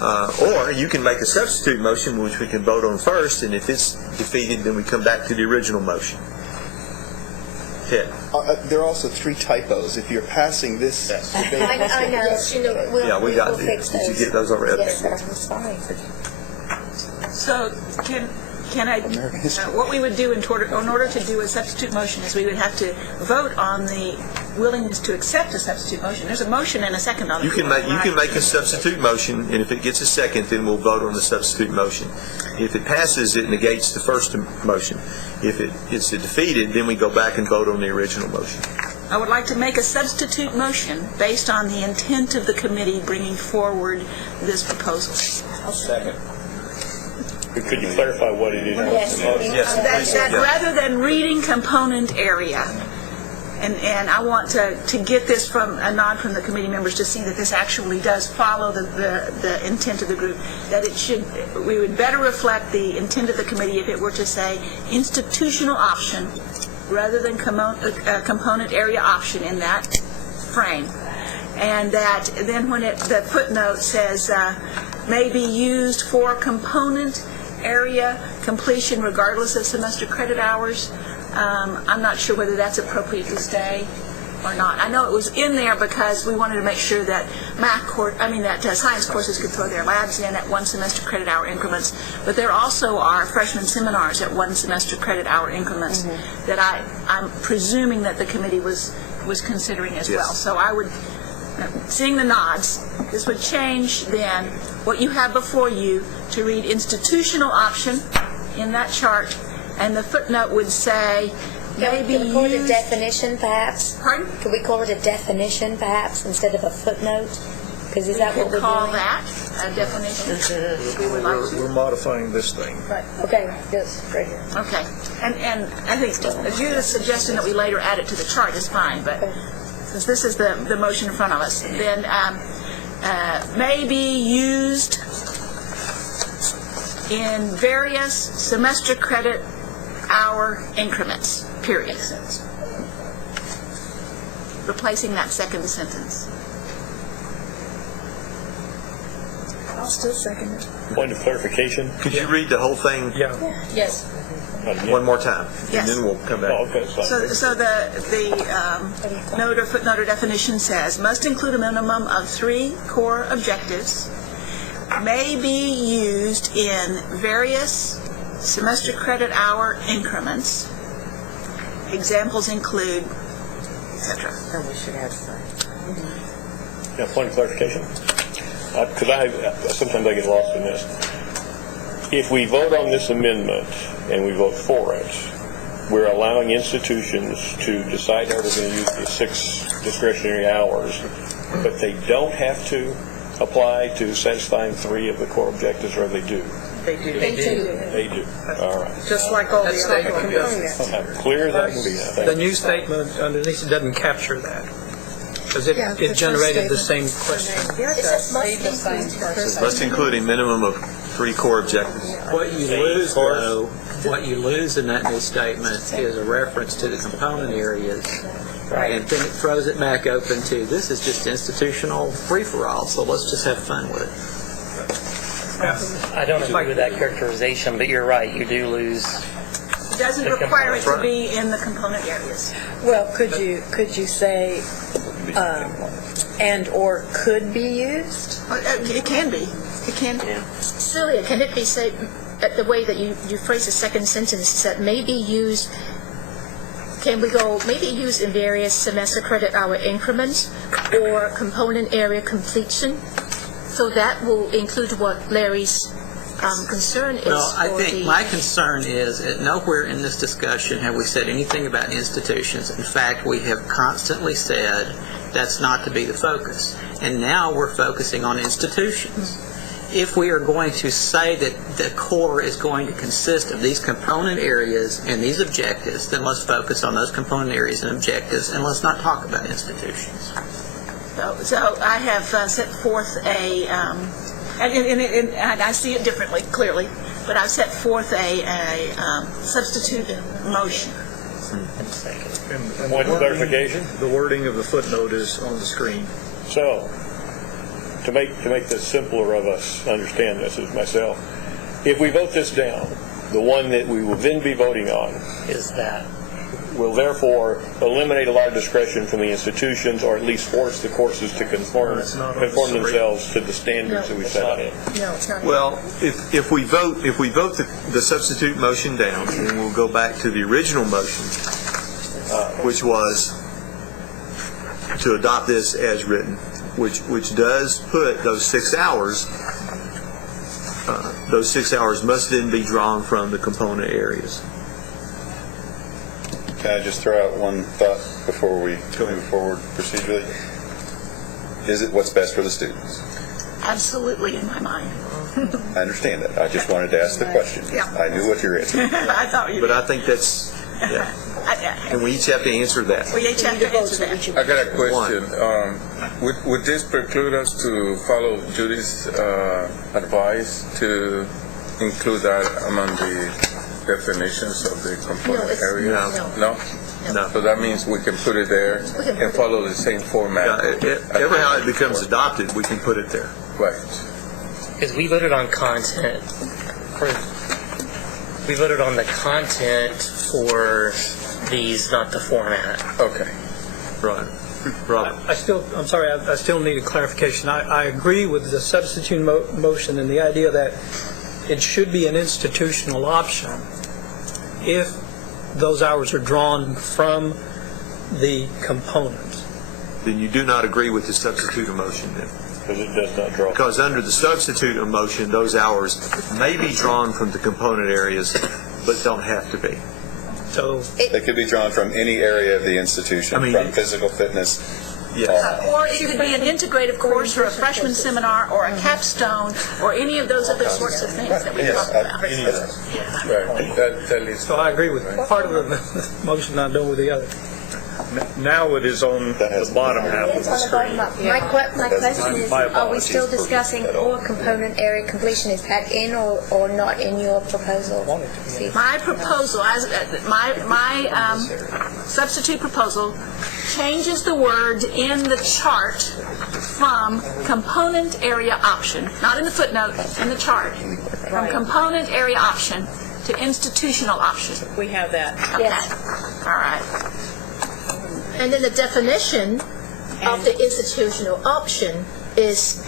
Or you can make a substitute motion, which we can vote on first, and if it's defeated, then we come back to the original motion. Yeah. There are also 3 typos. If you're passing this debate... I know. We'll we got we'll these. fix Did you those. get those already? Yes, sir. I'm sorry. So can I, what we would do in order to do a substitute motion is we would have to vote on the willingness to accept a substitute motion. There's a motion and a second on the You can make a substitute motion, and if it gets a second, then we'll vote on the substitute motion. If it passes, it negates the first motion. If it's defeated, then we go back and vote on the original motion. I would like to make a substitute motion based on the intent of the committee bringing forward this proposal. I'll second. Could you clarify what it is? Yes. That rather than reading component area, and I want to get this from a nod from the committee members to see that this actually does follow the intent of the group, that we would better reflect the intent of the committee if it were to say institutional option rather than component area option in that frame. And that then when the footnote says may be used for component area completion regardless of semester credit hours, I'm not sure whether that's appropriate to stay or not. I know it was in there because we wanted to make sure that science courses could throw their labs in at 1 semester credit hour increments, but there also are freshman seminars at 1 semester credit hour increments that I'm presuming that the committee was considering as well. So I would, seeing the nods, this would change then what you have before you to read institutional option in that chart, and the footnote would say maybe Can we call it a definition, perhaps? Pardon? Can we call it a definition, perhaps, instead of a footnote? Because is that what we're call doing? that a definition? We would like to. We're modifying this thing. Right. Okay. Yes. Right here. Okay. And I think Judith's suggestion that we later add it to the chart is fine, but since this is the motion in front of us, then may be used in various semester credit hour increments, period. Replacing that second sentence. I'll still second it. Point of clarification? Could you read the whole thing Yes. one more time? Yes. And then we'll come back. So the note or footnote or definition says, must include a minimum of 3 core objectives, may be used in various semester credit hour increments. Examples include, etc. Yeah, point of clarification? Because sometimes I get lost in this. If we vote on this amendment and we vote for it, we're allowing institutions to decide how they're going to use the 6 discretionary hours, but they don't have to apply to satisfying 3 of the core objectives, or they do? They do. They do. All right. Just like all the That's other statement, components. How clear as I can be now. The new statement underneath it doesn't capture that, because it generated the same question. Yeah, it does. Say the same person. Must include a minimum of 3 core objectives. What you lose, though, what you lose in that new statement is a reference to the component areas. And then it throws it back open to, this is just institutional free-for-all, so let's just have fun with it. I don't agree with that characterization, but you're right, you do lose. It doesn't require it to be in the component areas. Well, could you say and or could be used? It can be. It can be. Celia, can it be said the way that you phrase the second sentence that may be used? Can we go maybe used in various semester credit hour increments or component area completion? So that will include what Larry's concern is. Well, I think my concern is that nowhere in this discussion have we said anything about institutions. In fact, we have constantly said that's not to be the focus. And now we're focusing on institutions. If we are going to say that the core is going to consist of these component areas and these objectives, then let's focus on those component areas and objectives, and let's not talk about institutions. So I have set forth and I see it differently, clearly, but I've set forth a substitute motion. Point of clarification? The wording of the footnote is on the screen. So, to make the simpler of us understand this is myself. If we vote this down, the one that we will then be voting on Is that will therefore eliminate a lot of discretion from the institutions, or at least force the courses to conform themselves to the standards that we set out. No, it's not. Well, if we vote the substitute motion down, then we'll go back to the original motion, which was to adopt this as written, which does put those 6 hours. Those 6 hours must then be drawn from the component areas. Can I just throw out one thought before we move forward procedurally? Is it what's best for the students? Absolutely, in my mind. I understand that. I just wanted to ask the question. Yeah. I knew what your answer was. I thought you But did. I think that's, and we each have to answer that. We each have to answer that. I got a question. Would this preclude us to follow Judy's advice to include that among the definitions of the component area? No. So that means we can put it there and follow the same format. Ever how it becomes adopted, we can put it there. Right. because we voted on content. We voted on the content for these, not the format. Okay. Right. Robert. I'm sorry, I still need a clarification. I agree with the substitute motion and the idea that it should be an institutional option if those hours are drawn from the components. Then you do not agree with the substitute motion then? Because it does not draw. Because under the substitute motion, those hours may be drawn from the component areas, but don't have to be. So they could be drawn from any area of the institution, from physical fitness. Or it could be an integrative course or a freshman seminar or a capstone or any of those other sorts of things that we talked about. So I agree with part of the motion, not doing with the other. Now it is on the bottom half of the screen. My question is, are we still discussing or component area completion? Is that in or not in your proposal? My proposal, my substitute proposal changes the word in the chart from component area option, not in the footnote, in the chart, from component area option to institutional option. We have that. Okay. All right. And then the definition of the institutional option is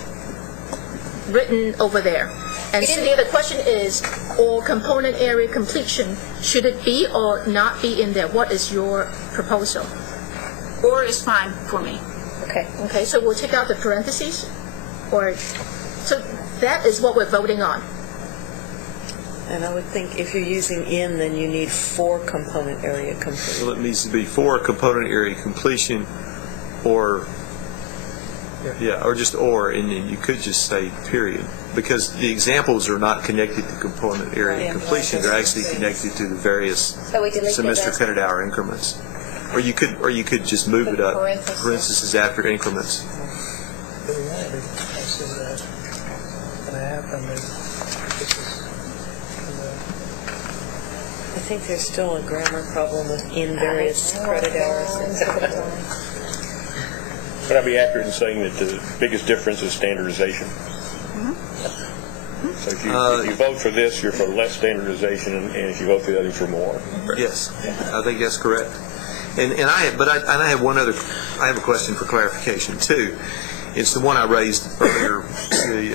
written over there. And Cynthia, the question is, or component area completion, should it be or not be in there? What is your proposal? Or is fine for me. Okay. Okay, so we'll take out the parentheses? So that is what we're voting on. And I would think if you're using in, then you need for component area completion. Well, it needs to be for component area completion, or just or, and then you could just say period, because the examples are not connected to component area completion. They're actually connected to the various semester credit hour increments. Or you could just move it up, parentheses after increments. I think there's still a grammar problem with in various credit hours. Would I be accurate in saying that the biggest difference is standardization? So if you vote for this, you're for less standardization, and if you vote for the other, for more. Yes, I think that's correct. And I have one other. I have a question for clarification too. It's the one I raised earlier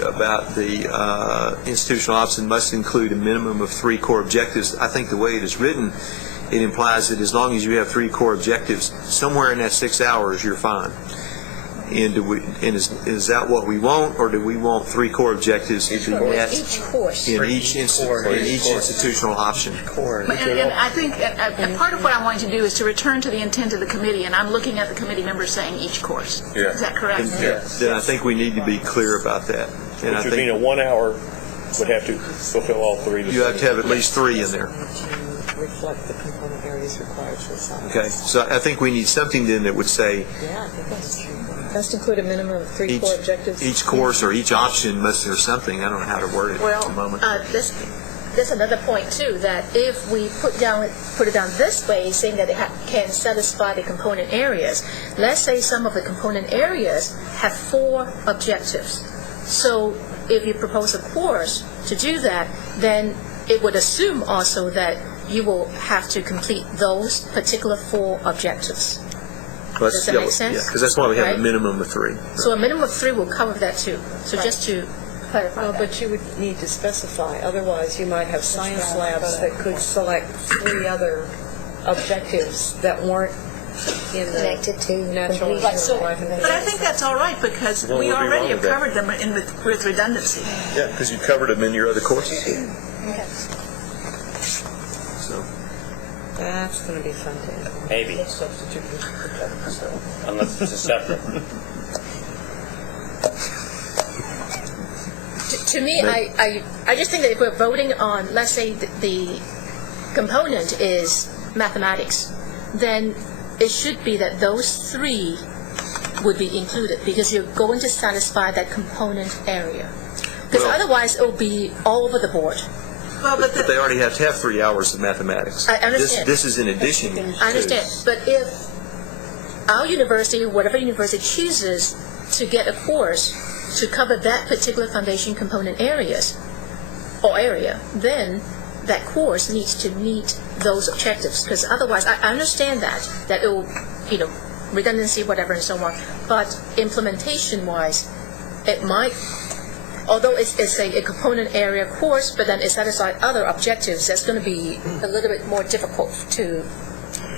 about the institutional option must include a minimum of 3 core objectives. I think the way it is written, it implies that as long as you have 3 core objectives, somewhere in that 6 hours, you're fine. And is that what we want, or do we want 3 core objectives to be met Each course. in each institutional option? And I think and part of what I'm wanting to do is to return to the intent of the committee, and I'm looking at the committee members saying each course. Yeah. Is that correct? Then I think we need to be clear about that. And Which would mean a 1 hour would have to fulfill all 3. You have to have at least 3 in there. Reflect the component areas required for science. Okay, so I think we need something then that would say Yeah, I think that's true. Must include a minimum of 3 core objectives. each course or each option must, or something. I don't know how to word it at the moment. There's another point too, that if we put it down this way, saying that it can satisfy the component areas, let's say some of the component areas have 4 objectives. So if you propose a course to do that, then it would assume also that you will have to complete those particular 4 objectives. Does that make sense? Yeah, because that's why we have Right? a minimum of 3. So a minimum of 3 will cover that too. So just to clarify Well, that. but you would need to specify, otherwise you might have science labs that could select 3 other objectives that weren't in the Connected to natural completion. history life and But I think that's all right, because What we would be already wrong have with that? covered them with redundancy. Yeah, because you covered them in your other courses. So, That's going to be fun to implement. Maybe. Unless it's a separate. To me, I just think that if we're voting on, let's say the component is mathematics, then it should be that those 3 would be included, because you're going to satisfy that component area. Because otherwise, it will be all over the board. Well, but they already have to have 3 hours of mathematics. I understand. This is in addition. I understand, but if our university, whatever university chooses to get a course to cover that particular foundation component area, then that course needs to meet those objectives, because otherwise, I understand that it will, redundancy, whatever, and so on, but implementation-wise, it might, although it's a component area course, but then it satisfies other objectives, that's going to be a little bit more difficult to...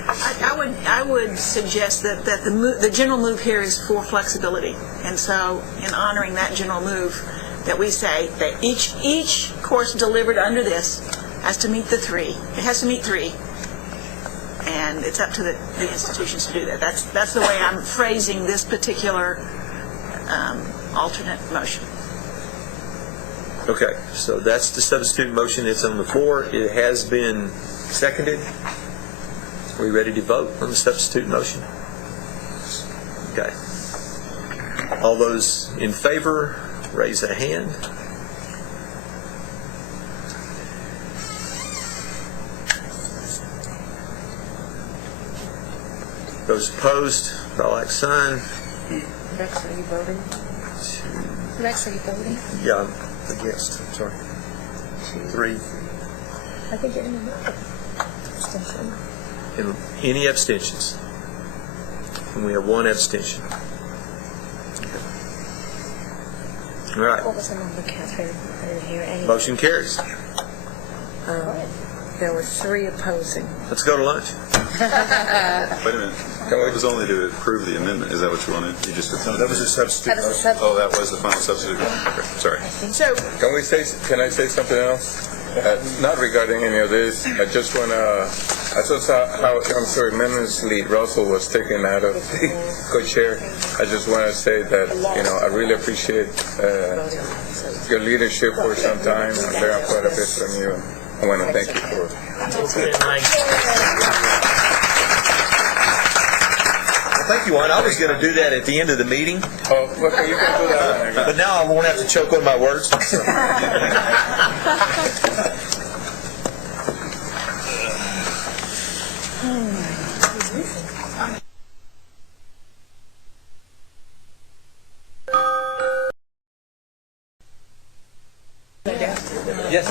I would suggest that the general move here is for flexibility, and so in honoring that general move, that we say that each course delivered under this has to meet the 3. It has to meet 3, and it's up to the institutions to do that. That's the way I'm phrasing this particular alternate motion. Okay, so that's the substitute motion. It's on the floor. It has been seconded. Are we ready to vote on the substitute motion? Okay. All those in favor, raise a hand. Those opposed, by like sign. Rex, are you voting? Rex, are you voting? Yeah, against. I'm sorry. 3. I think you're going to abstention. And any abstentions? And we have 1 abstention. All right. What was the number, Catherine? I didn't hear any. Motion carries. There were 3 opposing. Let's go to lunch. Wait a minute. It was only to approve the amendment. Is that what you wanted? You just No, that was a substitute. That was a substitute. Oh, that was the final substitute. Okay, sorry. So, Can I say something else? Not regarding any of this. I just want to. I saw how unceremoniously Russell was taken out of the co-chair. I just want to say that I really appreciate your leadership for some time. I'm very proud of it from you. I want to thank you for it. Well, thank you, Juan. I was going to do that at the end of the meeting. Oh, okay, you can do that. But now I won't have to choke on my words. Yes.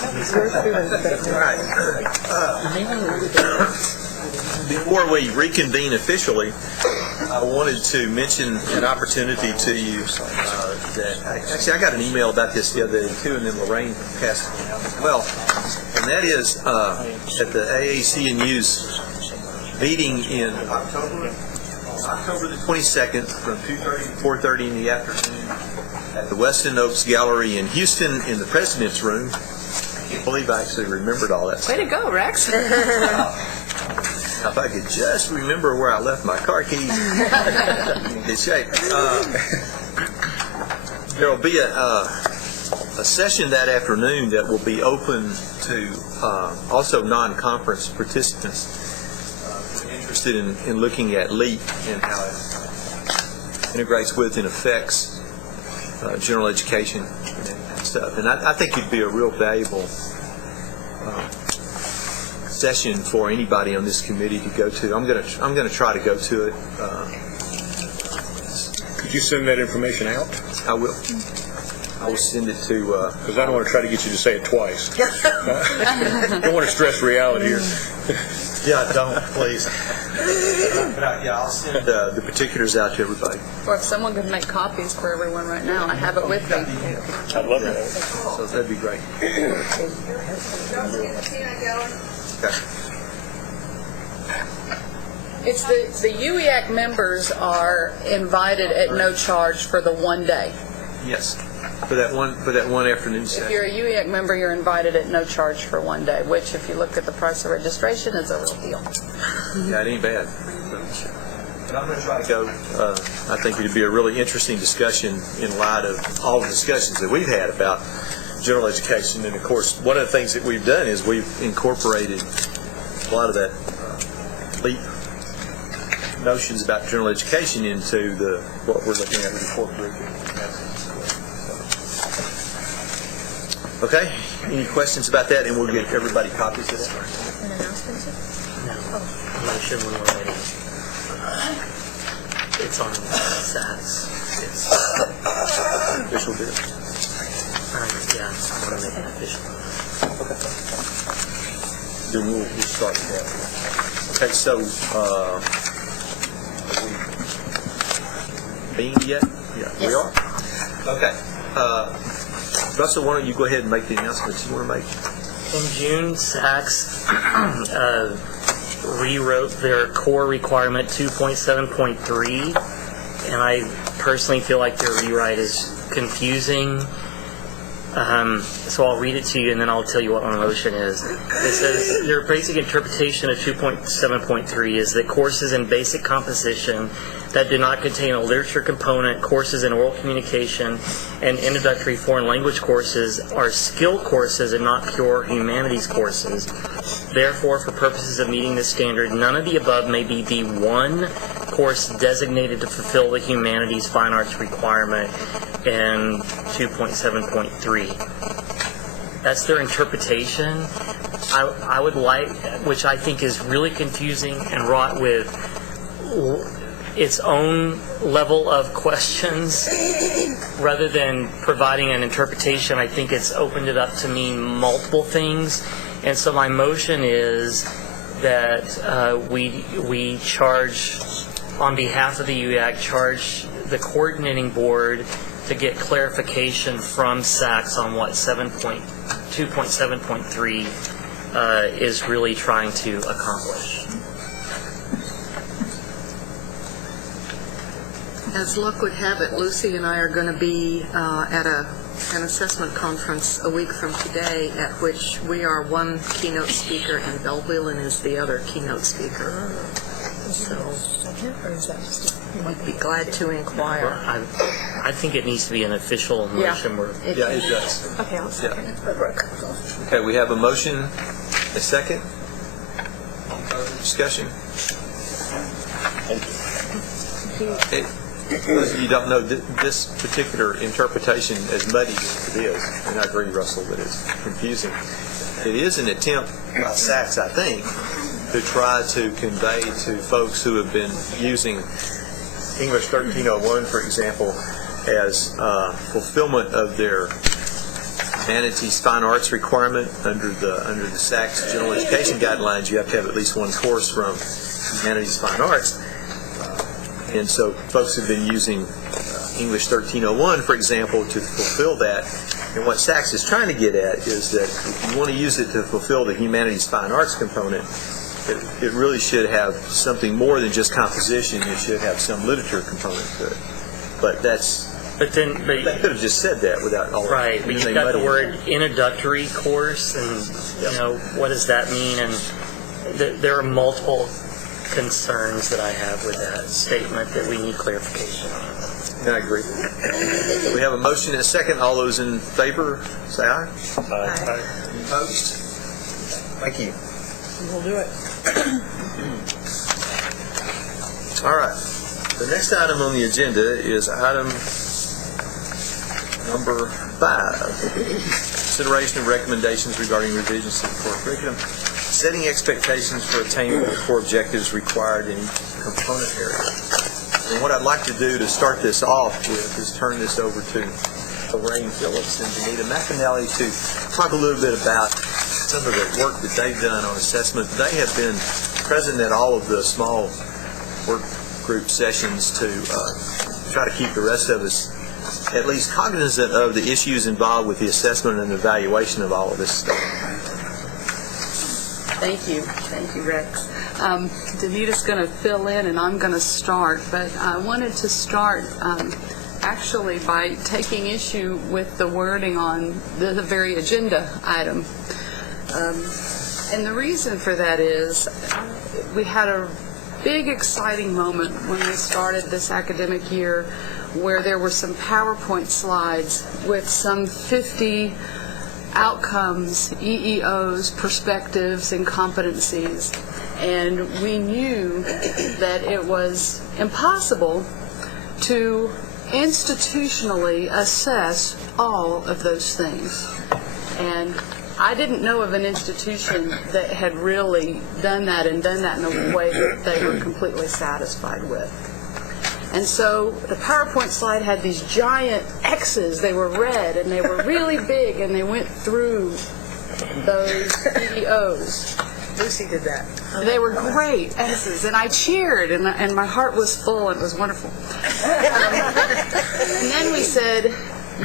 Before we reconvene officially, I wanted to mention an opportunity to you that I got an email about this the other day too, and then Lorraine passed it out as well. And that is at the AAC&U's meeting in October the 22nd from 2:30 to 4:30 in the afternoon at the Weston Oaks Gallery in Houston in the President's Room. I can't believe I actually remembered all that stuff. way to go, Rex. If I could just remember where I left my car keys, in good shape. There will be a session that afternoon that will be open to also non-conference participants interested in looking at LEAP and how it integrates with and affects general education and stuff. And I think it'd be a real valuable session for anybody on this committee to go to. I'm gonna try to go to it. Could you send that information out? I will. I will send it to, Because I don't want to try to get you to say it twice. Don't want to stress reality here. yeah, don't, please. I'll send the particulars out to everybody. Or if someone could make copies for everyone right now, I have it with me. I'd love that. So that'd be great. It's the UEAC members are invited at no charge for the one day. Yes, for that one afternoon If session. you're a UEAC member, you're invited at no charge for one day, which, if you look at the price of registration, is a real deal. Yeah, it ain't bad. But I'm going to try to go. I think it'd be a really interesting discussion in light of all the discussions that we've had about general education. And of course, one of the things that we've done is we've incorporated a lot of that leap notions about general education into what we're looking at with the core curriculum. Okay, any questions about that? And we'll get everybody copies of that. An announcement? I'm not sure when we're ready. It's on SATS. It's official bid. Yeah, I want to make it official. Okay. Then we'll start with that. Okay, so have we beamed yet? Yeah, we are. Okay. Russell, why don't you go ahead and make the announcements you want to make? In June, SACS rewrote their core requirement 2.7.3, and I personally feel like their rewrite is confusing. So I'll read it to you, and then I'll tell you what my motion is. It says, their basic interpretation of 2.7.3 is that courses in basic composition that do not contain a literature component, courses in oral communication, and introductory foreign language courses are skill courses and not pure humanities courses. Therefore, for purposes of meeting this standard, none of the above may be the one course designated to fulfill the humanities fine arts requirement in 2.7.3. That's their interpretation. I would like, which I think is really confusing and wrought with its own level of questions. Rather than providing an interpretation, I think it's opened it up to mean multiple things. And so my motion is that we charge, on behalf of the UEAC, charge the coordinating board to get clarification from SACS on what 2.7.3 is really trying to accomplish. As luck would have it, Lucy and I are going to be at an assessment conference a week from today, at which we are one keynote speaker and Belle Whelan is the other keynote speaker. So we'd be glad to inquire. I think it needs to be an official motion. It does. Okay, I'll second it. Okay, we have a motion, a second. Discussion. Those of you don't know, this particular interpretation, as muddy as it is, and I agree, Russell, that it's confusing, it is an attempt by SACS, I think, to try to convey to folks who have been using English 1301, for example, as fulfillment of their humanities fine arts requirement under the SACS general education guidelines. You have to have at least one course from humanities fine arts. And so folks have been using English 1301, for example, to fulfill that. And what SACS is trying to get at is that if you want to use it to fulfill the humanities fine arts component, it really should have something more than just composition. It should have some literature component to it. But they could have just said that without all right. But you've got the word introductory course, and what does that mean? And there are multiple concerns that I have with that statement that we need clarification on. I agree. We have a motion and a second. All those in favor, say aye. Aye. Opposed? Thank you. We'll do it. All right. The next item on the agenda is item number 5. Consideration of recommendations regarding revisions to the core curriculum, setting expectations for attainment of core objectives required in each component area. And what I'd like to do to start this off with is turn this over to Lorraine Phillips and Janita McAnally to talk a little bit about some of the work that they've done on assessment. They have been present at all of the small work group sessions to try to keep the rest of us at least cognizant of the issues involved with the assessment and evaluation of all of this stuff. Thank you, Rex. Danita's going to fill in and I'm going to start, but I wanted to start actually by taking issue with the wording on the very agenda item. And the reason for that is we had a big exciting moment when we started this academic year where there were some PowerPoint slides with some 50 outcomes, EEOs, perspectives, and competencies. And we knew that it was impossible to institutionally assess all of those things. And I didn't know of an institution that had really done that and done that in a way that they were completely satisfied with. And so the PowerPoint slide had these giant X's. They were red and they were really big, and they went through those EOs. Lucy did that. They were great X's, and I cheered, and my heart was full, and it was wonderful. And then we said,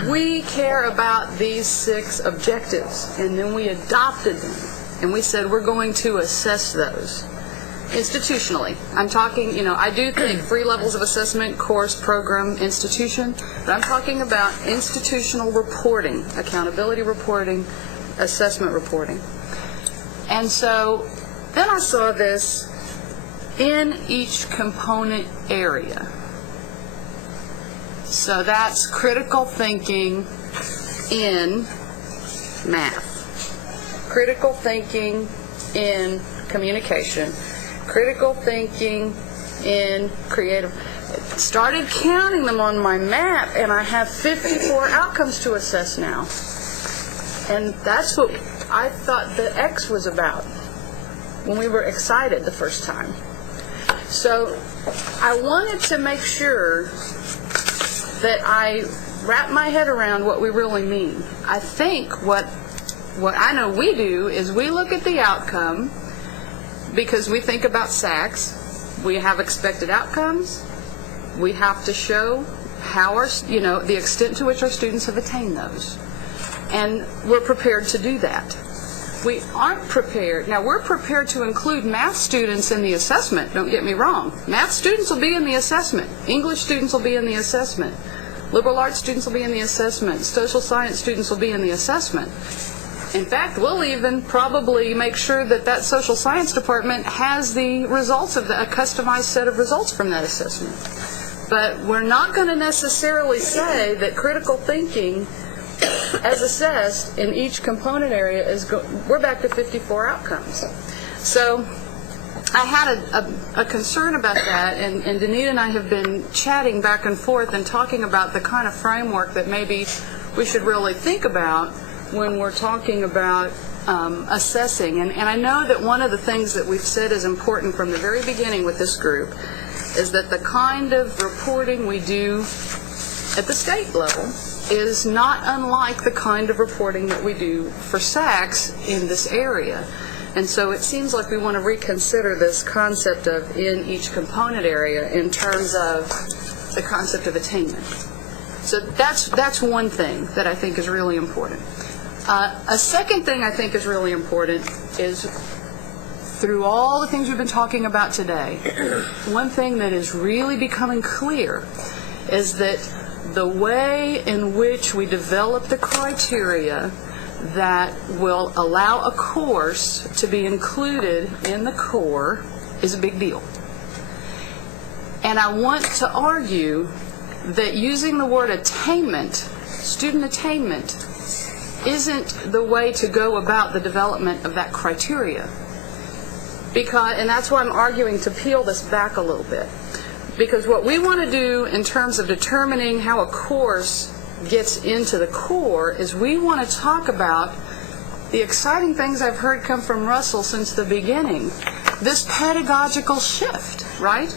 we care about these 6 objectives, and then we adopted them, and we said we're going to assess those institutionally. I'm talking, I do think 3 levels of assessment: course, program, institution, but I'm talking about institutional reporting, accountability reporting, assessment reporting. And so then I saw this in each component area. So that's critical thinking in math, critical thinking in communication, critical thinking in creative. Started counting them on my map, and I have 54 outcomes to assess now. And that's what I thought the X was about when we were excited the first time. So I wanted to make sure that I wrap my head around what we really mean. I think what I know we do is we look at the outcome because we think about SACs. We have expected outcomes. We have to show how the extent to which our students have attained those. And we're prepared to do that. We aren't prepared. Now, we're prepared to include math students in the assessment. Don't get me wrong. Math students will be in the assessment. English students will be in the assessment. Liberal arts students will be in the assessment. Social science students will be in the assessment. In fact, we'll even probably make sure that that social science department has the results of a customized set of results from that assessment. But we're not going to necessarily say that critical thinking as assessed in each component area we're back to 54 outcomes. So I had a concern about that, and Danita and I have been chatting back and forth and talking about the kind of framework that maybe we should really think about when we're talking about assessing. And I know that one of the things that we've said is important from the very beginning with this group is that the kind of reporting we do at the state level is not unlike the kind of reporting that we do for SACs in this area. And so it seems like we want to reconsider this concept of in each component area in terms of the concept of attainment. So that's one thing that I think is really important. A second thing I think is really important is through all the things we've been talking about today, one thing that is really becoming clear is that the way in which we develop the criteria that will allow a course to be included in the core is a big deal. And I want to argue that using the word attainment, student attainment, isn't the way to go about the development of that criteria. And that's why I'm arguing to peel this back a little bit. Because what we want to do in terms of determining how a course gets into the core is we want to talk about the exciting things I've heard come from Russell since the beginning. This pedagogical shift, right?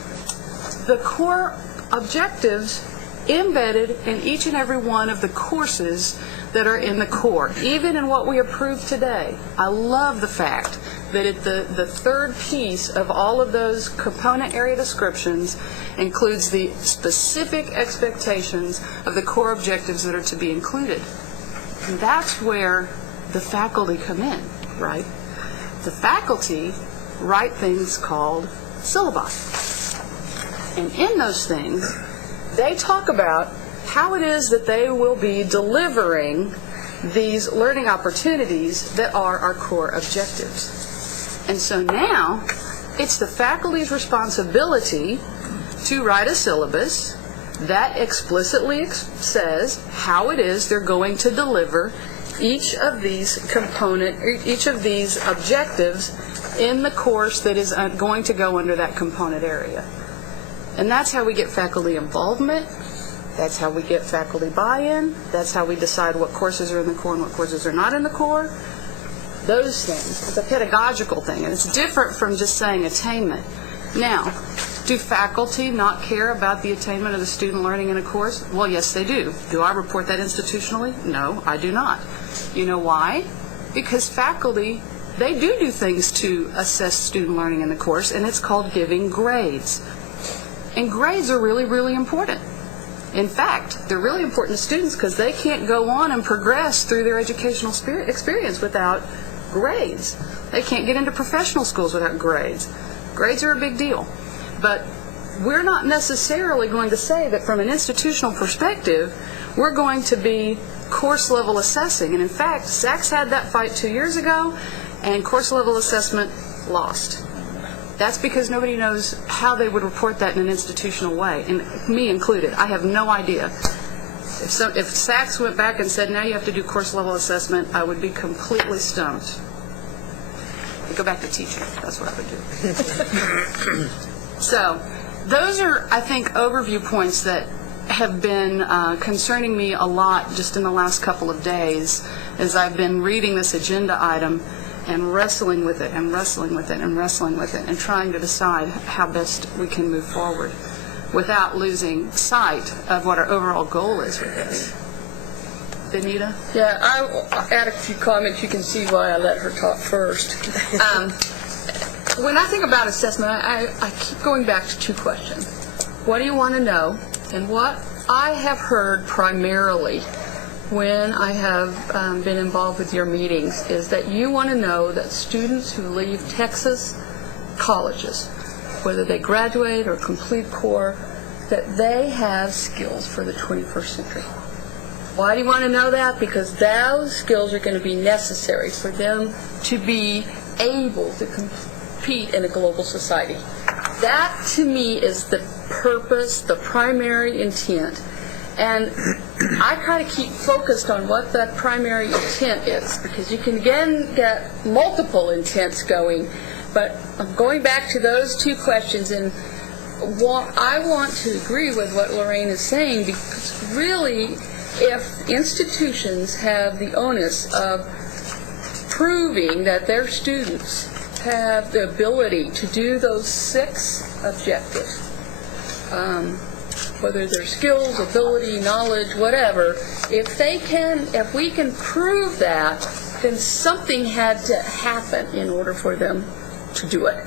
The core objectives embedded in each and every one of the courses that are in the core, even in what we approved today. I love the fact that the third piece of all of those component area descriptions includes the specific expectations of the core objectives that are to be included. And that's where the faculty come in, right? The faculty write things called syllabi. And in those things, they talk about how it is that they will be delivering these learning opportunities that are our core objectives. And so now, it's the faculty's responsibility to write a syllabus that explicitly says how it is they're going to deliver each of these objectives in the course that is going to go under that component area. And that's how we get faculty involvement. That's how we get faculty buy-in. That's how we decide what courses are in the core and what courses are not in the core. Those things. It's a pedagogical thing, and it's different from just saying attainment. Now, do faculty not care about the attainment of the student learning in a course? Well, yes, they do. Do I report that institutionally? No, I do not. You know why? Because faculty, they do things to assess student learning in the course, and it's called giving grades. And grades are really, really important. In fact, they're really important to students because they can't go on and progress through their educational experience without grades. They can't get into professional schools without grades. Grades are a big deal. But we're not necessarily going to say that from an institutional perspective, we're going to be course level assessing. And in fact, SACS had that fight 2 years ago, and course level assessment lost. That's because nobody knows how they would report that in an institutional way, and me included. I have no idea. If SACS went back and said, now you have to do course level assessment, I would be completely stumped. I'd go back to teaching. That's what I would do. So those are, I think, overview points that have been concerning me a lot just in the last couple of days as I've been reading this agenda item and wrestling with it and wrestling with it and wrestling with it and trying to decide how best we can move forward without losing sight of what our overall goal is with this. Benita? Yeah, I'll add a few comments. You can see why I let her talk first. When I think about assessment, I keep going back to two questions. What do you want to know? And what I have heard primarily when I have been involved with your meetings is that you want to know that students who leave Texas colleges, whether they graduate or complete core, that they have skills for the 21st century. Why do you want to know that? Because those skills are going to be necessary for them to be able to compete in a global society. That, to me, is the purpose, the primary intent. And I try to keep focused on what that primary intent is, because you can again get multiple intents going. But I'm going back to those two questions, and I want to agree with what Lorraine is saying, because really, if institutions have the onus of proving that their students have the ability to do those 6 objectives, whether they're skills, ability, knowledge, whatever, if we can prove that, then something had to happen in order for them to do it.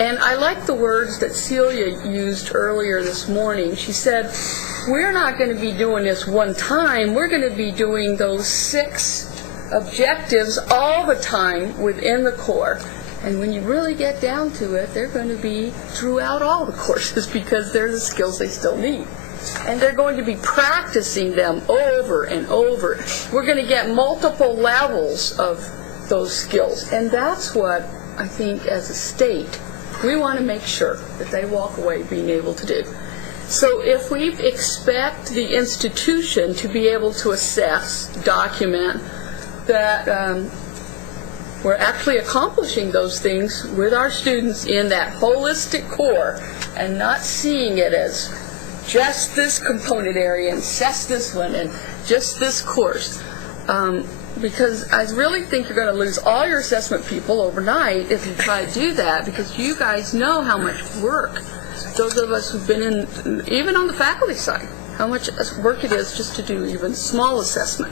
And I like the words that Celia used earlier this morning. She said, we're not going to be doing this one time, we're going to be doing those 6 objectives all the time within the core. And when you really get down to it, they're going to be throughout all the courses because they're the skills they still need. And they're going to be practicing them over and over. We're going to get multiple levels of those skills. And that's what I think as a state, we want to make sure that they walk away being able to do. So if we expect the institution to be able to assess, document, that we're actually accomplishing those things with our students in that holistic core and not seeing it as just this component area and just this one and just this course. Because I really think you're going to lose all your assessment people overnight if you try to do that, because you guys know how much work, those of us who've been in, even on the faculty side, how much work it is just to do even small assessment,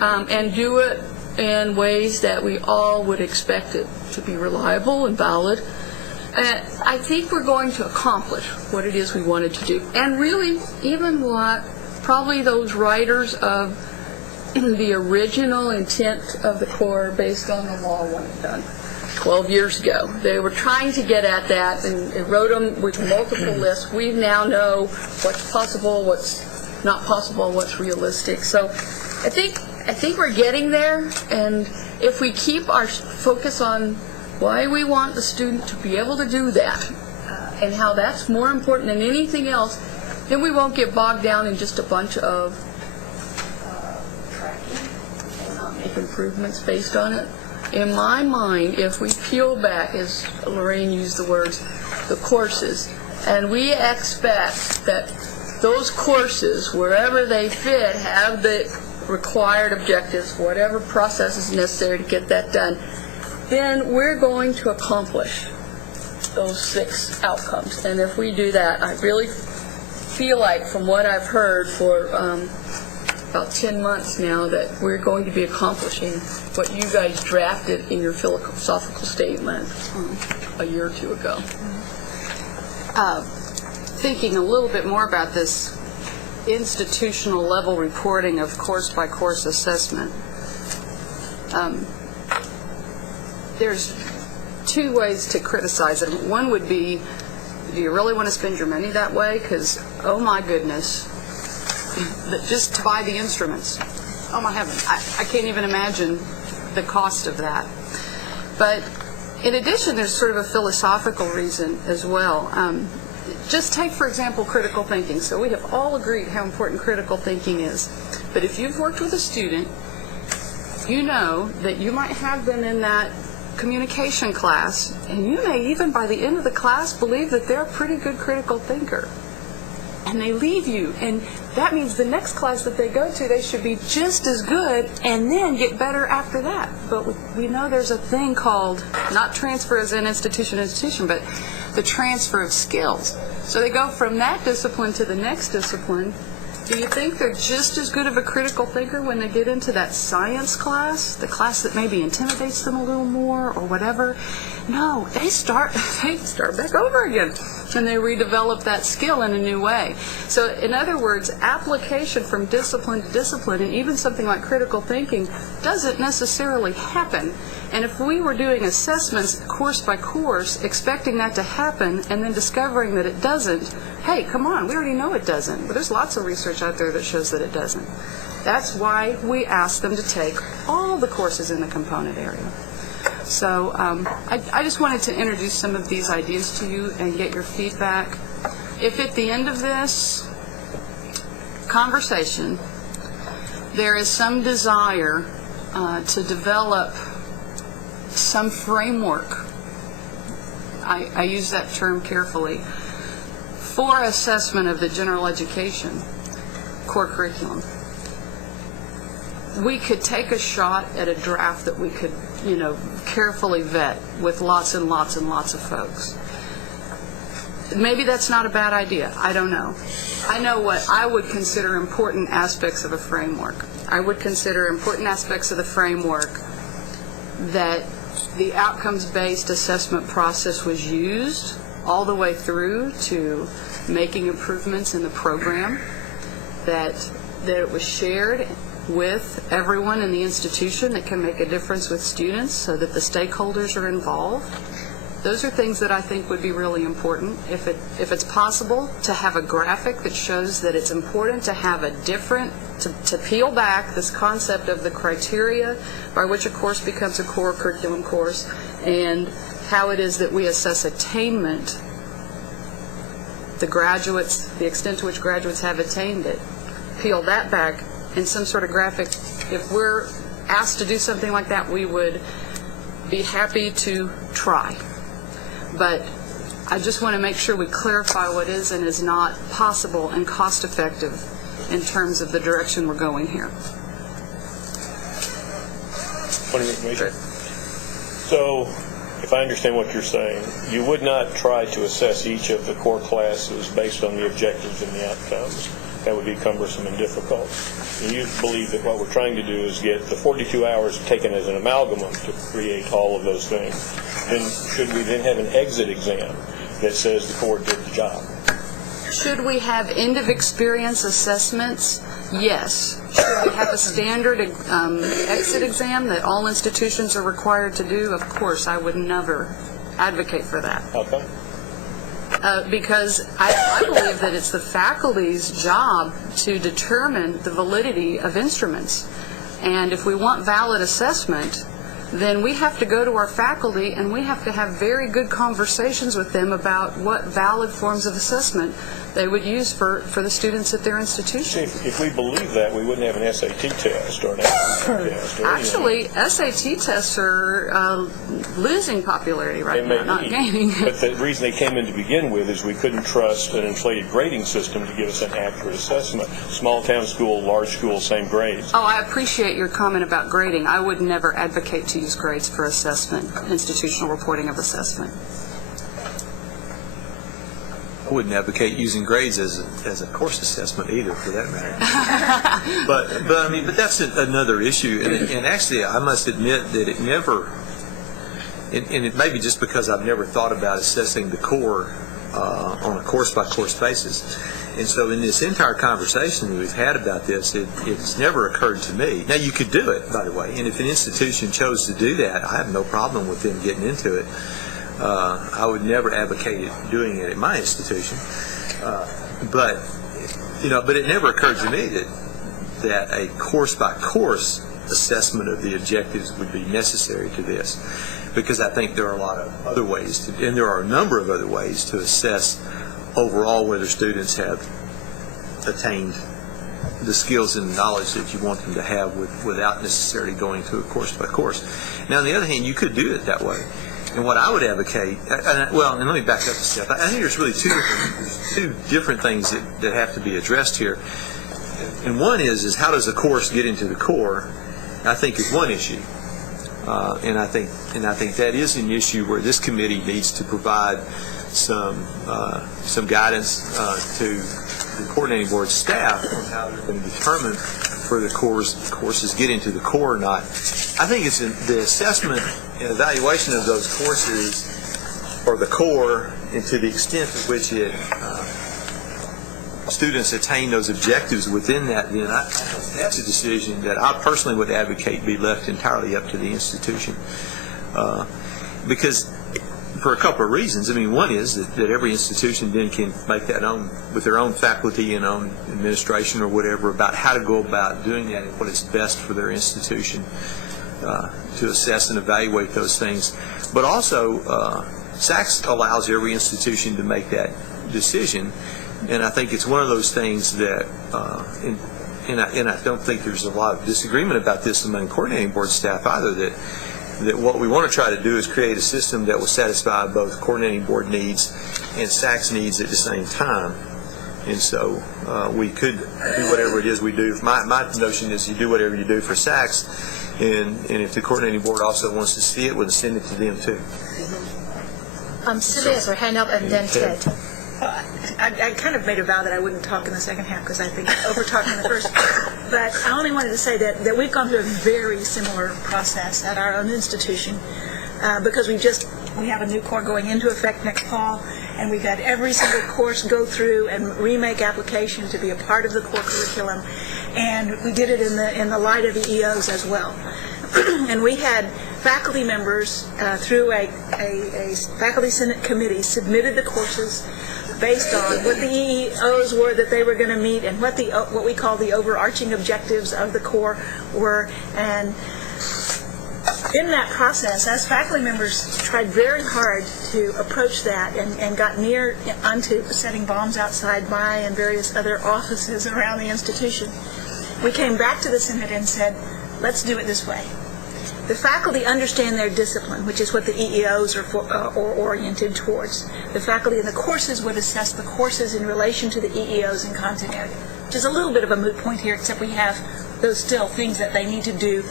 and do it in ways that we all would expect it to be reliable and valid. I think we're going to accomplish what it is we wanted to do, and really even what probably those writers of the original intent of the Corps based on the law wanted done 12 years ago. They were trying to get at that and wrote them with multiple lists. We now know what's possible, what's not possible, what's realistic. So I think we're getting there, and if we keep our focus on why we want the student to be able to do that, and how that's more important than anything else, then we won't get bogged down in just a bunch of tracking and not make improvements based on it. In my mind, if we peel back, as Lorraine used the words, the courses, and we expect that those courses, wherever they fit, have the required objectives, whatever process is necessary to get that done, then we're going to accomplish those 6 outcomes. And if we do that, I really feel like, from what I've heard for about 10 months now, that we're going to be accomplishing what you guys drafted in your philosophical statement a year or 2 ago. Thinking a little bit more about this institutional level reporting of course-by-course assessment, there's 2 ways to criticize it. One would be, do you really want to spend your money that way? Because, oh my goodness, just to buy the instruments, oh my heaven, I can't even imagine the cost of that. But in addition, there's sort of a philosophical reason as well. Just take, for example, critical thinking. So we have all agreed how important critical thinking is. But if you've worked with a student, you know that you might have them in that communication class, and you may even by the end of the class believe that they're a pretty good critical thinker. And they leave you, and that means the next class that they go to, they should be just as good and then get better after that. But we know there's a thing called, not transfer as an institution, but the transfer of skills. So they go from that discipline to the next discipline. Do you think they're just as good of a critical thinker when they get into that science class, the class that maybe intimidates them a little more or whatever? No, they start back over again, and they redevelop that skill in a new way. So in other words, application from discipline to discipline, and even something like critical thinking, doesn't necessarily happen. And if we were doing assessments course by course, expecting that to happen, and then discovering that it doesn't, hey, come on, we already know it doesn't. But there's lots of research out there that shows that it doesn't. That's why we ask them to take all the courses in the component area. So I just wanted to introduce some of these ideas to you and get your feedback. If at the end of this conversation there is some desire to develop some framework, I use that term carefully, for assessment of the general education core curriculum, we could take a shot at a draft that we could, carefully vet with lots and lots and lots of folks. Maybe that's not a bad idea. I don't know. I know what I would consider important aspects of a framework. I would consider important aspects of the framework that the outcomes-based assessment process was used all the way through to making improvements in the program, that it was shared with everyone in the institution that can make a difference with students, so that the stakeholders are involved. Those are things that I think would be really important. If it's possible to have a graphic that shows that it's important to have a different, to peel back this concept of the criteria by which a course becomes a core curriculum course, and how it is that we assess attainment, the graduates, the extent to which graduates have attained it, peel that back in some sort of graphic. If we're asked to do something like that, we would be happy to try. But I just want to make sure we clarify what is and is not possible and cost-effective in terms of the direction we're going here. Point of information. So, if I understand what you're saying, you would not try to assess each of the core classes based on the objectives and the outcomes. that would be cumbersome and difficult. And you believe that what we're trying to do is get the 42 hours taken as an amalgam to create all of those things. Then should we then have an exit exam that says the Corps did the job? Should we have end-of-experience assessments? Yes. Should we have a standard exit exam that all institutions are required to do? Of course, I would never advocate for that. Okay. Because I believe that it's the faculty's job to determine the validity of instruments. And if we want valid assessment, then we have to go to our faculty and we have to have very good conversations with them about what valid forms of assessment they would use for the students at their institution. If we believe that, we wouldn't have an SAT test or an aptitude test. Actually, SAT tests are losing popularity right now, not gaining. But the reason they came in to begin with is we couldn't trust an inflated grading system to give us an accurate assessment. Small town school, large school, same grades. Oh, I appreciate your comment about grading. I would never advocate to use grades for assessment, institutional reporting of assessment. I wouldn't advocate using grades as a course assessment either, for that matter. but that's another issue. And actually, I must admit that it never, and it may be just because I've never thought about assessing the Corps on a course-by-course basis. And so in this entire conversation we've had about this, it's never occurred to me. Now, you could do it, by the way, and if an institution chose to do that, I have no problem with them getting into it. I would never advocate doing it at my institution, but it never occurred to me that a course-by-course assessment of the objectives would be necessary to this, because I think there are a lot of other ways, and there are a number of other ways to assess overall whether students have attained the skills and knowledge that you want them to have without necessarily going to a course-by-course. Now, on the other hand, you could do it that way. And what I would advocate, and let me back up a step. I think there's really two different things that have to be addressed here. And one is how does a course get into the Corps? I think is one issue, and I think that is an issue where this committee needs to provide some guidance to the coordinating board staff on how they're going to determine whether courses get into the Corps or not. I think it's the assessment and evaluation of those courses or the Corps, and to the extent to which students attain those objectives within that, then that's a decision that I personally would advocate be left entirely up to the institution. Because for a couple of reasons. I mean, one is that every institution then can make that own, with their own faculty and own administration or whatever, about how to go about doing that and what is best for their institution to assess and evaluate those things. But also, SACS allows every institution to make that decision, and I think it's one of those things that, and I don't think there's a lot of disagreement about this among coordinating board staff either, that what we want to try to do is create a system that will satisfy both coordinating board needs and SACS needs at the same time. And so we could do whatever it is we do. My notion is you do whatever you do for SACS, and if the coordinating board also wants to see it, we'll send it to them too. Sylvia has her hand up, and then Ted. I kind of made a vow that I wouldn't talk in the second half because I think I over-talked in the first. But I only wanted to say that we've gone through a very similar process at our own institution because we have a new core going into effect next fall, and we've had every single course go through and remake application to be a part of the core curriculum, and we did it in the light of the EOs as well. And we had faculty members through a faculty senate committee submitted the courses based on what the EEOs were that they were going to meet and what we call the overarching objectives of the core were. And in that process, as faculty members tried very hard to approach that and got near onto setting bombs outside my and various other offices around the institution, we came back to the Senate and said, let's do it this way. The faculty understand their discipline, which is what the EEOs are oriented towards. The faculty in the courses would assess the courses in relation to the EEOs in content area, which is a little bit of a moot point here, except we have those still things that they need to do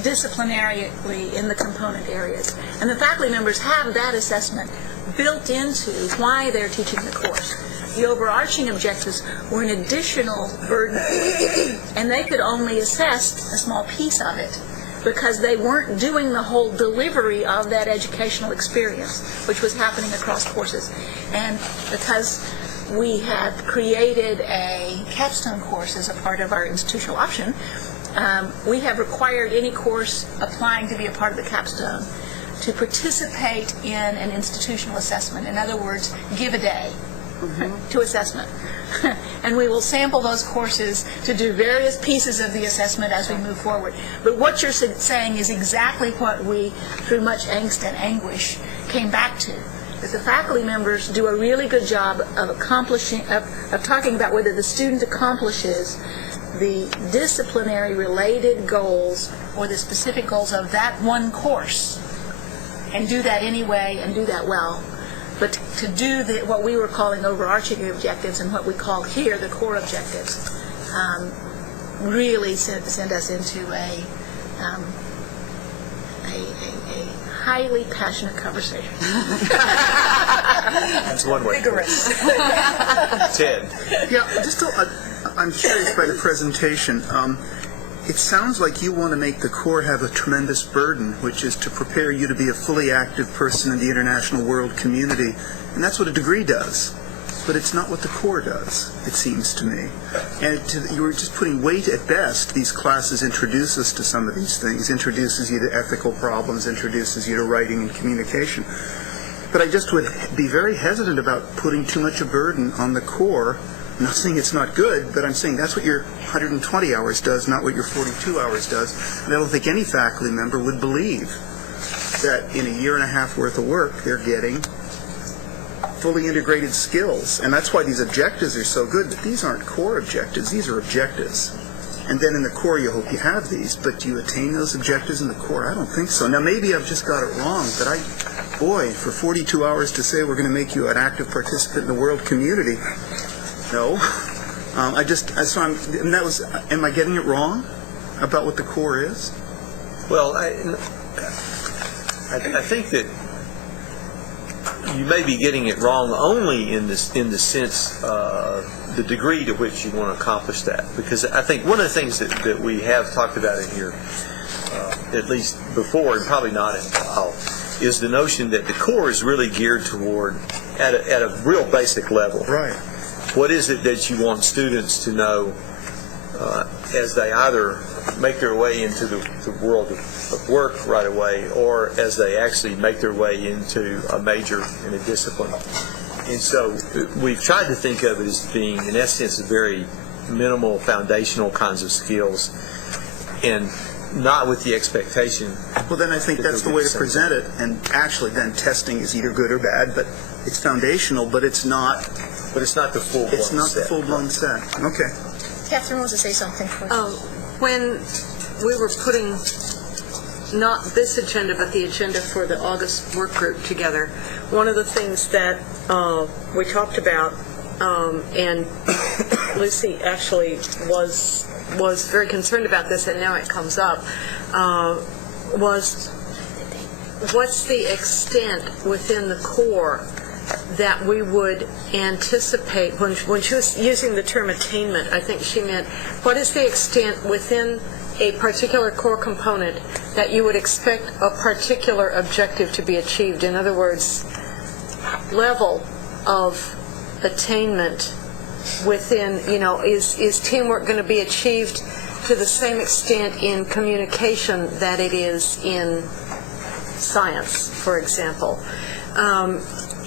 disciplinarily in the component areas. And the faculty members have that assessment built into why they're teaching the course. The overarching objectives were an additional burden, and they could only assess a small piece of it because they weren't doing the whole delivery of that educational experience, which was happening across courses. And because we had created a capstone course as a part of our institutional option, we have required any course applying to be a part of the capstone to participate in an institutional assessment. In other words, give a day to assessment. And we will sample those courses to do various pieces of the assessment as we move forward. But what you're saying is exactly what we, through much angst and anguish, came back to. That the faculty members do a really good job of talking about whether the student accomplishes the disciplinary related goals or the specific goals of that one course, and do that anyway and do that well. But to do what we were calling overarching objectives and what we call here the core objectives really sent us into a highly passionate conversation. That's one way. Vigorous. Ted. Yeah, I'm curious by the presentation. It sounds like you want to make the core have a tremendous burden, which is to prepare you to be a fully active person in the international world community. And that's what a degree does. But it's not what the core does, it seems to me. And you were just putting weight at best. These classes introduce us to some of these things, introduces you to ethical problems, introduces you to writing and communication. But I just would be very hesitant about putting too much a burden on the core. I'm not saying it's not good, but I'm saying that's what your 120 hours does, not what your 42 hours does. And I don't think any faculty member would believe that in a year and a half worth of work, they're getting fully integrated skills. And that's why these objectives are so good, but these aren't core objectives, these are objectives. And then in the core, you hope you have these, but do you attain those objectives in the core? I don't think so. Now, maybe I've just got it wrong, but boy, for 42 hours to say we're going to make you an active participant in the world community, no. Am I getting it wrong about what the core is? Well, I think that you may be getting it wrong only in the sense the degree to which you want to accomplish that. Because I think one of the things that we have talked about in here, at least before and probably not in a while, is the notion that the core is really geared toward, at a real basic level. Right. What is it that you want students to know as they either make their way into the world of work right away, or as they actually make their way into a major in a discipline? And so we've tried to think of it as being, in essence, very minimal foundational kinds of skills, and not with the expectation. Well, then I think that's the way to present it, and actually then testing is either good or bad, but it's foundational, but it's not. But it's not the full-blown set. It's not the full-blown set. Okay. Catherine wants to say something first. When we were putting not this agenda, but the agenda for the August work group together, one of the things that we talked about, and Lucy actually was very concerned about this, and now it comes up, was what's the extent within the core that we would anticipate, when she was using the term attainment, I think she meant, what is the extent within a particular core component that you would expect a particular objective to be achieved? In other words, level of attainment within, is teamwork going to be achieved to the same extent in communication that it is in science, for example?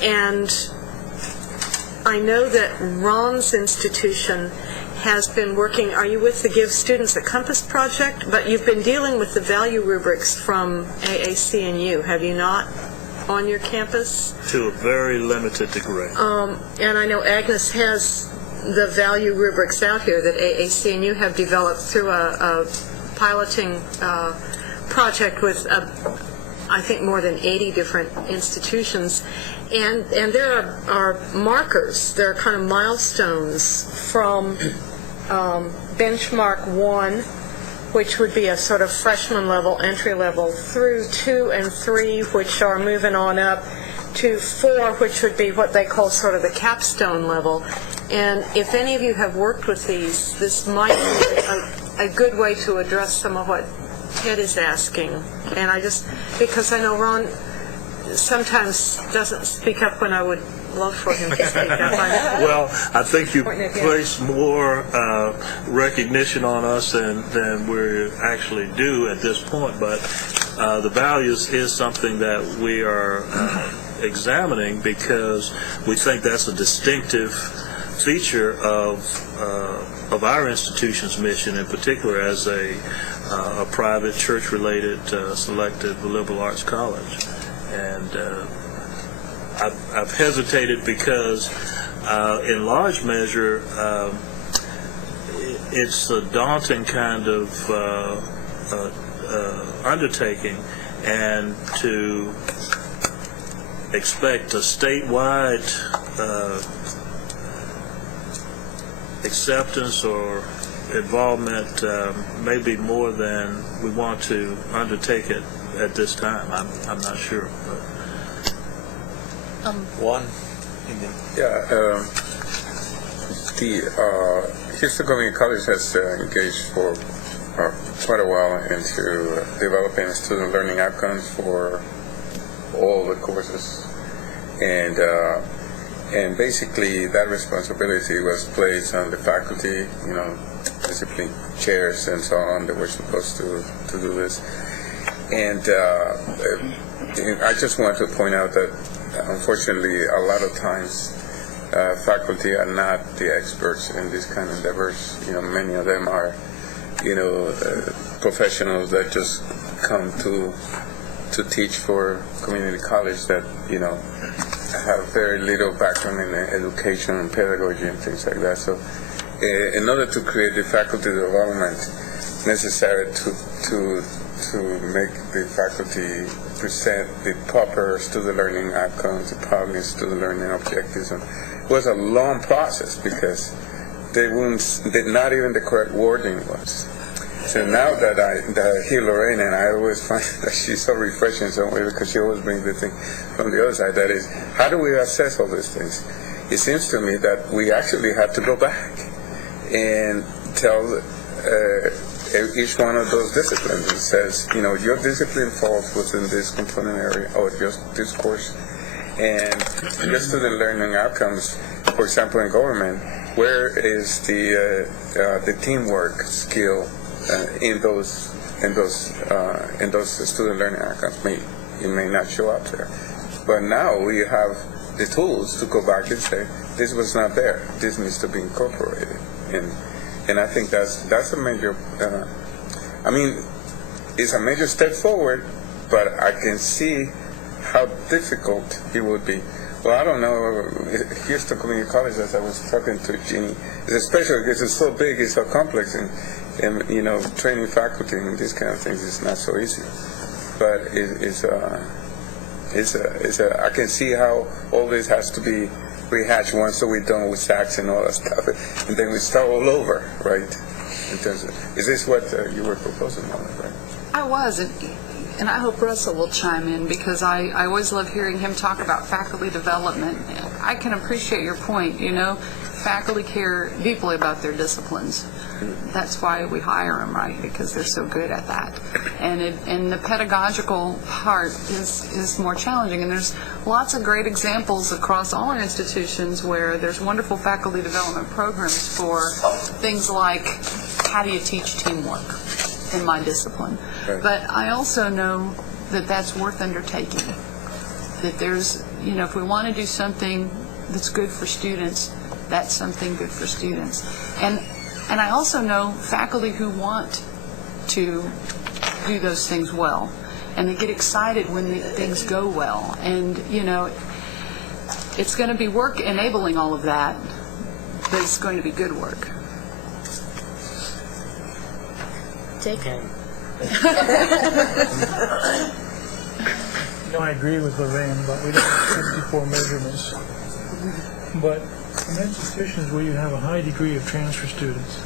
And I know that Ron's institution has been working, are you with the Give Students a Compass project? But you've been dealing with the value rubrics from AAC and U, have you not, on your campus? To a very limited degree. And I know Agnes has the value rubrics out here that AAC and U have developed through a piloting project with I think more than 80 different institutions, and there are markers, there are kind of milestones from benchmark 1, which would be a sort of freshman level, entry level, through 2 and 3, which are moving on up, to 4, which would be what they call sort of the capstone level. And if any of you have worked with these, this might be a good way to address some of what Ted is asking. And because I know Ron sometimes doesn't speak up when I would love for him to speak up. Well, I think you place more recognition on us than we actually do at this point, but the values is something that we are examining because we think that's a distinctive feature of our institution's mission, in particular as a private church-related selective liberal arts college. And I've hesitated because in large measure it's a daunting kind of undertaking, and to expect a statewide acceptance or involvement may be more than we want to undertake it at this time. I'm not sure. One. Yeah, the Houston Community College has engaged for quite a while into developing student learning outcomes for all the courses, and basically that responsibility was placed on the faculty, discipline chairs and so on that were supposed to do this. And I just want to point out that unfortunately a lot of times faculty are not the experts in this kind of endeavors. Many of them are professionals that just come to teach for community college that have very little background in education and pedagogy and things like that. So in order to create the faculty development necessary to make the faculty present the proper student learning outcomes, the proper student learning objectives, and it was a long process because not even the correct wording was. So now that I hear Lorraine, and I always find that she's so refreshing in some way because she always brings the thing from the other side, that is, how do we assess all these things? It seems to me that we actually have to go back and tell each one of those disciplines. It says, your discipline falls within this component area or just this course, and your student learning outcomes, for example, in government, where is the teamwork skill in those student learning outcomes? It may not show up there, but now we have the tools to go back and say this was not there. This needs to be incorporated, and I think that's a major. It's a major step forward, but I can see how difficult it would be. Well, I don't know. Houston Community College, as I was talking to Jeannie, especially because it's so big, it's so complex, and training faculty and these kind of things is not so easy. But I can see how all this has to be rehatched once so we're done with SACs and all that stuff, and then we start all over, right? In terms of, is this what you were proposing, right? I was, and I hope Russell will chime in because I always love hearing him talk about faculty development. I can appreciate your point, faculty care deeply about their disciplines. That's why we hire them, right? Because they're so good at that. And the pedagogical part is more challenging. And there's lots of great examples across all our institutions where there's wonderful faculty development programs for things like how do you teach teamwork in my discipline. Right. But I also know that that's worth undertaking. That there's, if we want to do something that's good for students, that's something good for students. And I also know faculty who want to do those things well, and they get excited when things go well. And, it's going to be work enabling all of that, but it's going to be good work. Jake? I agree with Lorraine, but we don't have 54 measurements. But in institutions where you have a high degree of transfer students,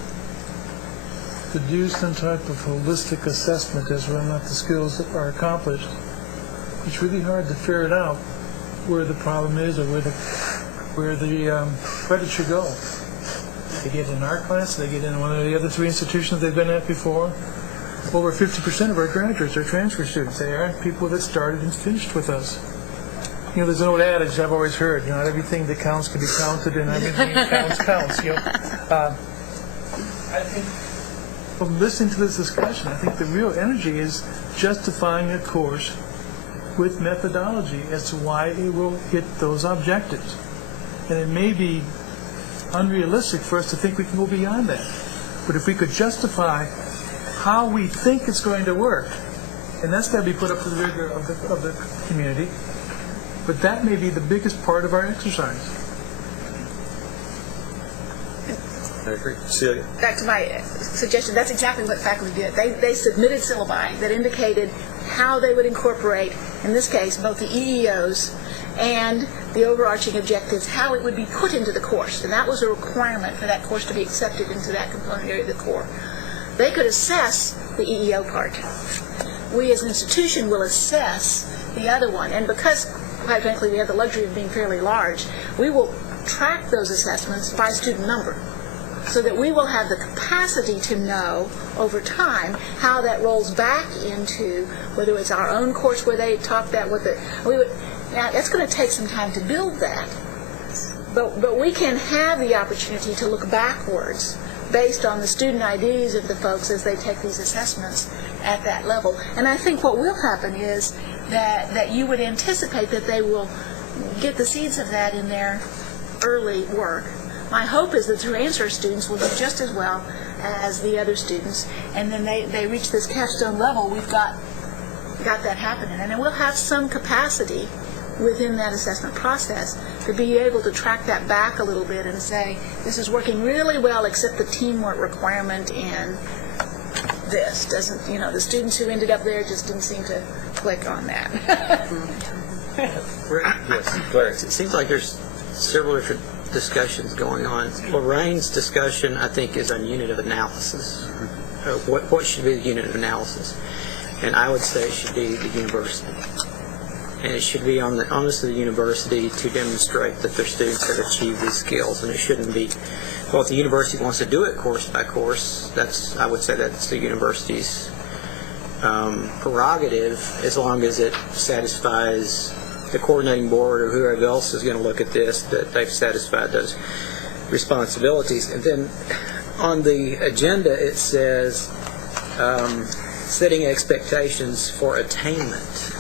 to do some type of holistic assessment as whether or not the skills are accomplished, it's really hard to ferret out where the problem is or where the credit should go. They get in our class, they get in one of the other 3 institutions they've been at before. Over 50% of our graduates are transfer students. They aren't people that started and finished with us. You know, there's an old adage I've always heard, you know, not everything that counts can be counted, and everything that counts, you know. I think from listening to this discussion, I think the real energy is justifying a course with methodology as to why it will hit those objectives. And it may be unrealistic for us to think we can go beyond that. But if we could justify how we think it's going to work, and that's got to be put up to the rigor of the community, but that may be the biggest part of our exercise. I agree. Celia? Back to my suggestion, that's exactly what faculty did. They submitted syllabi that indicated how they would incorporate, in this case, both the EEOs and the overarching objectives, how it would be put into the course. And that was a requirement for that course to be accepted into that component area of the core. They could assess the EEO part. We as an institution will assess the other one. And because, quite frankly, we have the luxury of being fairly large, we will track those assessments by student number, so that we will have the capacity to know over time how that rolls back into whether it's our own course where they taught that with it. Now, that's going to take some time to build that, but we can have the opportunity to look backwards based on the student IDs of the folks as they take these assessments at that level. And I think what will happen is that you would anticipate that they will get the seeds of that in their early work. My hope is that the transfer students will do just as well as the other students, and then they reach this capstone level. We've got that happening, and then we'll have some capacity within that assessment process to be able to track that back a little bit and say, this is working really well, except the teamwork requirement in this doesn't, you know, the students who ended up there just didn't seem to click on that. Yes, Clarence. It seems like there's several different discussions going on. Lorraine's discussion, I think, is on unit of analysis. What should be the unit of analysis? And I would say it should be the university. And it should be on the onus of the university to demonstrate that their students have achieved these skills. And it shouldn't be, well, if the university wants to do it course by course, I would say that's the university's prerogative, as long as it satisfies the coordinating board or whoever else is going to look at this, that they've satisfied those responsibilities. And then on the agenda it says setting expectations for attainment.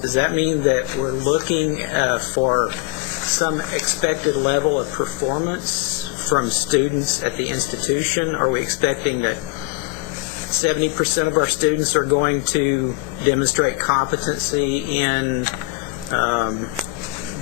Does that mean that we're looking for some expected level of performance from students at the institution? Are we expecting that 70% of our students are going to demonstrate competency in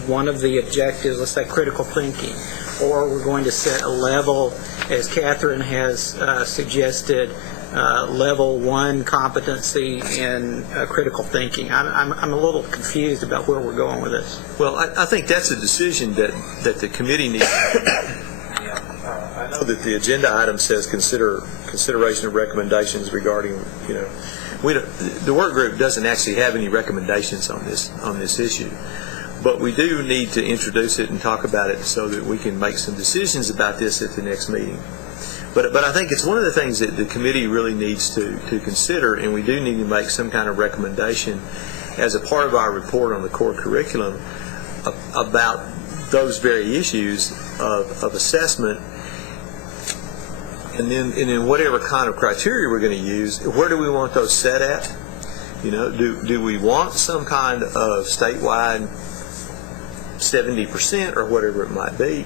one of the objectives, let's say critical thinking, or we're going to set a level, as Catherine has suggested, level 1 competency in critical thinking. I'm a little confused about where we're going with this. Well, I think that's a decision that the committee needs to make. I know that the agenda item says consideration of recommendations regarding, the work group doesn't actually have any recommendations on this issue, but we do need to introduce it and talk about it so that we can make some decisions about this at the next meeting. But I think it's one of the things that the committee really needs to consider, and we do need to make some kind of recommendation as a part of our report on the core curriculum about those very issues of assessment. And then whatever kind of criteria we're going to use, where do we want those set at? Do we want some kind of statewide 70% or whatever it might be?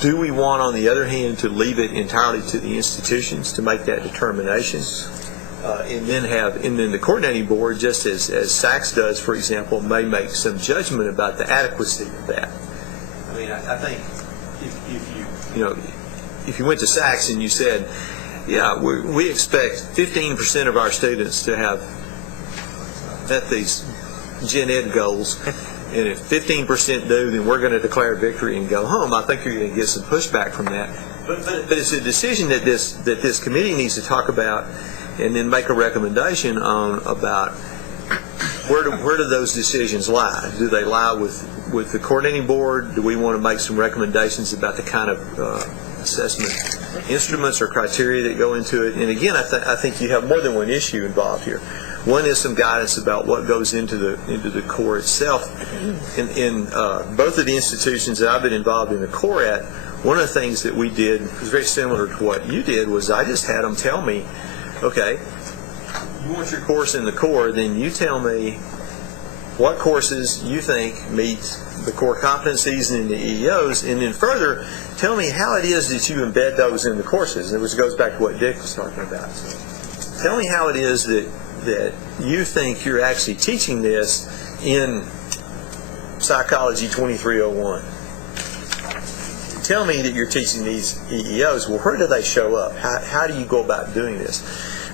Do we want, on the other hand, to leave it entirely to the institutions to make that determination? And then the coordinating board, just as SACS does, for example, may make some judgment about the adequacy of that. I mean, I think if you went to SACS and you said, yeah, we expect 15% of our students to have met these gen ed goals, and if 15% do, then we're going to declare victory and go home, I think you're going to get some pushback from that. But it's a decision that this committee needs to talk about and then make a recommendation on about where do those decisions lie? Do they lie with the coordinating board? Do we want to make some recommendations about the kind of assessment instruments or criteria that go into it? And again, I think you have more than one issue involved here. One is some guidance about what goes into the core itself. In both of the institutions that I've been involved in the core at, one of the things that we did was very similar to what you did, was I just had them tell me, okay, you want your course in the core, then you tell me what courses you think meet the core competencies and the EEOs, and then further, tell me how it is that you embed those in the courses. And it goes back to what Dick was talking about. So tell me how it is that you think you're actually teaching this in Psychology 2301. Tell me that you're teaching these EEOs. Well, where do they show up? How do you go about doing this?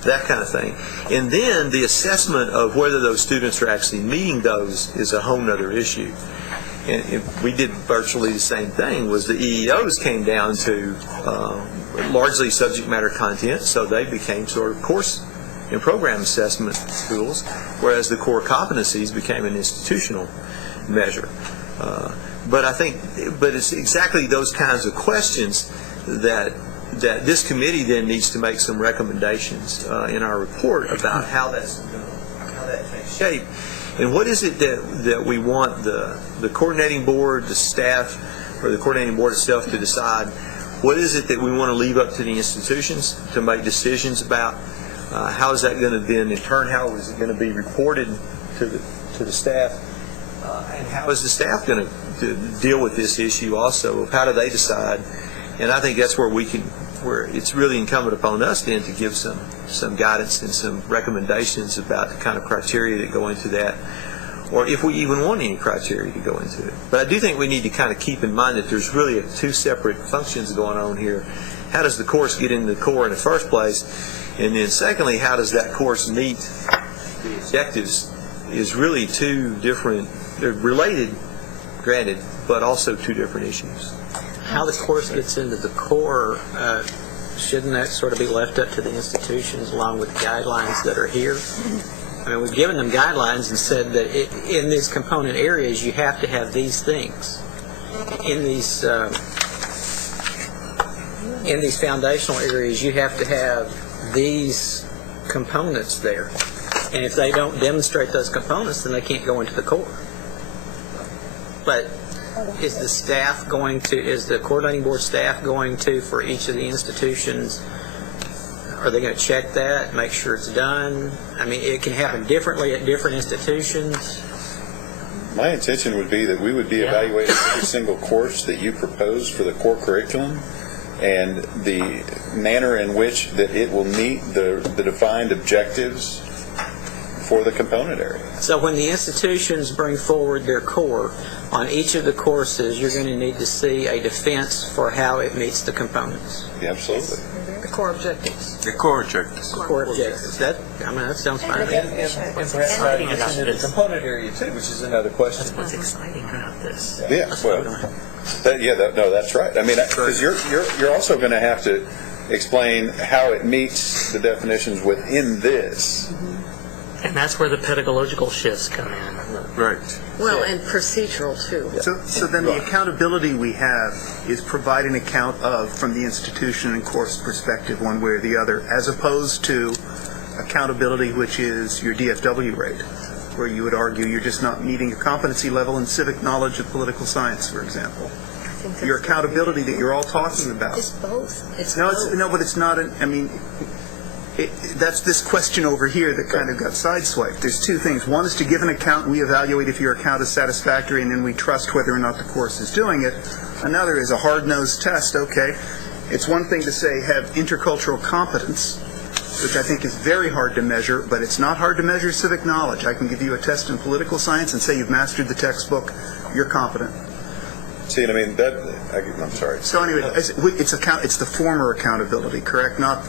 That kind of thing. And then the assessment of whether those students are actually meeting those is a whole other issue. And we did virtually the same thing. Was the EEOs came down to largely subject matter content, so they became sort of course and program assessment tools, whereas the core competencies became an institutional measure. But it's exactly those kinds of questions that this committee then needs to make some recommendations in our report about how that takes shape. And what is it that we want the coordinating board, the staff, or the coordinating board itself to decide? What is it that we want to leave up to the institutions to make decisions about? How is that going to then, in turn, how is it going to be reported to the staff? And how is the staff going to deal with this issue also? Of how do they decide? And I think that's where it's really incumbent upon us then to give some guidance and some recommendations about the kind of criteria that go into that, or if we even want any criteria to go into it. But I do think we need to kind of keep in mind that there's really two separate functions going on here. How does the course get into the core in the first place? And then secondly, how does that course meet the objectives is really two different, they're related, granted, but also two different issues. How the course gets into the core, shouldn't that sort of be left up to the institutions along with guidelines that are here? I mean, we've given them guidelines and said that in these component areas you have to have these things. In these foundational areas you have to have these components there. And if they don't demonstrate those components, then they can't go into the core. But is the coordinating board staff going to, for each of the institutions, are they going to check that, make sure it's done? I mean, it can happen differently at different institutions. My intention would be that we would be evaluating every single course that you propose for the core curriculum and the manner in which that it will meet the defined objectives for the component area. So when the institutions bring forward their core, on each of the courses you're going to need to see a defense for how it meets the components. Yeah, absolutely. The core objectives. The core objectives. The core objectives. That sounds fine. And perhaps that gets into the component area too, which is another question. That's what's exciting about this. Yeah, well, that's right. I mean, because you're also going to have to explain how it meets the definitions within this. And that's where the pedagogical shifts come in. Right. Well, and procedural too. So then the accountability we have is provide an account of, from the institution and course perspective, one way or the other, as opposed to accountability, which is your DFW rate, where you would argue you're just not meeting your competency level in civic knowledge of political science, for example. Your accountability that you're all talking about. It's both. But it's not. That's this question over here that kind of got sideswiped. There's two things. One is to give an account, and we evaluate if your account is satisfactory, and then we trust whether or not the course is doing it. Another is a hard-nosed test. Okay, it's one thing to say have intercultural competence, which I think is very hard to measure, but it's not hard to measure civic knowledge. I can give you a test in political science and say you've mastered the textbook, you're competent. See, I mean, I'm sorry. So anyway, it's the former accountability, correct? Not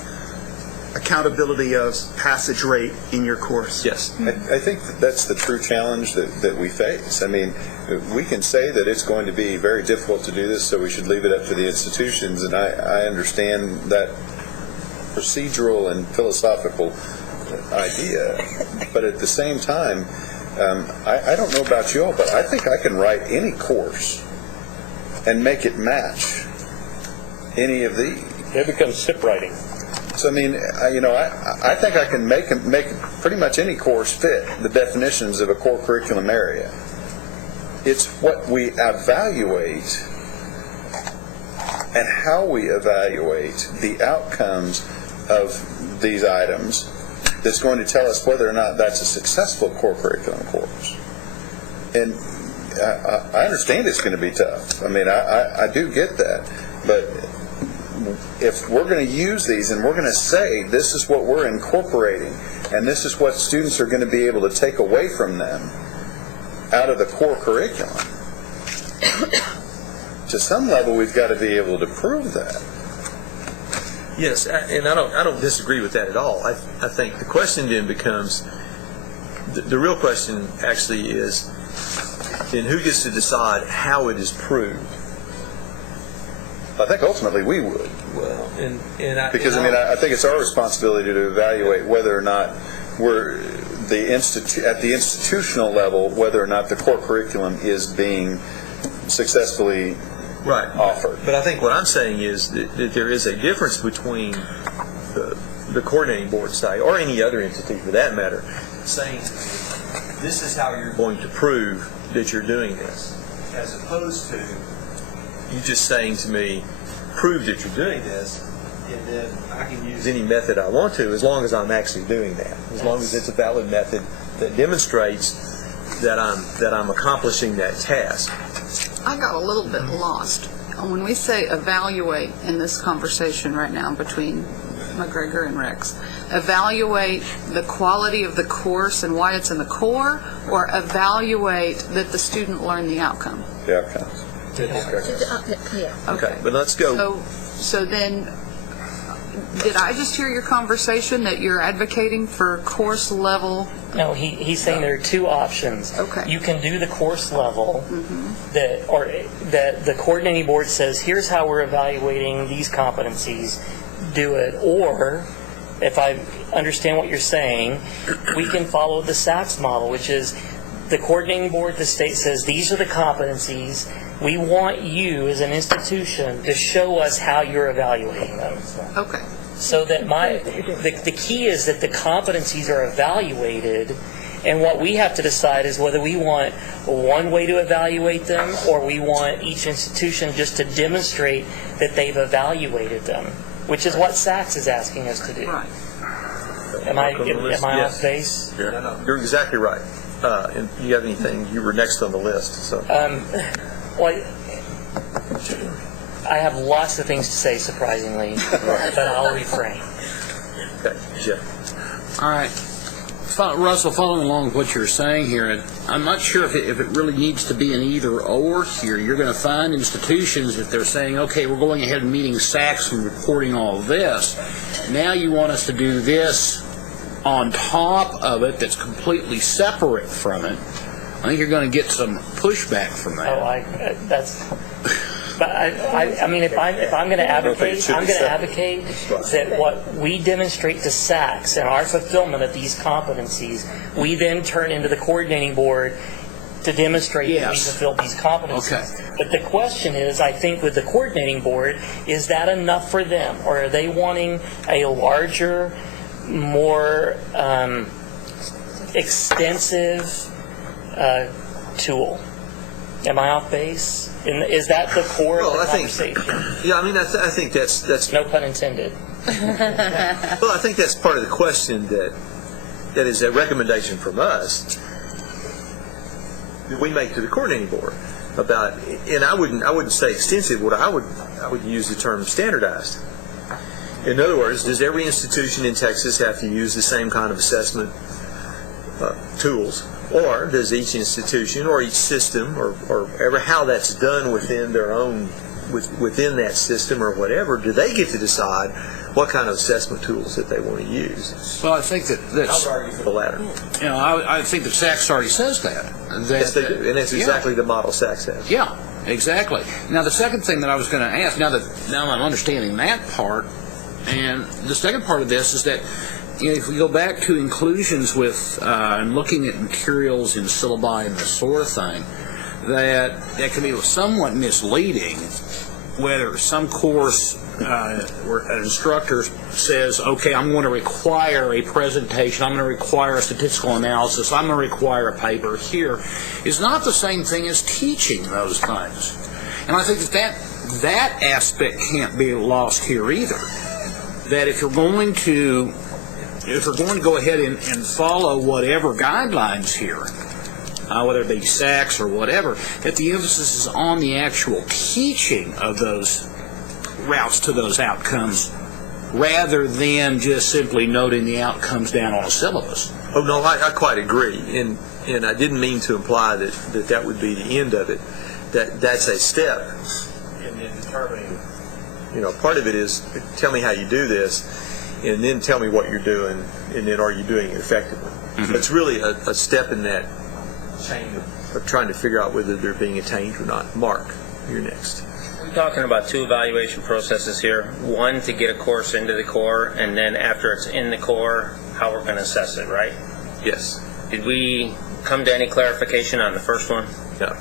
accountability of passage rate in your course. Yes. I think that's the true challenge that we face. I mean, we can say that it's going to be very difficult to do this, so we should leave it up to the institutions, and I understand that procedural and philosophical idea, but at the same time, I don't know about you all, but I think I can write any course and make it match any of these. It becomes SIP writing. So I mean, I think I can make pretty much any course fit the definitions of a core curriculum area. It's what we evaluate and how we evaluate the outcomes of these items that's going to tell us whether or not that's a successful core curriculum course. And I understand it's going to be tough. I mean, I do get that. But if we're going to use these and we're going to say this is what we're incorporating and this is what students are going to be able to take away from them out of the core curriculum, to some level we've got to be able to prove that. Yes, and I don't disagree with that at all. I think the question then becomes, the real question actually is, then who gets to decide how it is proved? I think ultimately we would. Well, because I think it's our responsibility to evaluate whether or not we're at the institutional level, whether or not the core curriculum is being successfully offered. But I think what I'm saying is that there is a difference between the coordinating board site, or any other entity for that matter, saying this is how you're going to prove that you're doing this, as opposed to you just saying to me, prove that you're doing this, and then I can use any method I want to, as long as I'm actually doing that, as long as it's a valid method that demonstrates that I'm accomplishing that task. I got a little bit lost. When we say evaluate in this conversation right now between McGregor and Rex, evaluate the quality of the course and why it's in the core, or evaluate that the student learned the outcome? The outcomes. Okay, but let's go. So then, did I just hear your conversation that you're advocating for course level? No, he's saying there are two options. Okay. You can do the course level that the coordinating board says, here's how we're evaluating these competencies, do it. Or, if I understand what you're saying, we can follow the SACS model, which is the coordinating board, the state says, these are the competencies. We want you as an institution to show us how you're evaluating them. Okay. So that the key is that the competencies are evaluated, and what we have to decide is whether we want one way to evaluate them, or we want each institution just to demonstrate that they've evaluated them, which is what SACS is asking us to do. Right. Am I off base? Yeah. No, you're exactly right. And you have anything? You were next on the list. So. Well, I have lots of things to say, surprisingly, but I'll refrain. Okay, Jeff. All right. Russell, following along with what you're saying here, and I'm not sure if it really needs to be an either-or here. You're going to find institutions, if they're saying, okay, we're going ahead and meeting SACS and reporting all of this, now you want us to do this on top of it that's completely separate from it. I think you're going to get some pushback from that. But I mean, if I'm going to advocate, I'm going to advocate that what we demonstrate to SACS and our fulfillment of these competencies, we then turn into the coordinating board to demonstrate that we fulfilled these competencies. Okay. But the question is, I think with the coordinating board, is that enough for them, or are they wanting a larger, more extensive tool? Am I off base? Is that the core of the conversation? I mean, I think that's no pun intended. Well, I think that's part of the question that is a recommendation from us that we make to the coordinating board about, and I wouldn't say extensive. What I would use the term standardized. In other words, does every institution in Texas have to use the same kind of assessment tools? Or does each institution or each system or ever how that's done within their own, within that system or whatever, do they get to decide what kind of assessment tools that they want to use? Well, I think that's... I'll argue for the latter. You know, I think that SACS already says that. Yes, they do. And that's exactly the model SACS has. Yeah, exactly. Now, the second thing that I was going to ask, now I'm understanding that part, and the second part of this is that if we go back to inclusions with and looking at materials and syllabi and the sort of thing, that can be somewhat misleading. Whether some course where an instructor says, okay, I'm going to require a presentation, I'm going to require a statistical analysis, I'm going to require a paper here, is not the same thing as teaching those things. And I think that aspect can't be lost here either. That if you're going to go ahead and follow whatever guidelines here, whether it be SACs or whatever, that the emphasis is on the actual teaching of those routes to those outcomes rather than just simply noting the outcomes down on a syllabus. Oh, no, I quite agree. And I didn't mean to imply that would be the end of it. That's a step in determining, part of it is tell me how you do this, and then tell me what you're doing, and then are you doing it effectively. Mm-hmm. It's really a step in that chain of trying to figure out whether they're being attained or not. Mark, you're next. We're talking about two evaluation processes here. One, to get a course into the core, and then after it's in the core, how we're going to assess it, right? Yes. Did we come to any clarification on the first one? No.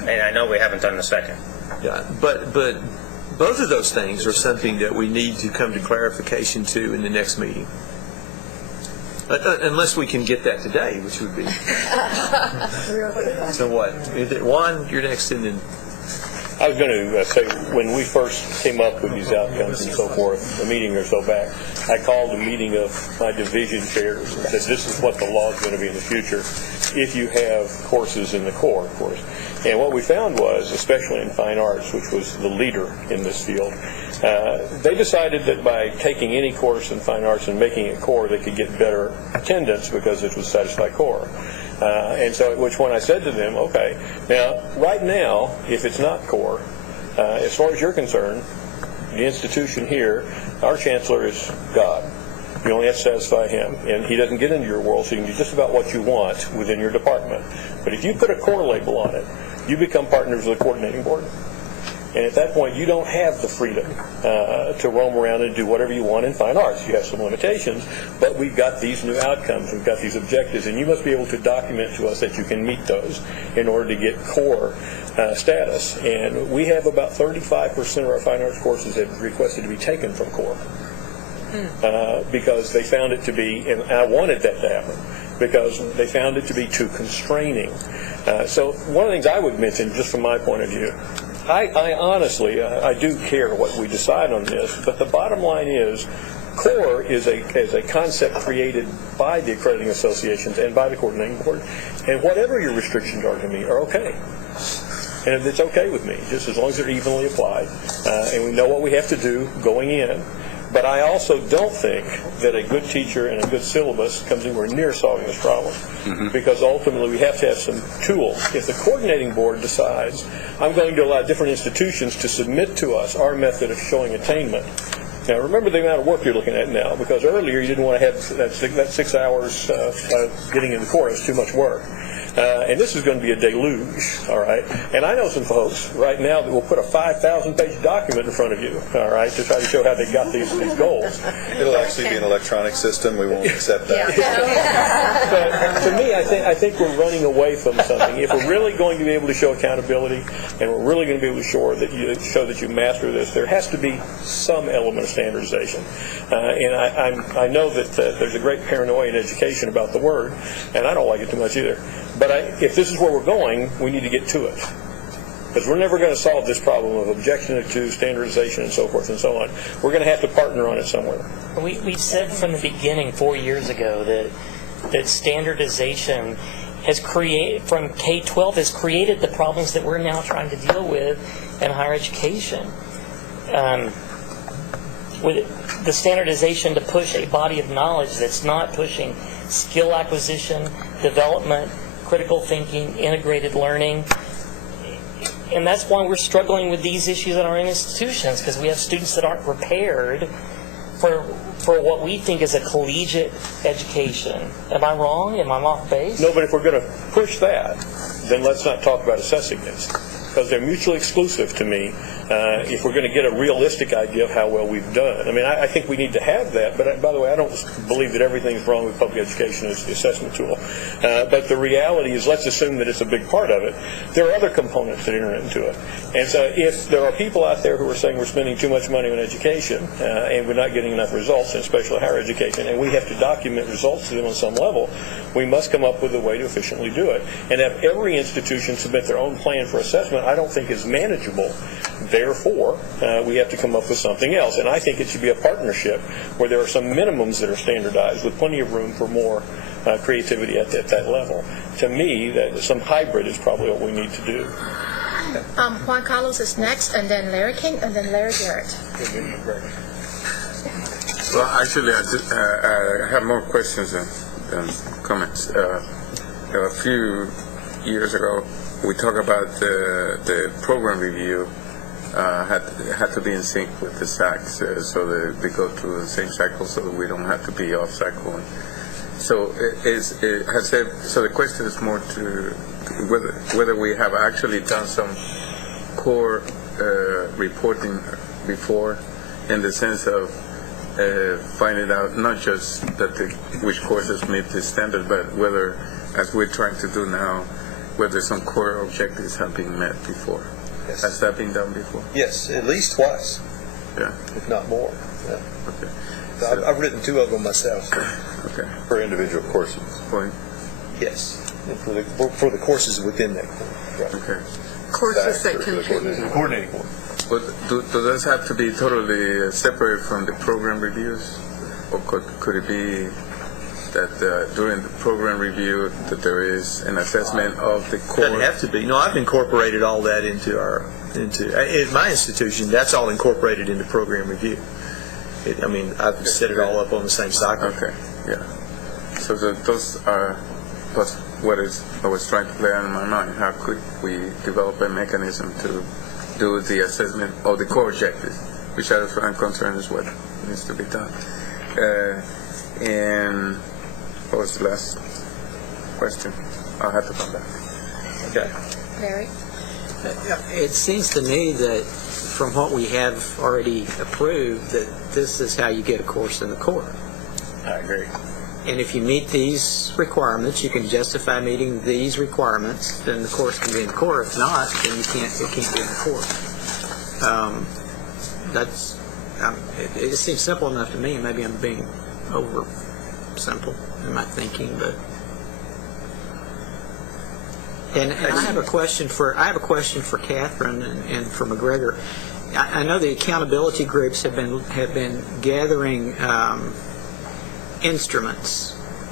And I know we haven't done the second. Yeah, but both of those things are something that we need to come to clarification to in the next meeting. Unless we can get that today, which would be. So what? Juan, you're next, and then. I was going to say, when we first came up with these outcomes and so forth, a meeting or so back, I called a meeting of my division chairs and said, this is what the law is going to be in the future if you have courses in the core, of course. And what we found was, especially in fine arts, which was the leader in this field, they decided that by taking any course in fine arts and making it core, they could get better attendance because it was satisfied core. And so at which point I said to them, okay, now, right now, if it's not core, as far as you're concerned, the institution here, our chancellor is God. You only have to satisfy him, and he doesn't get into your world, so you can do just about what you want within your department. But if you put a core label on it, you become partners with the coordinating board. And at that point, you don't have the freedom to roam around and do whatever you want in fine arts. You have some limitations, but we've got these new outcomes, we've got these objectives, and you must be able to document to us that you can meet those in order to get core status. And we have about 35% of our fine arts courses that requested to be taken from core. Because they found it to be, and I wanted that to happen, because they found it to be too constraining. So one of the things I would mention, just from my point of view, I honestly, I do care what we decide on this, but the bottom line is, core is a concept created by the accrediting associations and by the coordinating board, and whatever your restrictions are to me are okay. And it's okay with me, just as long as they're evenly applied, and we know what we have to do going in. But I also don't think that a good teacher and a good syllabus comes anywhere near solving this problem. Mm-hmm. Because ultimately we have to have some tools. If the coordinating board decides, I'm going to allow different institutions to submit to us our method of showing attainment. Now remember the amount of work you're looking at now, because earlier you didn't want to have that 6 hours getting in the core. It's too much work. And this is going to be a deluge, all right? And I know some folks right now that will put a 5,000-page document in front of you, all right, to try to show how they got these goals. It'll actually be an electronic system. We won't accept that. But to me, I think we're running away from something. If we're really going to be able to show accountability, and we're really going to be able to show that you master this, there has to be some element of standardization. And I know that there's a great paranoia in education about the word, and I don't like it too much either. But if this is where we're going, we need to get to it. Because we're never going to solve this problem of objection to standardization and so forth and so on. We're going to have to partner on it somewhere. We said from the beginning 4 years ago that standardization has created, from K-12, has created the problems that we're now trying to deal with in higher education. With the standardization to push a body of knowledge that's not pushing skill acquisition, development, critical thinking, integrated learning. And that's why we're struggling with these issues in our institutions, because we have students that aren't prepared for what we think is a collegiate education. Am I wrong? Am I off base? No, but if we're going to push that, then let's not talk about assessing this, because they're mutually exclusive to me if we're going to get a realistic idea of how well we've done. I mean, I think we need to have that, but by the way, I don't believe that everything's wrong with public education as the assessment tool. But the reality is, let's assume that it's a big part of it. There are other components that enter into it. And so if there are people out there who are saying we're spending too much money on education and we're not getting enough results, in especially higher education, and we have to document results to them on some level, we must come up with a way to efficiently do it. And have every institution submit their own plan for assessment, I don't think is manageable. Therefore, we have to come up with something else. And I think it should be a partnership where there are some minimums that are standardized with plenty of room for more creativity at that level. To me, that some hybrid is probably what we need to do. Juan Carlos is next, and then Larry King, and then Larry Garrett. Well, actually, I have more questions than comments. A few years ago, we talked about the program review had to be in sync with the SACs, so that they go through the same cycle, so that we don't have to be off cycle. So so the question is more to whether we have actually done some core reporting before, in the sense of finding out not just that which courses meet the standard, but whether, as we're trying to do now, whether some core objectives have been met before. Yes. Has that been done before? Yes, at least twice. Yeah. If not more. Yeah. Okay. So, I've written 2 of them myself. Okay. For individual courses. Point. Yes. And for the courses within that course. Right. Okay. Courses that contribute. The coordinating board. But do those have to be totally separate from the program reviews, or could it be that during the program review that there is an assessment of the core? Doesn't have to be. No, I've incorporated all that into in my institution. That's all incorporated into program review. I've set it all up on the same cycle. Okay. Yeah. So those are what I was trying to play out in my mind. How could we develop a mechanism to do the assessment of the core objectives, which I'm concerned is what needs to be done. And what was the last question? I'll have to come back. Okay. Larry? It seems to me that from what we have already approved, that this is how you get a course in the core. I agree. And if you meet these requirements, you can justify meeting these requirements, then the course can be in the core. If not, then it can't be in the core. It seems simple enough to me. Maybe I'm being over simple in my thinking, but. And I have a question for Catherine and for McGregor. I know the accountability groups have been gathering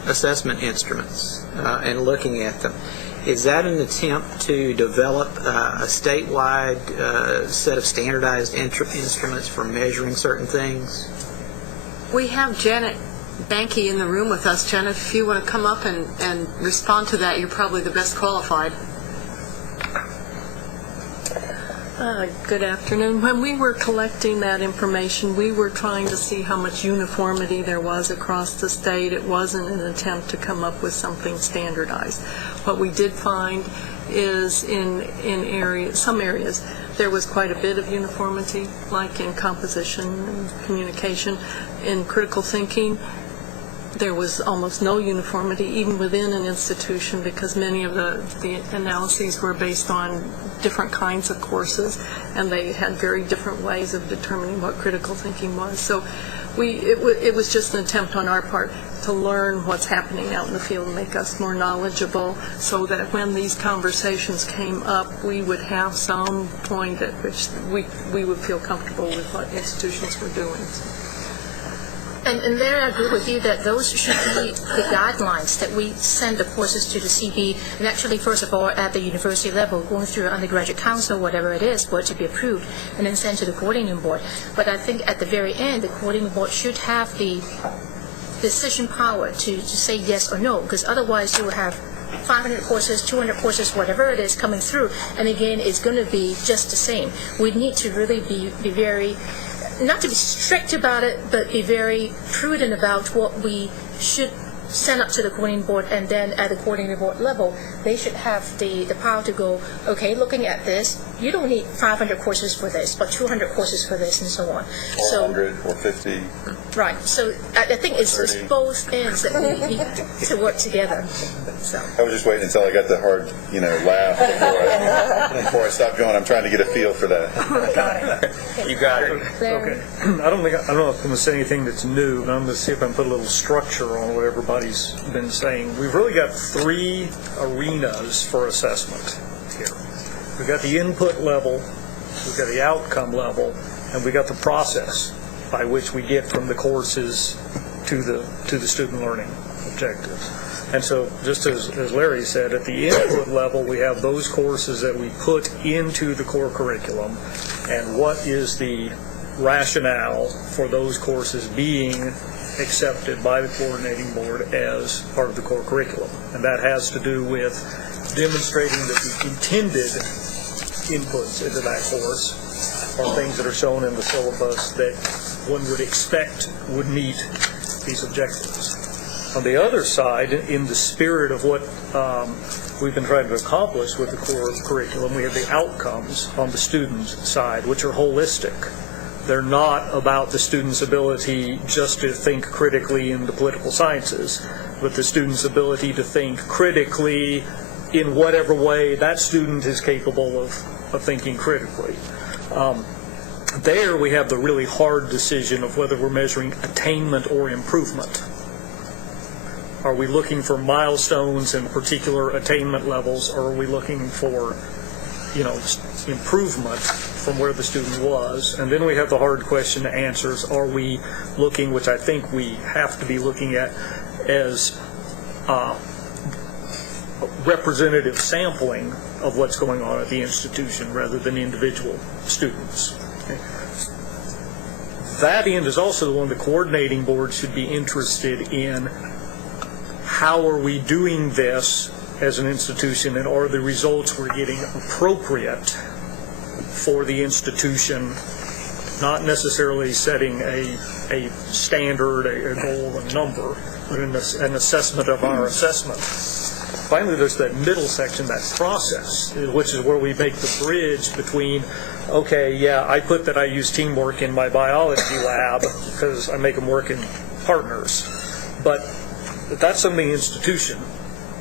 assessment instruments, and looking at them. Is that an attempt to develop a statewide set of standardized instruments for measuring certain things? We have Janet Banky in the room with us. Janet, if you want to come up and respond to that, you're probably the best qualified. Good afternoon. When we were collecting that information, we were trying to see how much uniformity there was across the state. It wasn't an attempt to come up with something standardized. What we did find is in some areas, there was quite a bit of uniformity, like in composition and communication. In critical thinking, there was almost no uniformity, even within an institution, because many of the analyses were based on different kinds of courses, and they had very different ways of determining what critical thinking was. So it was just an attempt on our part to learn what's happening out in the field and make us more knowledgeable, so that when these conversations came up, we would have some point at which we would feel comfortable with what institutions were doing. And there I agree with you that those should be the guidelines that we send the courses to the CB, and actually, first of all, at the university level, going through undergraduate council, whatever it is, for it to be approved, and then sent to the coordinating board. But I think at the very end, the coordinating board should have the decision power to say yes or no, because otherwise you will have 500 courses, 200 courses, whatever it is coming through, and again, it's going to be just the same. We need to really be very, not to be strict about it, but be very prudent about what we should send up to the coordinating board, and then at the coordinating board level, they should have the power to go, okay, looking at this, you don't need 500 courses for this, but 200 courses for this, and so on. Or 100 or 50. Right. So I think it's both ends that we need to work together. So. I was just waiting until I got the hard, laugh before I stopped going. I'm trying to get a feel for that. You got it. Okay. I don't know if I'm going to say anything that's new, but I'm going to see if I can put a little structure on what everybody's been saying. We've really got 3 arenas for assessment here. We've got the input level, we've got the outcome level, and we've got the process by which we get from the courses to the student learning objectives. And so, just as Larry said, at the input level, we have those courses that we put into the core curriculum, and what is the rationale for those courses being accepted by the coordinating board as part of the core curriculum. And that has to do with demonstrating that the intended inputs into that course are things that are shown in the syllabus that one would expect would meet these objectives. On the other side, in the spirit of what we've been trying to accomplish with the core curriculum, we have the outcomes on the student's side, which are holistic. They're not about the student's ability just to think critically in the political sciences, but the student's ability to think critically in whatever way that student is capable of thinking critically. There we have the really hard decision of whether we're measuring attainment or improvement. Are we looking for milestones and particular attainment levels, or are we looking for, improvement from where the student was? And then we have the hard question to answer: are we looking, which I think we have to be looking at, as representative sampling of what's going on at the institution rather than individual students. Okay. That end is also the one the coordinating board should be interested in. How are we doing this as an institution, and are the results we're getting appropriate for the institution, not necessarily setting a standard, a goal, a number, but an assessment of our assessment. Finally, there's that middle section, that process, which is where we make the bridge between, okay, yeah, I put that I use teamwork in my biology lab because I make them work in partners. But that's something the institution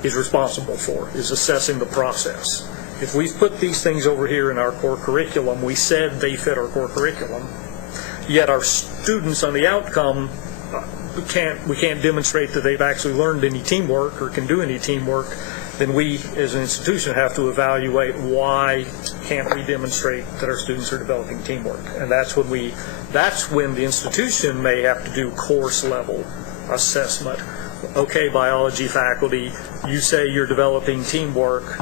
is responsible for, is assessing the process. If we've put these things over here in our core curriculum, we said they fit our core curriculum, yet our students on the outcome, we can't demonstrate that they've actually learned any teamwork or can do any teamwork, then we as an institution have to evaluate why can't we demonstrate that our students are developing teamwork. And that's when the institution may have to do course level assessment. Okay, biology faculty, you say you're developing teamwork.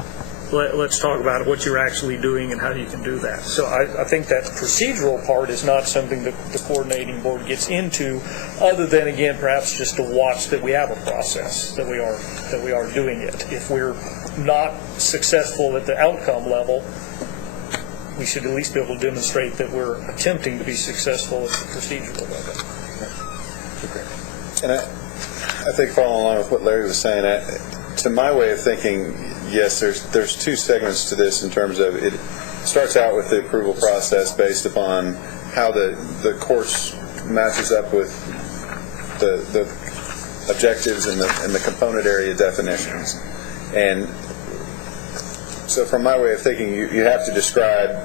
Let's talk about what you're actually doing and how you can do that. So I think that procedural part is not something that the coordinating board gets into, other than, again, perhaps just to watch that we have a process, that we are doing it. If we're not successful at the outcome level, we should at least be able to demonstrate that we're attempting to be successful at the procedural level. And I think following along with what Larry was saying, to my way of thinking, yes, there's 2 segments to this in terms of it starts out with the approval process based upon how the course matches up with the objectives and the component area definitions. And so from my way of thinking, you have to describe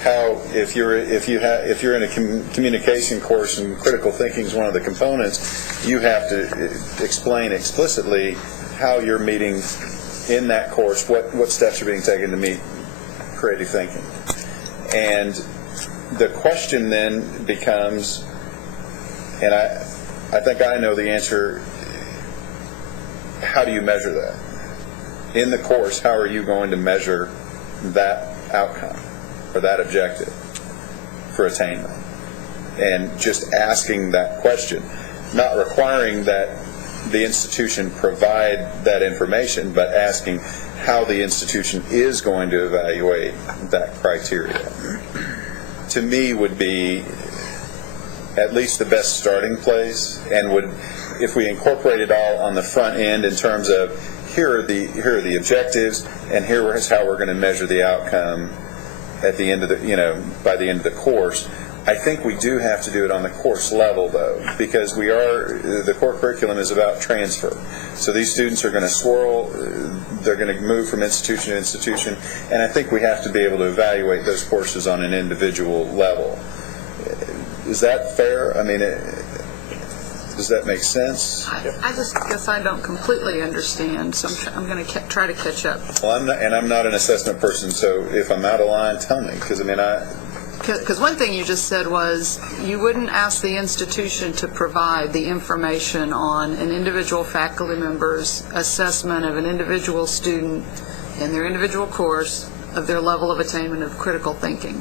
how, if you're in a communication course and critical thinking is one of the components, you have to explain explicitly how you're meeting in that course, what steps are being taken to meet creative thinking. And the question then becomes, and I think I know the answer, how do you measure that? In the course, how are you going to measure that outcome or that objective for attainment? And just asking that question, not requiring that the institution provide that information, but asking how the institution is going to evaluate that criteria, to me would be at least the best starting place, and would, if we incorporate it all on the front end in terms of here are the objectives, and here is how we're going to measure the outcome, at the end of the, by the end of the course. I think we do have to do it on the course level, though, because the core curriculum is about transfer. So these students are going to swirl, they're going to move from institution to institution, and I think we have to be able to evaluate those courses on an individual level. Is that fair? I mean, does that make sense? I just guess I don't completely understand, so I'm going to try to catch up. Well, I'm not an assessment person, so if I'm out of line, tell me, because Because one thing you just said was you wouldn't ask the institution to provide the information on an individual faculty member's assessment of an individual student in their individual course of their level of attainment of critical thinking.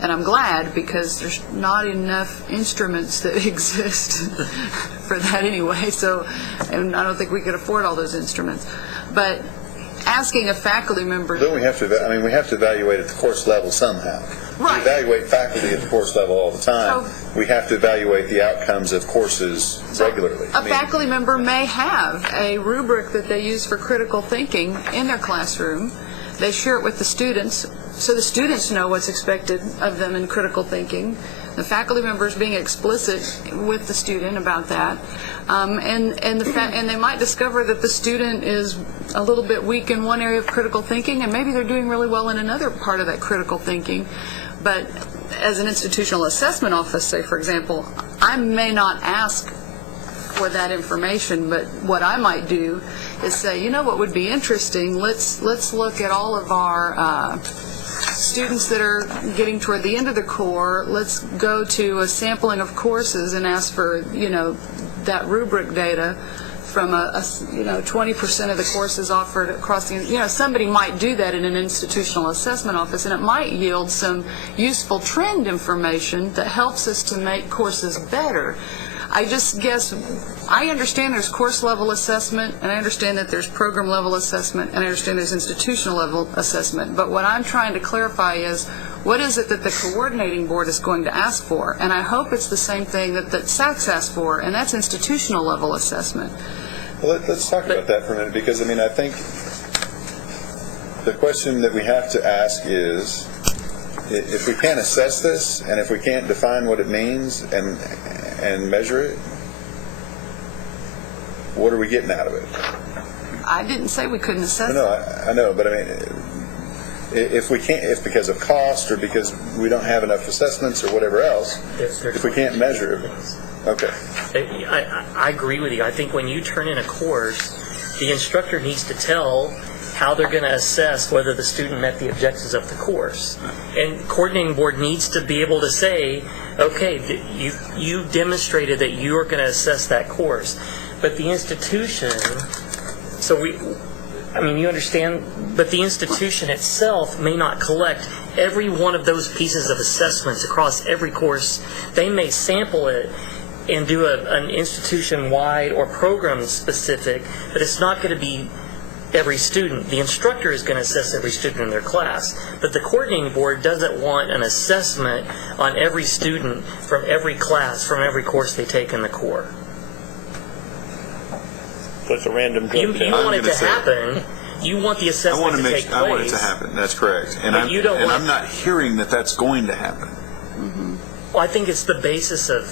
And I'm glad, because there's not enough instruments that exist for that anyway, and I don't think we could afford all those instruments. But asking a faculty member... Don't we have to evaluate at the course level somehow. Right. We evaluate faculty at the course level all the time. We have to evaluate the outcomes of courses regularly. A faculty member may have a rubric that they use for critical thinking in their classroom. They share it with the students, so the students know what's expected of them in critical thinking. The faculty member is being explicit with the student about that. And they might discover that the student is a little bit weak in one area of critical thinking, and maybe they're doing really well in another part of that critical thinking. But as an institutional assessment office, say, for example, I may not ask for that information, but what I might do is say, what would be interesting, let's look at all of our students that are getting toward the end of the core. Let's go to a sampling of courses and ask for, that rubric data from 20% of the courses offered across the, somebody might do that in an institutional assessment office, and it might yield some useful trend information that helps us to make courses better. I just guess, I understand there's course level assessment, and I understand that there's program level assessment, and I understand there's institutional level assessment, but what I'm trying to clarify is, what is it that the coordinating board is going to ask for? And I hope it's the same thing that SACS asks for, and that's institutional level assessment. Well, let's talk about that for a minute, because I think the question that we have to ask is, if we can't assess this, and if we can't define what it means and measure it, what are we getting out of it? I didn't say we couldn't assess it. No, I know, but if we can't, if because of cost or because we don't have enough assessments or whatever else, if we can't measure it, okay. I agree with you. I think when you turn in a course, the instructor needs to tell how they're going to assess whether the student met the objectives of the course. And coordinating board needs to be able to say, okay, you demonstrated that you are going to assess that course. But the institution, you understand, but the institution itself may not collect every one of those pieces of assessments across every course. They may sample it and do an institution-wide or program-specific, but it's not going to be every student. The instructor is going to assess every student in their class, but the coordinating board doesn't want an assessment on every student from every class, from every course they take in the core. That's a random You want it to happen. You want the assessment to take place. I want it to happen. That's correct. And I'm not hearing that that's going to happen. Mm-hmm. Well, I think it's the basis of,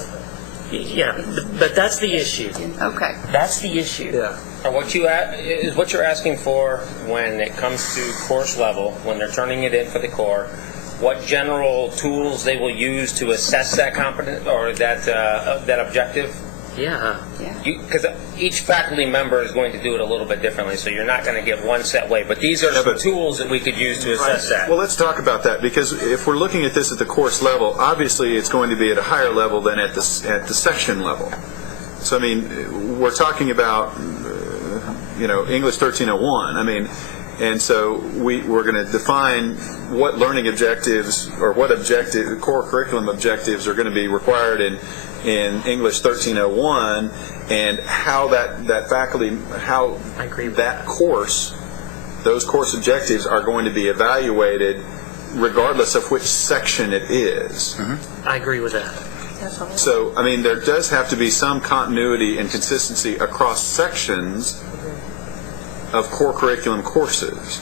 but that's the issue. Okay. That's the issue. Yeah. What you're asking for when it comes to course level, when they're turning it in for the core, what general tools they will use to assess that competence or that objective? Yeah. Because each faculty member is going to do it a little bit differently, so you're not going to give one set way. But these are some tools that we could use to assess that. Well, let's talk about that, because if we're looking at this at the course level, obviously it's going to be at a higher level than at the section level. So, we're talking about, English 1301. And so we're going to define what learning objectives or what core curriculum objectives are going to be required in English 1301, and how those course objectives are going to be evaluated regardless of which section it is. Mm-hmm. I agree with that. So, there does have to be some continuity and consistency across sections of core curriculum courses.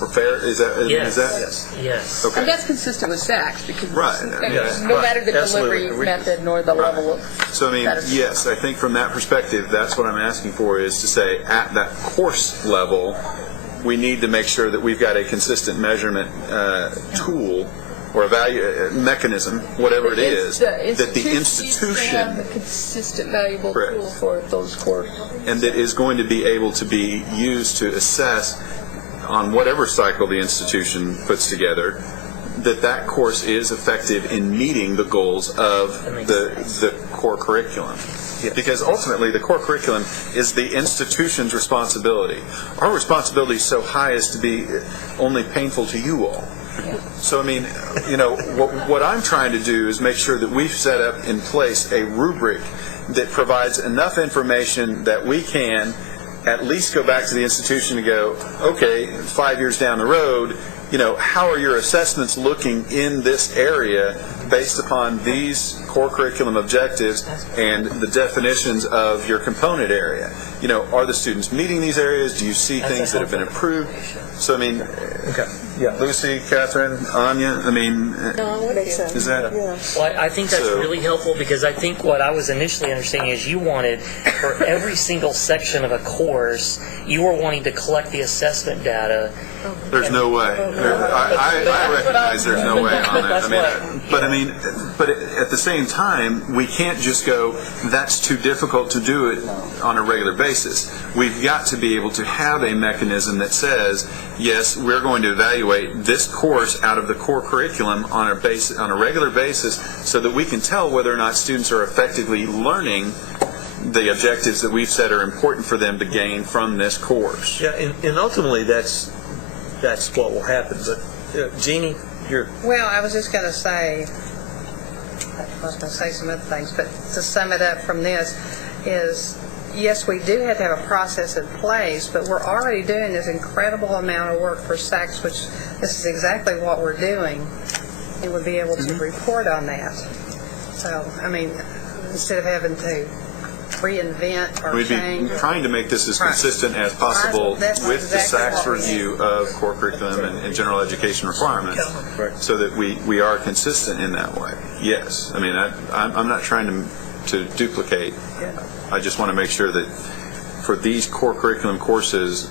Or fair? Is that? Yes. Yes. Okay. And that's consistent with SACS, because Right. no matter the delivery method nor the level of... So, I mean, yes, I think from that perspective, that's what I'm asking for, is to say at that course level, we need to make sure that we've got a consistent measurement tool or a value mechanism, whatever it is, that the institution have a consistent, valuable tool for those courses. and that is going to be able to be used to assess on whatever cycle the institution puts together, that course is effective in meeting the goals of the core curriculum. Because ultimately, the core curriculum is the institution's responsibility. Our responsibility is so high as to be only painful to you all. So, I mean, what I'm trying to do is make sure that we've set up in place a rubric that provides enough information that we can at least go back to the institution and go, okay, 5 years down the road, how are your assessments looking in this area based upon these core curriculum objectives and the definitions of your component area? Are the students meeting these areas? Do you see things that have been improved? So, I mean, Lucy, Catherine, Anya, I mean, is that? Well, I think that's really helpful, because I think what I was initially understanding is you wanted, for every single section of a course, you were wanting to collect the assessment data. There's no way. I recognize there's no way on that. But at the same time, we can't just go, that's too difficult to do it on a regular basis. We've got to be able to have a mechanism that says, yes, we're going to evaluate this course out of the core curriculum on a regular basis, so that we can tell whether or not students are effectively learning the objectives that we've said are important for them to gain from this course. Yeah, and ultimately that's what will happen. But Jeannie, you're... Well, I was just going to say, I was going to say some other things, but to sum it up from this is, yes, we do have to have a process in place, but we're already doing this incredible amount of work for SACS, which this is exactly what we're doing, and we'll be able to report on that. So, I mean, instead of having to reinvent or change. We'd be trying to make this as consistent as possible with the SACS review of core curriculum and general education requirements, so that we are consistent in that way. Yes. I mean, I'm not trying to duplicate. I just want to make sure that for these core curriculum courses,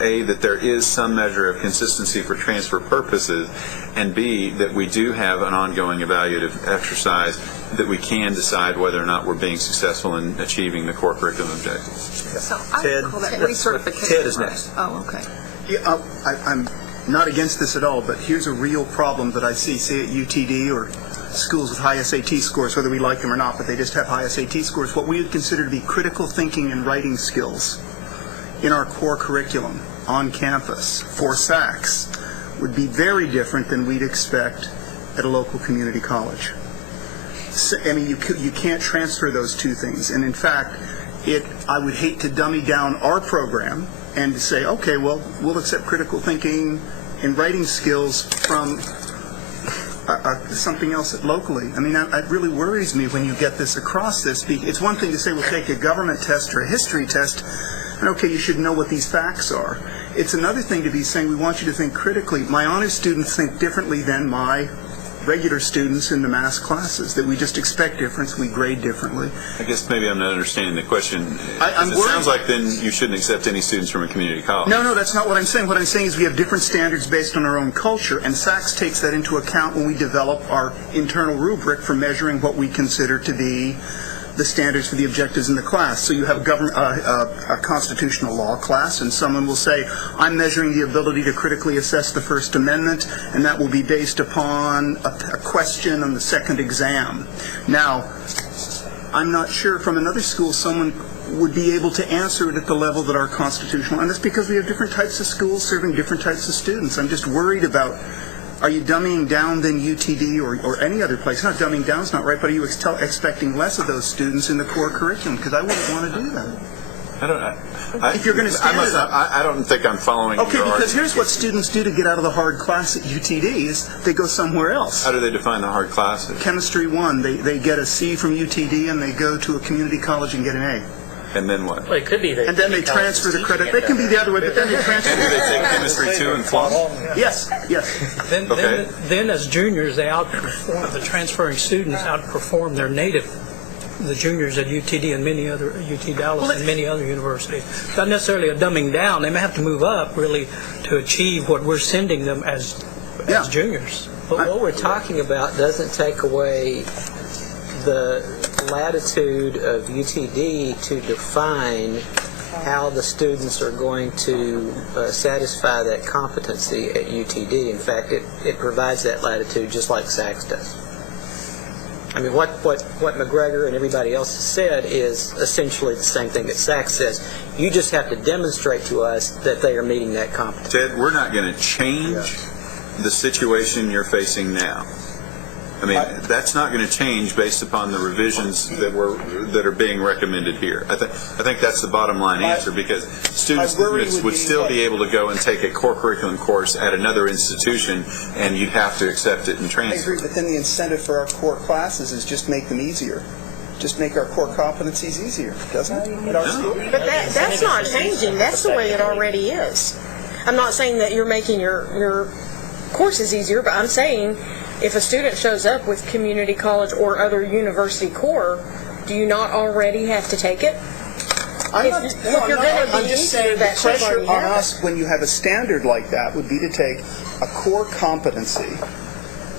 A, that there is some measure of consistency for transfer purposes, and B, that we do have an ongoing evaluative exercise that we can decide whether or not we're being successful in achieving the core curriculum objectives. So I would call that recertification. Ted is next. Oh, okay. Yeah, I'm not against this at all, but here's a real problem that I see, say at UTD or schools with high SAT scores, whether we like them or not, but they just have high SAT scores. What we would consider to be critical thinking and writing skills in our core curriculum on campus for SACS would be very different than we'd expect at a local community college. So, I mean, you can't transfer those two things. And in fact, I would hate to dummy down our program and to say, okay, well, we'll accept critical thinking and writing skills from something else locally. I mean, it really worries me when you get this across this. It's one thing to say we'll take a government test or a history test, and okay, you should know what these facts are. It's another thing to be saying we want you to think critically. My honors students think differently than my regular students in the math classes, that we just expect difference, we grade differently. I guess maybe I'm not understanding the question. I'm it worried. Sounds like then you shouldn't accept any students from a community college. No, that's not what I'm saying. What I'm saying is we have different standards based on our own culture, and SACS takes that into account when we develop our internal rubric for measuring what we consider to be the standards for the objectives in the class. So you have a constitutional law class, and someone will say, I'm measuring the ability to critically assess the First Amendment, and that will be based upon a question on the second exam. Now, I'm not sure from another school someone would be able to answer it at the level that our constitutional, and that's because we have different types of schools serving different types of students. I'm just worried about, are you dumbing down than UTD or any other place? Not dumbing down is not right, but are you expecting less of those students in the core curriculum? Because I wouldn't want to do that. If you're going to stand it up. I don't think I'm following your because argument. here's what students do to get out of the hard class at UTD is they go somewhere else. How do they define the hard classes? Chemistry 1, they get a C from UTD and they go to a community college and get an A. And then what? Well, it could be that. And then they transfer the credit. They can be the other way, but then they transfer. And do they take chemistry too and flunk? Yes. Then as juniors, they outperform, the transferring students outperform their native, the juniors at UTD and many other, UT Dallas and many other universities. It's not necessarily a dumbing down. They may have to move up really to achieve what we're sending them as juniors. But what we're talking about doesn't take away the latitude of UTD to define how the students are going to satisfy that competency at UTD. In fact, it provides that latitude just like SACS does. I mean, what McGregor and everybody else has said is essentially the same thing that SACS says. You just have to demonstrate to us that they are meeting that competency. Ted, we're not going to change the situation you're facing now. I mean, that's not going to change based upon the revisions that are being recommended here. I think that's the bottom line answer, because students would still be able to go and take a core curriculum course at another institution, and you'd have to accept it and transfer. I agree, but then the incentive for our core classes is just make them easier. Just make our core competencies easier, doesn't it? But that's not changing. That's the way it already is. I'm not saying that you're making your courses easier, but I'm saying if a student shows up with community college or other university core, do you not already have to take it? I'm just saying the pressure on us when you have a standard like that would be to take a core competency,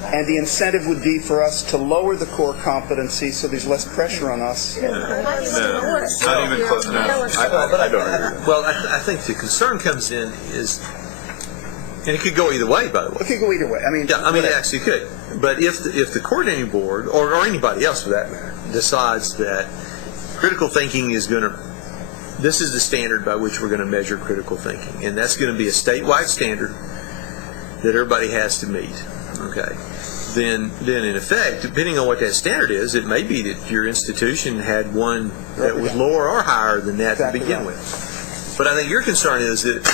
and the incentive would be for us to lower the core competency so there's less pressure on us. No, not even close. No, I don't agree. Well, I think the concern comes in is, and it could go either way, by the way. It could go either way. I mean, it actually could. But if the coordinating board, or anybody else for that matter, decides that critical thinking is going to, this is the standard by which we're going to measure critical thinking, and that's going to be a statewide standard that everybody has to meet, okay, then in effect, depending on what that standard is, it may be that your institution had one that was lower or higher than that to begin with. But I think your concern is that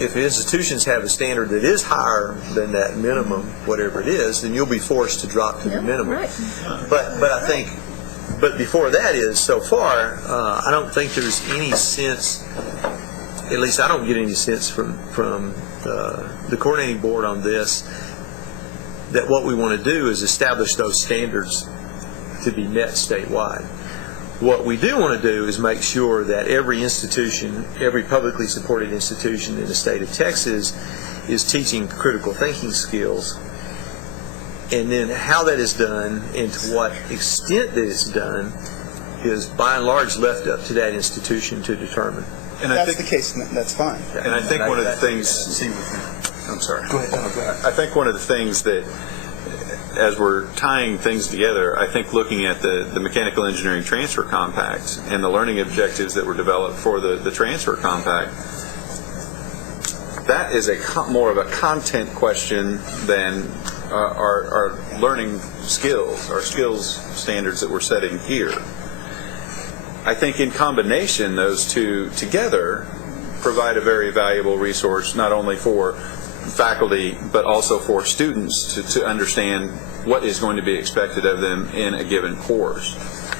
if institutions have a standard that is higher than that minimum, whatever it is, then you'll be forced to drop to the minimum. But before that is, so far, I don't think there's any sense, at least I don't get any sense from the coordinating board on this, that what we want to do is establish those standards to be met statewide. What we do want to do is make sure that every institution, every publicly supported institution in the state of Texas is teaching critical thinking skills. And then how that is done and to what extent that it's done is by and large left up to that institution to determine. And if that's the case, that's fine. And I think one of the things, I'm sorry. Go ahead. I think one of the things that, as we're tying things together, I think looking at the Mechanical Engineering Transfer Compact and the learning objectives that were developed for the Transfer Compact, that is more of a content question than our learning skills, our skills standards that we're setting here. I think in combination, those two together provide a very valuable resource, not only for faculty, but also for students to understand what is going to be expected of them in a given course.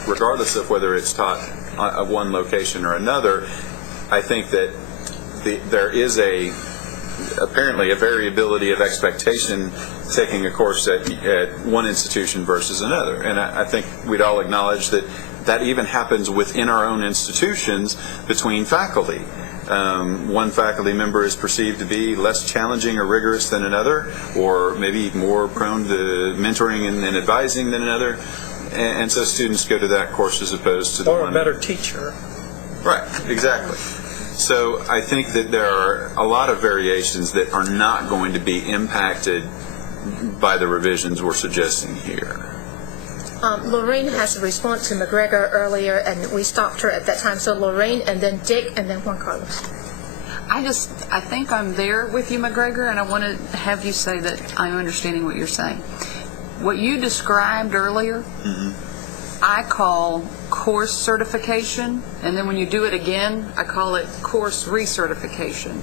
Regardless of whether it's taught at one location or another, I think that there is apparently a variability of expectation taking a course at one institution versus another. And I think we'd all acknowledge that even happens within our own institutions between faculty. One faculty member is perceived to be less challenging or rigorous than another, or maybe more prone to mentoring and advising than another, and so students go to that course as opposed to the one. Or a better teacher. Right, exactly. So I think that there are a lot of variations that are not going to be impacted by the revisions we're suggesting here. Lorraine has a response to McGregor earlier, and we stopped her at that time. So Lorraine, and then Dick, and then Juan Carlos. I think I'm there with you, McGregor, and I want to have you say that I'm understanding what you're saying. What you described earlier, I call course certification, and then when you do it again, I call it course recertification.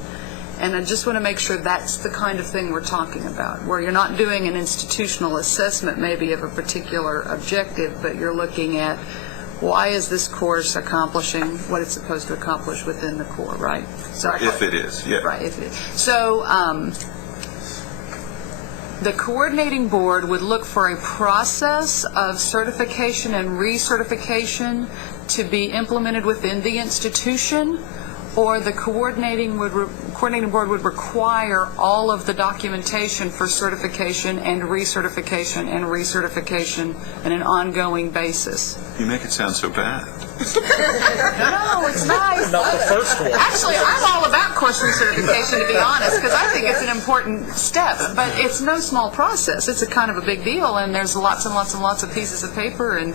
And I just want to make sure that's the kind of thing we're talking about, where you're not doing an institutional assessment maybe of a particular objective, but you're looking at why is this course accomplishing what it's supposed to accomplish within the core, right? So If it is, yeah. Right, if it is. So the coordinating board would look for a process of certification and recertification to be implemented within the institution, or the coordinating board would require all of the documentation for certification and recertification on an ongoing basis. You make it sound so bad. No, it's nice. Not the first one. Actually, I'm all about course recertification, to be honest, because I think it's an important step. But it's no small process. It's a kind of a big deal, and there's lots and lots and lots of pieces of paper, and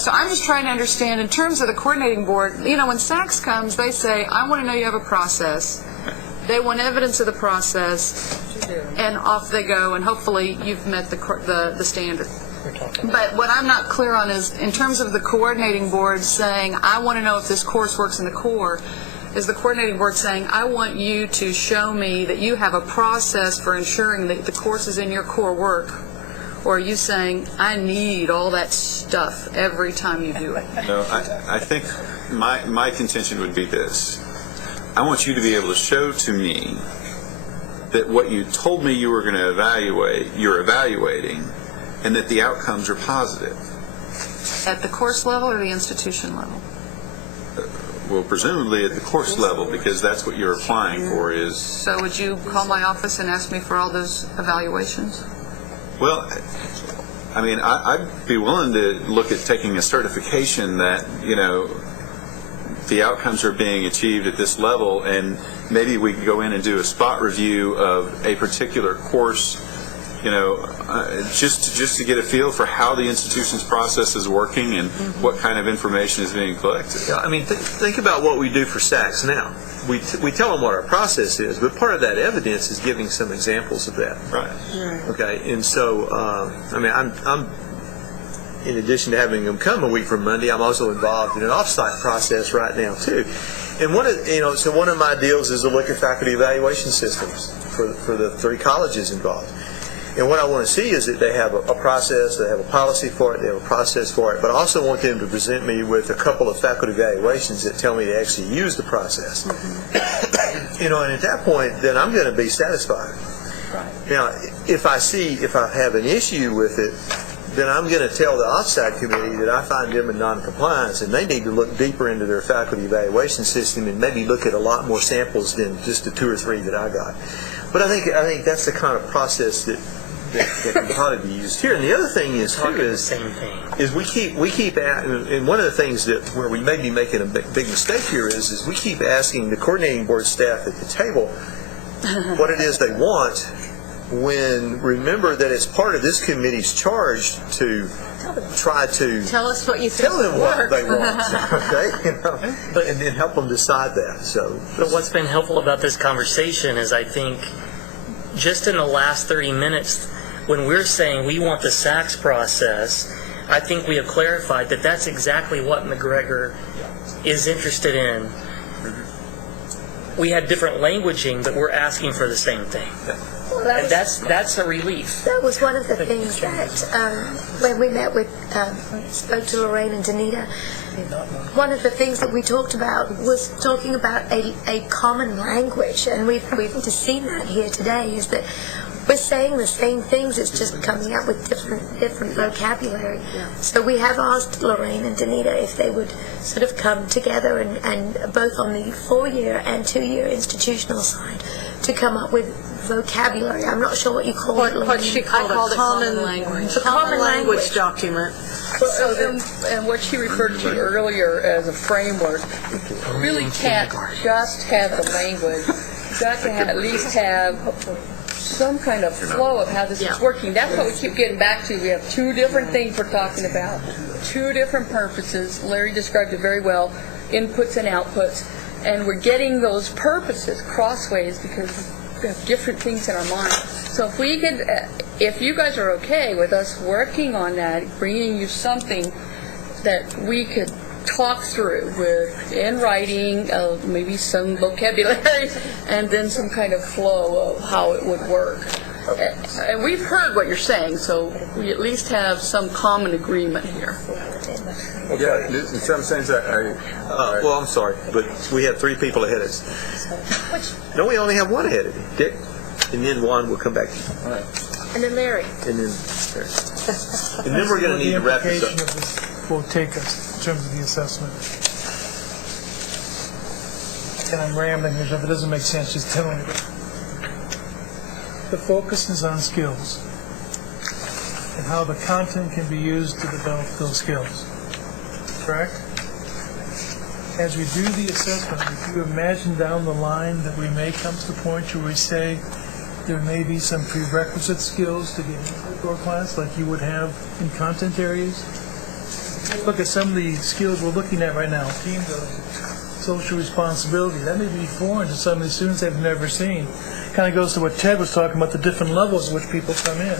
so I'm just trying to understand in terms of the coordinating board. When SACS comes, they say, I want to know you have a process. They want evidence of the process, and off they go, and hopefully you've met the standard. But what I'm not clear on is, in terms of the coordinating board saying, I want to know if this course works in the core, is the coordinating board saying, I want you to show me that you have a process for ensuring that the course is in your core work? Or are you saying, I need all that stuff every time you do it? No, I think my contention would be this. I want you to be able to show to me that what you told me you were going to evaluate, you're evaluating, and that the outcomes are positive. At the course level or the institution level? Well, presumably at the course level, because that's what you're applying for is... So would you call my office and ask me for all those evaluations? Well, I mean, I'd be willing to look at taking a certification that, the outcomes are being achieved at this level, and maybe we could go in and do a spot review of a particular course, just to get a feel for how the institution's process is working and what kind of information is being collected. Yeah, I mean, think about what we do for SACS now. We tell them what our process is, but part of that evidence is giving some examples of that. Right. Okay, and so, I'm in addition to having them come a week from Monday, I'm also involved in an off-site process right now too. And one of my deals is to look at faculty evaluation systems for the 3 colleges involved. And what I want to see is that they have a process, they have a policy for it, they have a process for it, but I also want them to present me with a couple of faculty evaluations that tell me to actually use the process. And at that point, then I'm going to be satisfied. Right. Now, if I have an issue with it, then I'm going to tell the offsite committee that I find them in non-compliance, and they need to look deeper into their faculty evaluation system and maybe look at a lot more samples than just the 2 or 3 that I got. But I think that's the kind of process that can probably be used here. And the other thing is we keep and one of the things where we may be making a big mistake here is we keep asking the coordinating board staff at the table what it is they want, when remember that it's part of this committee's charge to try to tell us what you think. Tell them what they want, okay? And then help them decide that. But what's been helpful about this conversation is, I think, just in the last 30 minutes, when we're saying we want the SACS process, I think we have clarified that that's exactly what McGregor is interested in. We had different languaging, but we're asking for the same thing. And that's a relief. That was one of the things that when we met with, spoke to Lorraine and Danita, one of the things that we talked about was talking about a common language, and we've just seen that here today, is that we're saying the same things, it's just coming up with different vocabulary. So we have asked Lorraine and Danita if they would sort of come together and both on the 4-year and 2-year institutional side to come up with vocabulary. I'm not sure what you call it. What she called a common language. A common language document. And what she referred to earlier as a framework, you really can't just have the language. You've got to at least have some kind of flow of how this is working. That's what we keep getting back to. We have 2 different things we're talking about, 2 different purposes. Larry described it very well, inputs and outputs. And we're getting those purposes crossways because we have different things in our mind. So if we could, if you guys are okay with us working on that, bringing you something that we could talk through with in writing, maybe some vocabulary, and then some kind of flow of how it would work. And we've heard what you're saying, so we at least have some common agreement here. Okay. In some sense, Well, I'm sorry, but we have 3 people ahead of us. No, we only have 1 ahead of you, Dick. And then Juan will come back to you. all right. And then Larry. And then we're going to need to wrap this The implication up. of this will take us in terms of the assessment. And I'm rambling here, so if it doesn't make sense, just tell me. The focus is on skills and how the content can be used to develop those skills. Correct? As we do the assessment, if you imagine down the line that we may come to the point where we say there may be some prerequisite skills to get into the core class, like you would have in content areas. Look at some of the skills we're looking at right now. Team building, social responsibility. That may be foreign to some of these students they've never seen. Kind of goes to what Ted was talking about, the different levels at which people come in.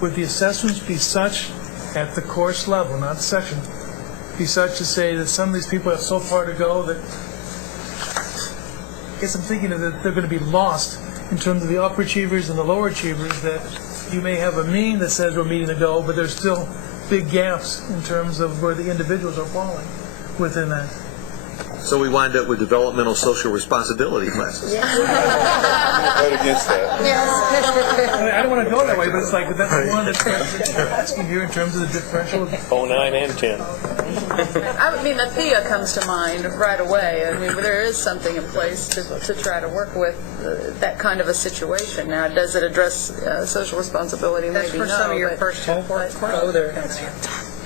Would the assessments be such at the course level, not section, be such to say that some of these people have so far to go that I guess I'm thinking that they're going to be lost in terms of the upper achievers and the lower achievers, that you may have a mean that says we're meeting the goal, but there's still big gaps in terms of where the individuals are falling within that. So we wind up with developmental social responsibility classes. Vote against that. I don't want to go that way, but it's like that's one that's asking here in terms of the differential. 09 and 10. I mean, the PIA comes to mind right away. I mean, there is something in place to try to work with that kind of a situation. Now, does it address social responsibility? That's Maybe for no. some of your but- first 2 courses.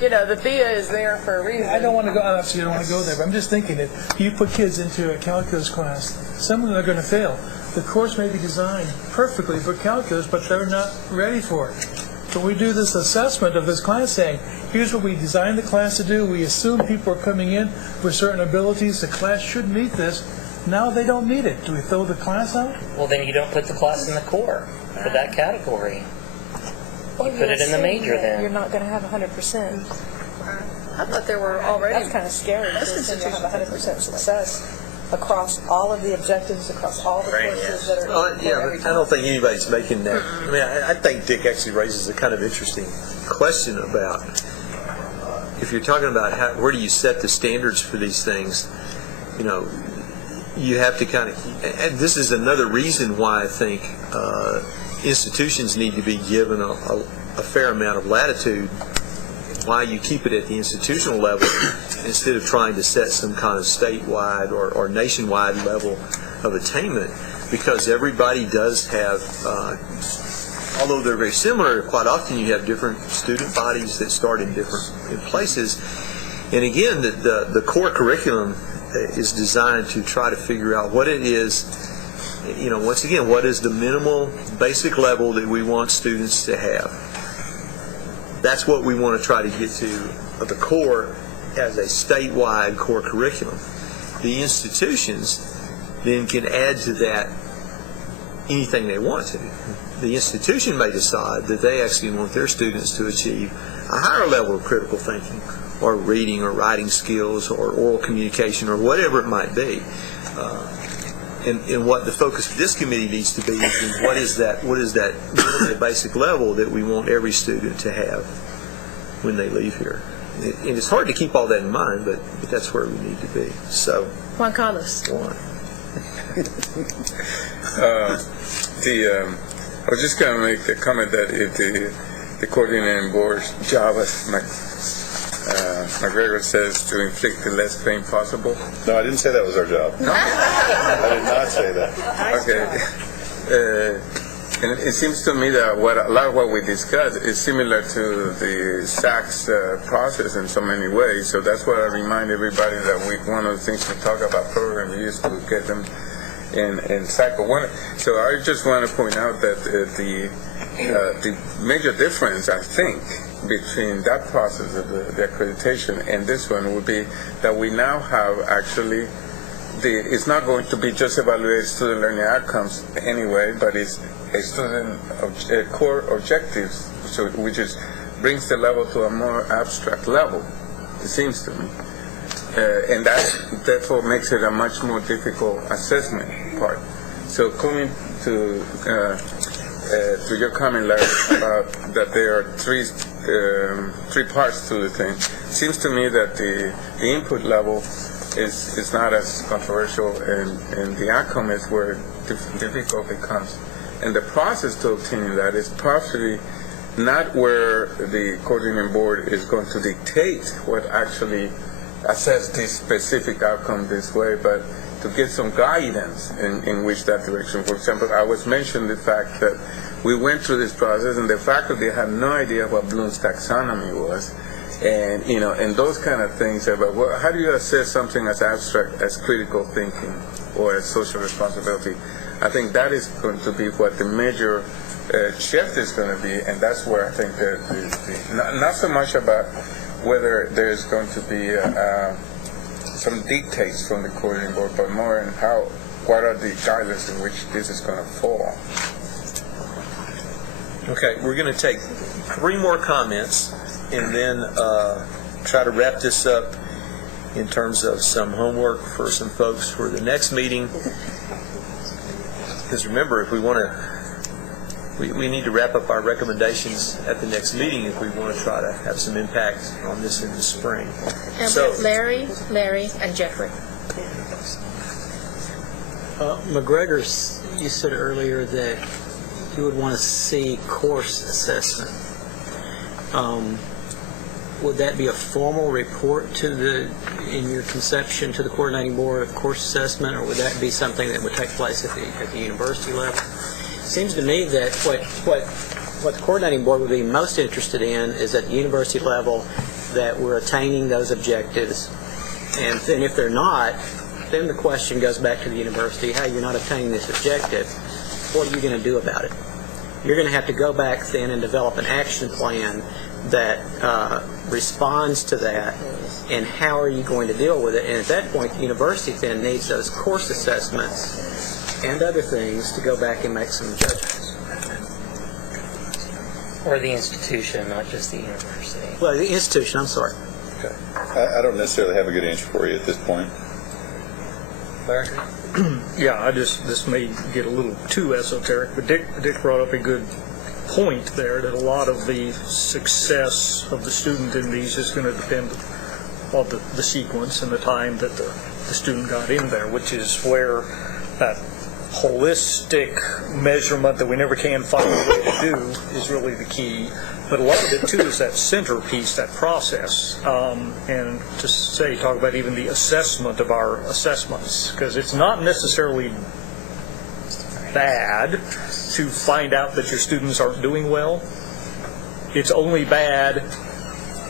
You know, the PIA is there for a reason. I don't want to go. Obviously, I don't want to go there. But I'm just thinking that if you put kids into a calculus class, some of them are going to fail. The course may be designed perfectly for calculus, but they're not ready for it. So we do this assessment of this class, saying, here's what we designed the class to do. We assume people are coming in with certain abilities. The class should meet this. Now they don't meet it. Do we throw the class out? Well, then you don't put the class in the core for that category. You put it in the major then. You're not going to have 100%. I thought there were already. That's kind of scary. To assume you'll have 100% success across all of the objectives, across all the courses that are. But I don't think anybody's making that. I mean, I think Dick actually raises a kind of interesting question about if you're talking about where do you set the standards for these things. You know, you have to kind of. And this is another reason why I think institutions need to be given a fair amount of latitude. Why you keep it at the institutional level instead of trying to set some kind of statewide or nationwide level of attainment, because everybody does have, although they're very similar, quite often you have different student bodies that start in different places. And again, the core curriculum is designed to try to figure out what it is, you know, once again, what is the minimal basic level that we want students to have. That's what we want to try to get to the core as a statewide core curriculum. The institutions then can add to that anything they want to. The institution may decide that they actually want their students to achieve a higher level of critical thinking or reading or writing skills or oral communication or whatever it might be. And what the focus of this committee needs to be is what is that minimal basic level that we want every student to have when they leave here. And it's hard to keep all that in mind, but that's where we need to be. So, Juan Carlos. Juan. I was just going to make a comment that if the coordinating board's job, as McGregor says, to inflict the less pain possible. No, I didn't say that was our job. No? I did not say that. Okay. And it seems to me that a lot of what we discussed is similar to the SACS process in so many ways. So that's why I remind everybody that one of the things we talk about program is to get them in cycle one. So I just want to point out that the major difference, I think, between that process of the accreditation and this one would be that we now have actually it's not going to be just evaluate student learning outcomes anyway, but it's a student core objectives, which brings the level to a more abstract level, it seems to me. And that therefore makes it a much more difficult assessment part. So coming to to your comment, Larry, about that there are three parts to the thing. It seems to me that the input level is not as controversial, and the outcome is where difficult it becomes. And the process to obtaining that is possibly not where the coordinating board is going to dictate what actually assess this specific outcome this way, but to get some guidance in which that direction. For example, I was mentioning the fact that we went through this process, and the faculty had no idea what Bloom's taxonomy was, and and those kind of things about how do you assess something as abstract as critical thinking or as social responsibility. I think that is going to be what the major shift is going to be, and that's where I think not so much about whether there's going to be some dictates from the coordinating board, but more in what are the guidelines in which this is going to fall. Okay, we're going to take 3 more comments and then try to wrap this up in terms of some homework for some folks for the next meeting. Because remember, if we want to, we need to wrap up our recommendations at the next meeting if we want to try to have some impact on this in the spring. And So, Larry, and Jeffrey. McGregor, you said earlier that you would want to see course assessment. Would that be a formal report in your conception to the coordinating board of course assessment, or would that be something that would take place at the university level? It seems to me that what the coordinating board would be most interested in is at the university level that we're attaining those objectives, and then if they're not, then the question goes back to the university, hey, you're not attaining this objective, what are you going to do about it? You're going to have to go back then and develop an action plan that responds to that, and how are you going to deal with it? And at that point, the university then needs those course assessments and other things to go back and make some judgments. Or the institution, not just the university. Well, the institution, I'm sorry. Okay. I don't necessarily have a good answer for you at this point. Larry? Yeah, this may get a little too esoteric, but Dick brought up a good point there, that a lot of the success of the student in these is going to depend on the sequence and the time that the student got in there, which is where that holistic measurement that we never can find a way to do is really the key. But a lot of it, too, is that centerpiece, that process. And to talk about even the assessment of our assessments, because it's not necessarily bad to find out that your students aren't doing well. It's only bad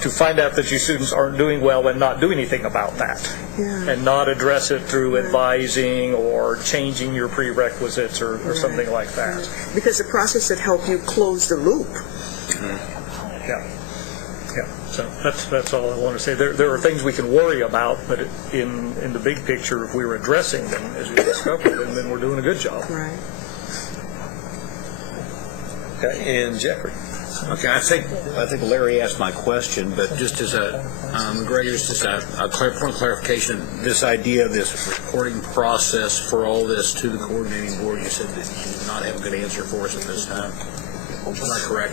to find out that your students aren't doing well and not do anything about that, and not address it through advising or changing your prerequisites or something like that. Because the process would help you close the loop. Yeah. So that's all I want to say. There are things we can worry about, but in the big picture, if we were addressing them as we discovered them, then we're doing a good job. Right. Okay, and Jeffrey. Okay, I think Larry asked my question, but just as McGregor's just a point of clarification, this idea of this reporting process for all this to the coordinating board, you said that you did not have a good answer for us at this time. Am I correct?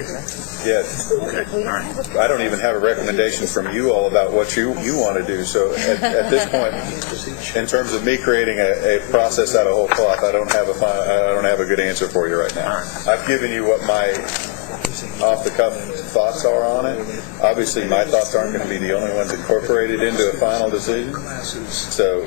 Yeah. Okay. All right. I don't even have a recommendation from you all about what you want to do. So at this point, in terms of me creating a process out of whole cloth, I don't have a good answer for you right now. I've given you what my off-the-cuff thoughts are on it. Obviously, my thoughts aren't going to be the only ones incorporated into a final decision. So,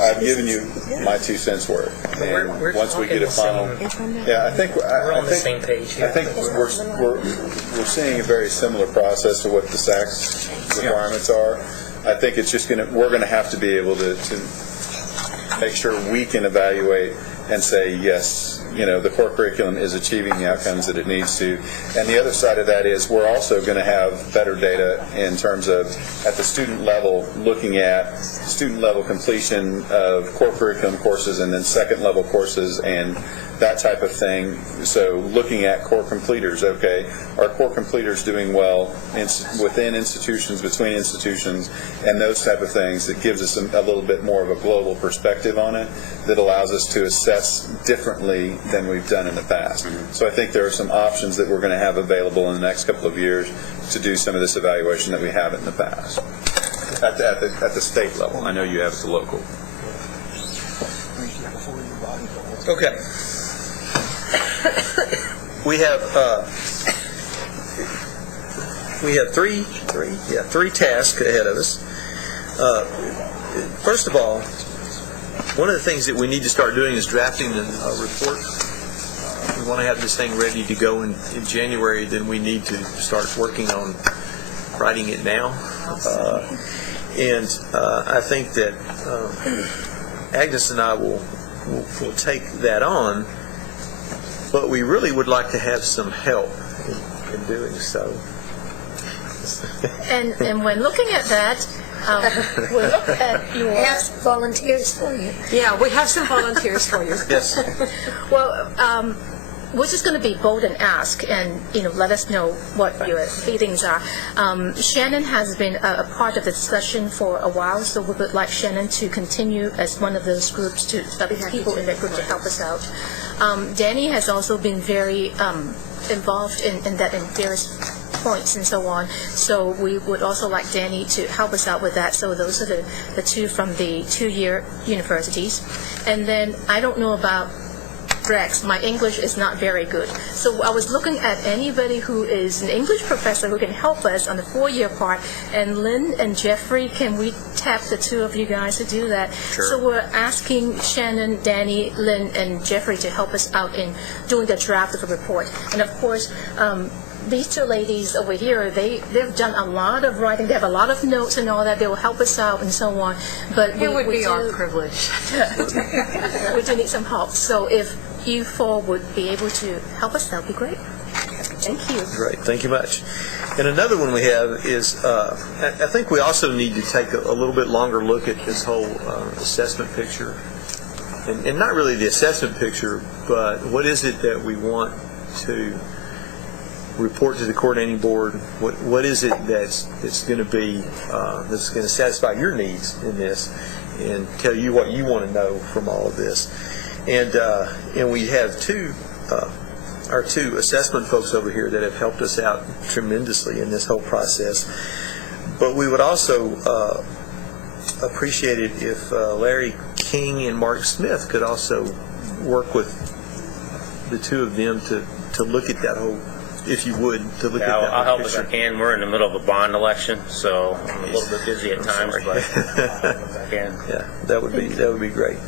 I've given you my 2 cents worth. And once we get a final, I think we're on the same page here. I think we're seeing a very similar process to what the SAC's requirements are. I think it's just we're going to have to be able to make sure we can evaluate and say, yes, the core curriculum is achieving the outcomes that it needs to. And the other side of that is we're also going to have better data in terms of, at the student level, looking at student level completion of core curriculum courses and then second level courses and that type of thing. So looking at core completers, okay, are core completers doing well within institutions, between institutions, and those type of things that gives us a little bit more of a global perspective on it that allows us to assess differently than we've done in the past. So I think there are some options that we're going to have available in the next couple of years to do some of this evaluation that we haven't in the past at the state level. I know you have at the local. Okay. We have three tasks ahead of us. First of all, one of the things that we need to start doing is drafting a report. We want to have this thing ready to go in January, then we need to start working on writing it now. I think that Agnes and I will take that on, but we really would like to have some help in doing so. And when looking at that, we'll look at your... Ask volunteers for you. Yeah, we have some volunteers for you. Yes. Well, we're just going to be bold and ask, and let us know what your feelings are. Shannon has been a part of the discussion for a while, so we would like Shannon to continue as one of those groups, to people in that group to help us out. Danny has also been very involved in that in various points and so on. So we would also like Danny to help us out with that. So those are the two from the 2-year universities. And then I don't know about Rex. My English is not very good. So I was looking at anybody who is an English professor who can help us on the 4-year part. And Lynn and Jeffrey, can we tap the two of you guys to do that? Sure. So we're asking Shannon, Danny, Lynn, and Jeffrey to help us out in doing the draft of a report. And of course, these two ladies over here, they've done a lot of writing. They have a lot of notes and all that. They will help us out and so on. But It would be our privilege. We do need some help. So if you four would be able to help us, that would be great. Thank you. Great, thank you much. And another one we have is, I think we also need to take a little bit longer look at this whole assessment picture. And not really the assessment picture, but what is it that we want to report to the coordinating board? What is it that's going to be that's going to satisfy your needs in this and tell you what you want to know from all of this? And we have our two assessment folks over here that have helped us out tremendously in this whole process. But we would also appreciate it if Larry King and Mark Smith could also work with the two of them to look at that whole, if you would, to look at that whole I'll help picture. if I can. We're in the middle of a bond election, so I'm a little bit busy at times, but if I can. Yeah, that would be great.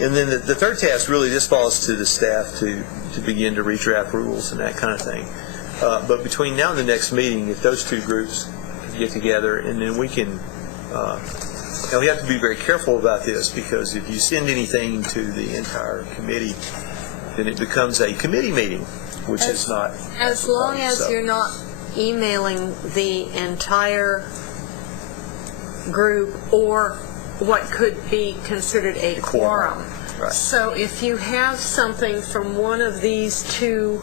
And then the third task, really, this falls to the staff to begin to redraft rules and that kind of thing. But between now and the next meeting, if those two groups get together, and then we can, and we have to be very careful about this, because if you send anything to the entire committee, then it becomes a committee meeting, which is not. As long as you're not emailing the entire group or what could be considered a quorum. Right. So if you have something from one of these two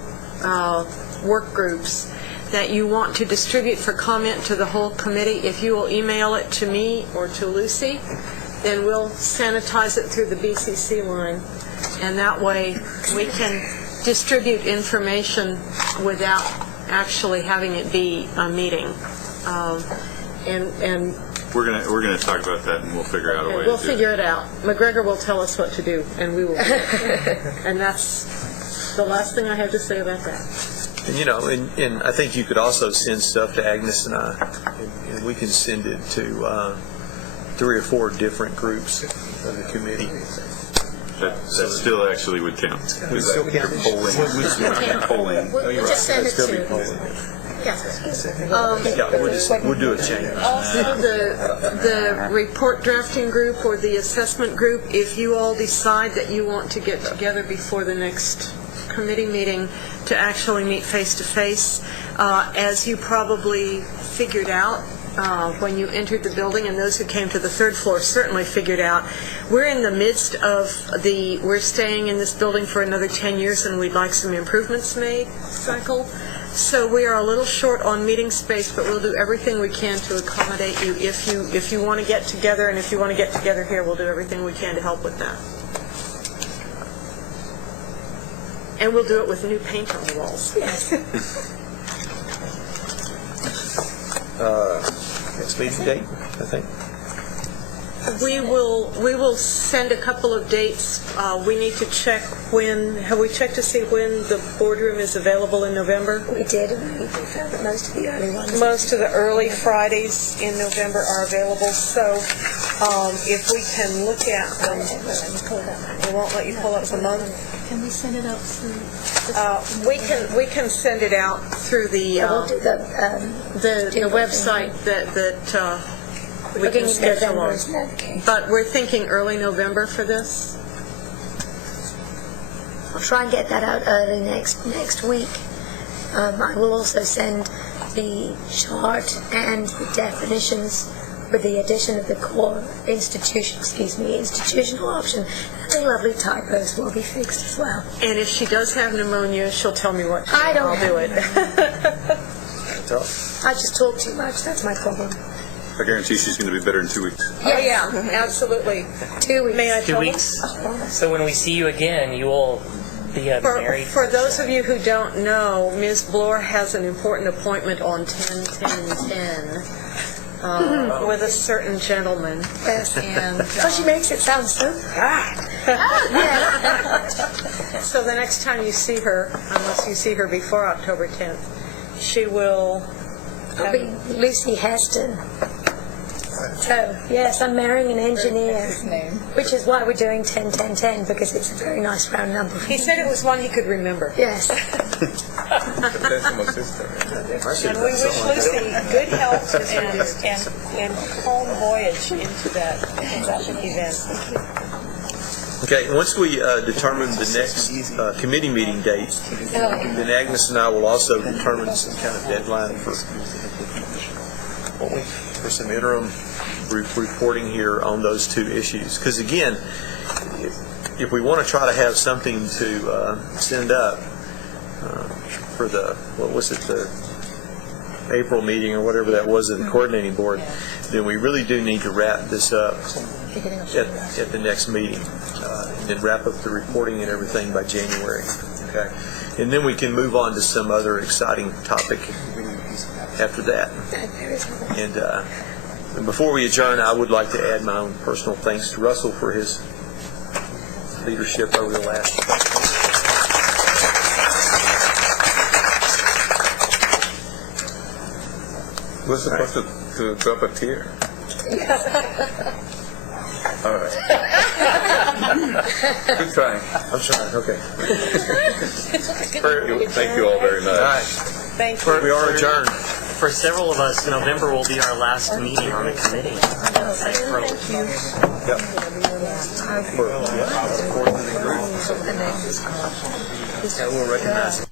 work groups that you want to distribute for comment to the whole committee, if you will email it to me or to Lucy, then we'll sanitize it through the BCC line, and that way we can distribute information without actually having it be a meeting. And We're gonna talk about that, and we'll figure out a way we'll to do figure it out. McGregor will tell us what to do, and we will do it. And that's the last thing I have to say about that. And and I think you could also send stuff to Agnes and I, and we can send it to 3 or 4 different groups of the committee. That still actually would count. We still count. Polling. We'll just send it to... We'll do a change. Also, the report drafting group or the assessment group, if you all decide that you want to get together before the next committee meeting to actually meet face-to-face, as you probably figured out when you entered the building, and those who came to the 3rd floor certainly figured out, we're in the midst of we're staying in this building for another 10 years and we'd like some improvements made cycle. So we are a little short on meeting space, but we'll do everything we can to accommodate you. If you want to get together, and if you want to get together here, we'll do everything we can to help with that. And we'll do it with new paint on the walls. Yes. Next meeting date, I think. We will send a couple of dates. We need to check have we checked to see when the boardroom is available in November? We did, and we found that most of the early ones. Most of the early Fridays in November are available, so if we can look at them. They won't let you pull up the month? Can we send it out through? We can send it out through the We'll do the website that we Looking can at schedule November, on. isn't that the case? But we're thinking early November for this. I'll try and get that out early next week. I will also send the chart and the definitions with the addition of the core institutional option. And the lovely typos will be fixed as well. And if she does have pneumonia, she'll tell me what to do. I don't I'll do it. I just talk too much. That's my problem. I guarantee she's going to be better in 2 weeks. Oh, yeah, absolutely. 2 weeks. May I 2 tell weeks. them? So when we see you again, you will be married. For those of you who don't know, Ms. Bloor has an important appointment on 10/10/10 with a certain gentleman. Yes. And She makes it sound so bad. so the next time you see her, unless you see her before October 10th, she will It'll be Lucy Heston. So, yes, I'm marrying an engineer, which is why we're doing 10/10/10, because it's a very nice round number. He said it was one he could remember. Yes. And we wish Lucy good health and calm voyage into that event. Okay, once we determine the next committee meeting date, then Agnes and I will also determine some kind of deadline for some interim reporting here on those two issues. Because again, if we want to try to have something to send up for the April meeting or whatever that was of the coordinating board, then we really do need to wrap this up at the next meeting, and then wrap up the reporting and everything by January. Okay, and then we can move on to some other exciting topic after that. And before we adjourn, I would like to add my own personal thanks to Russell for his leadership over the last. We're supposed to drop a tear. All right. Good trying. I'm trying. Okay. Thank you all very much. All right. Thank you. We are adjourned. For several of us, November will be our last meeting on the committee. Yeah, we'll recognize it.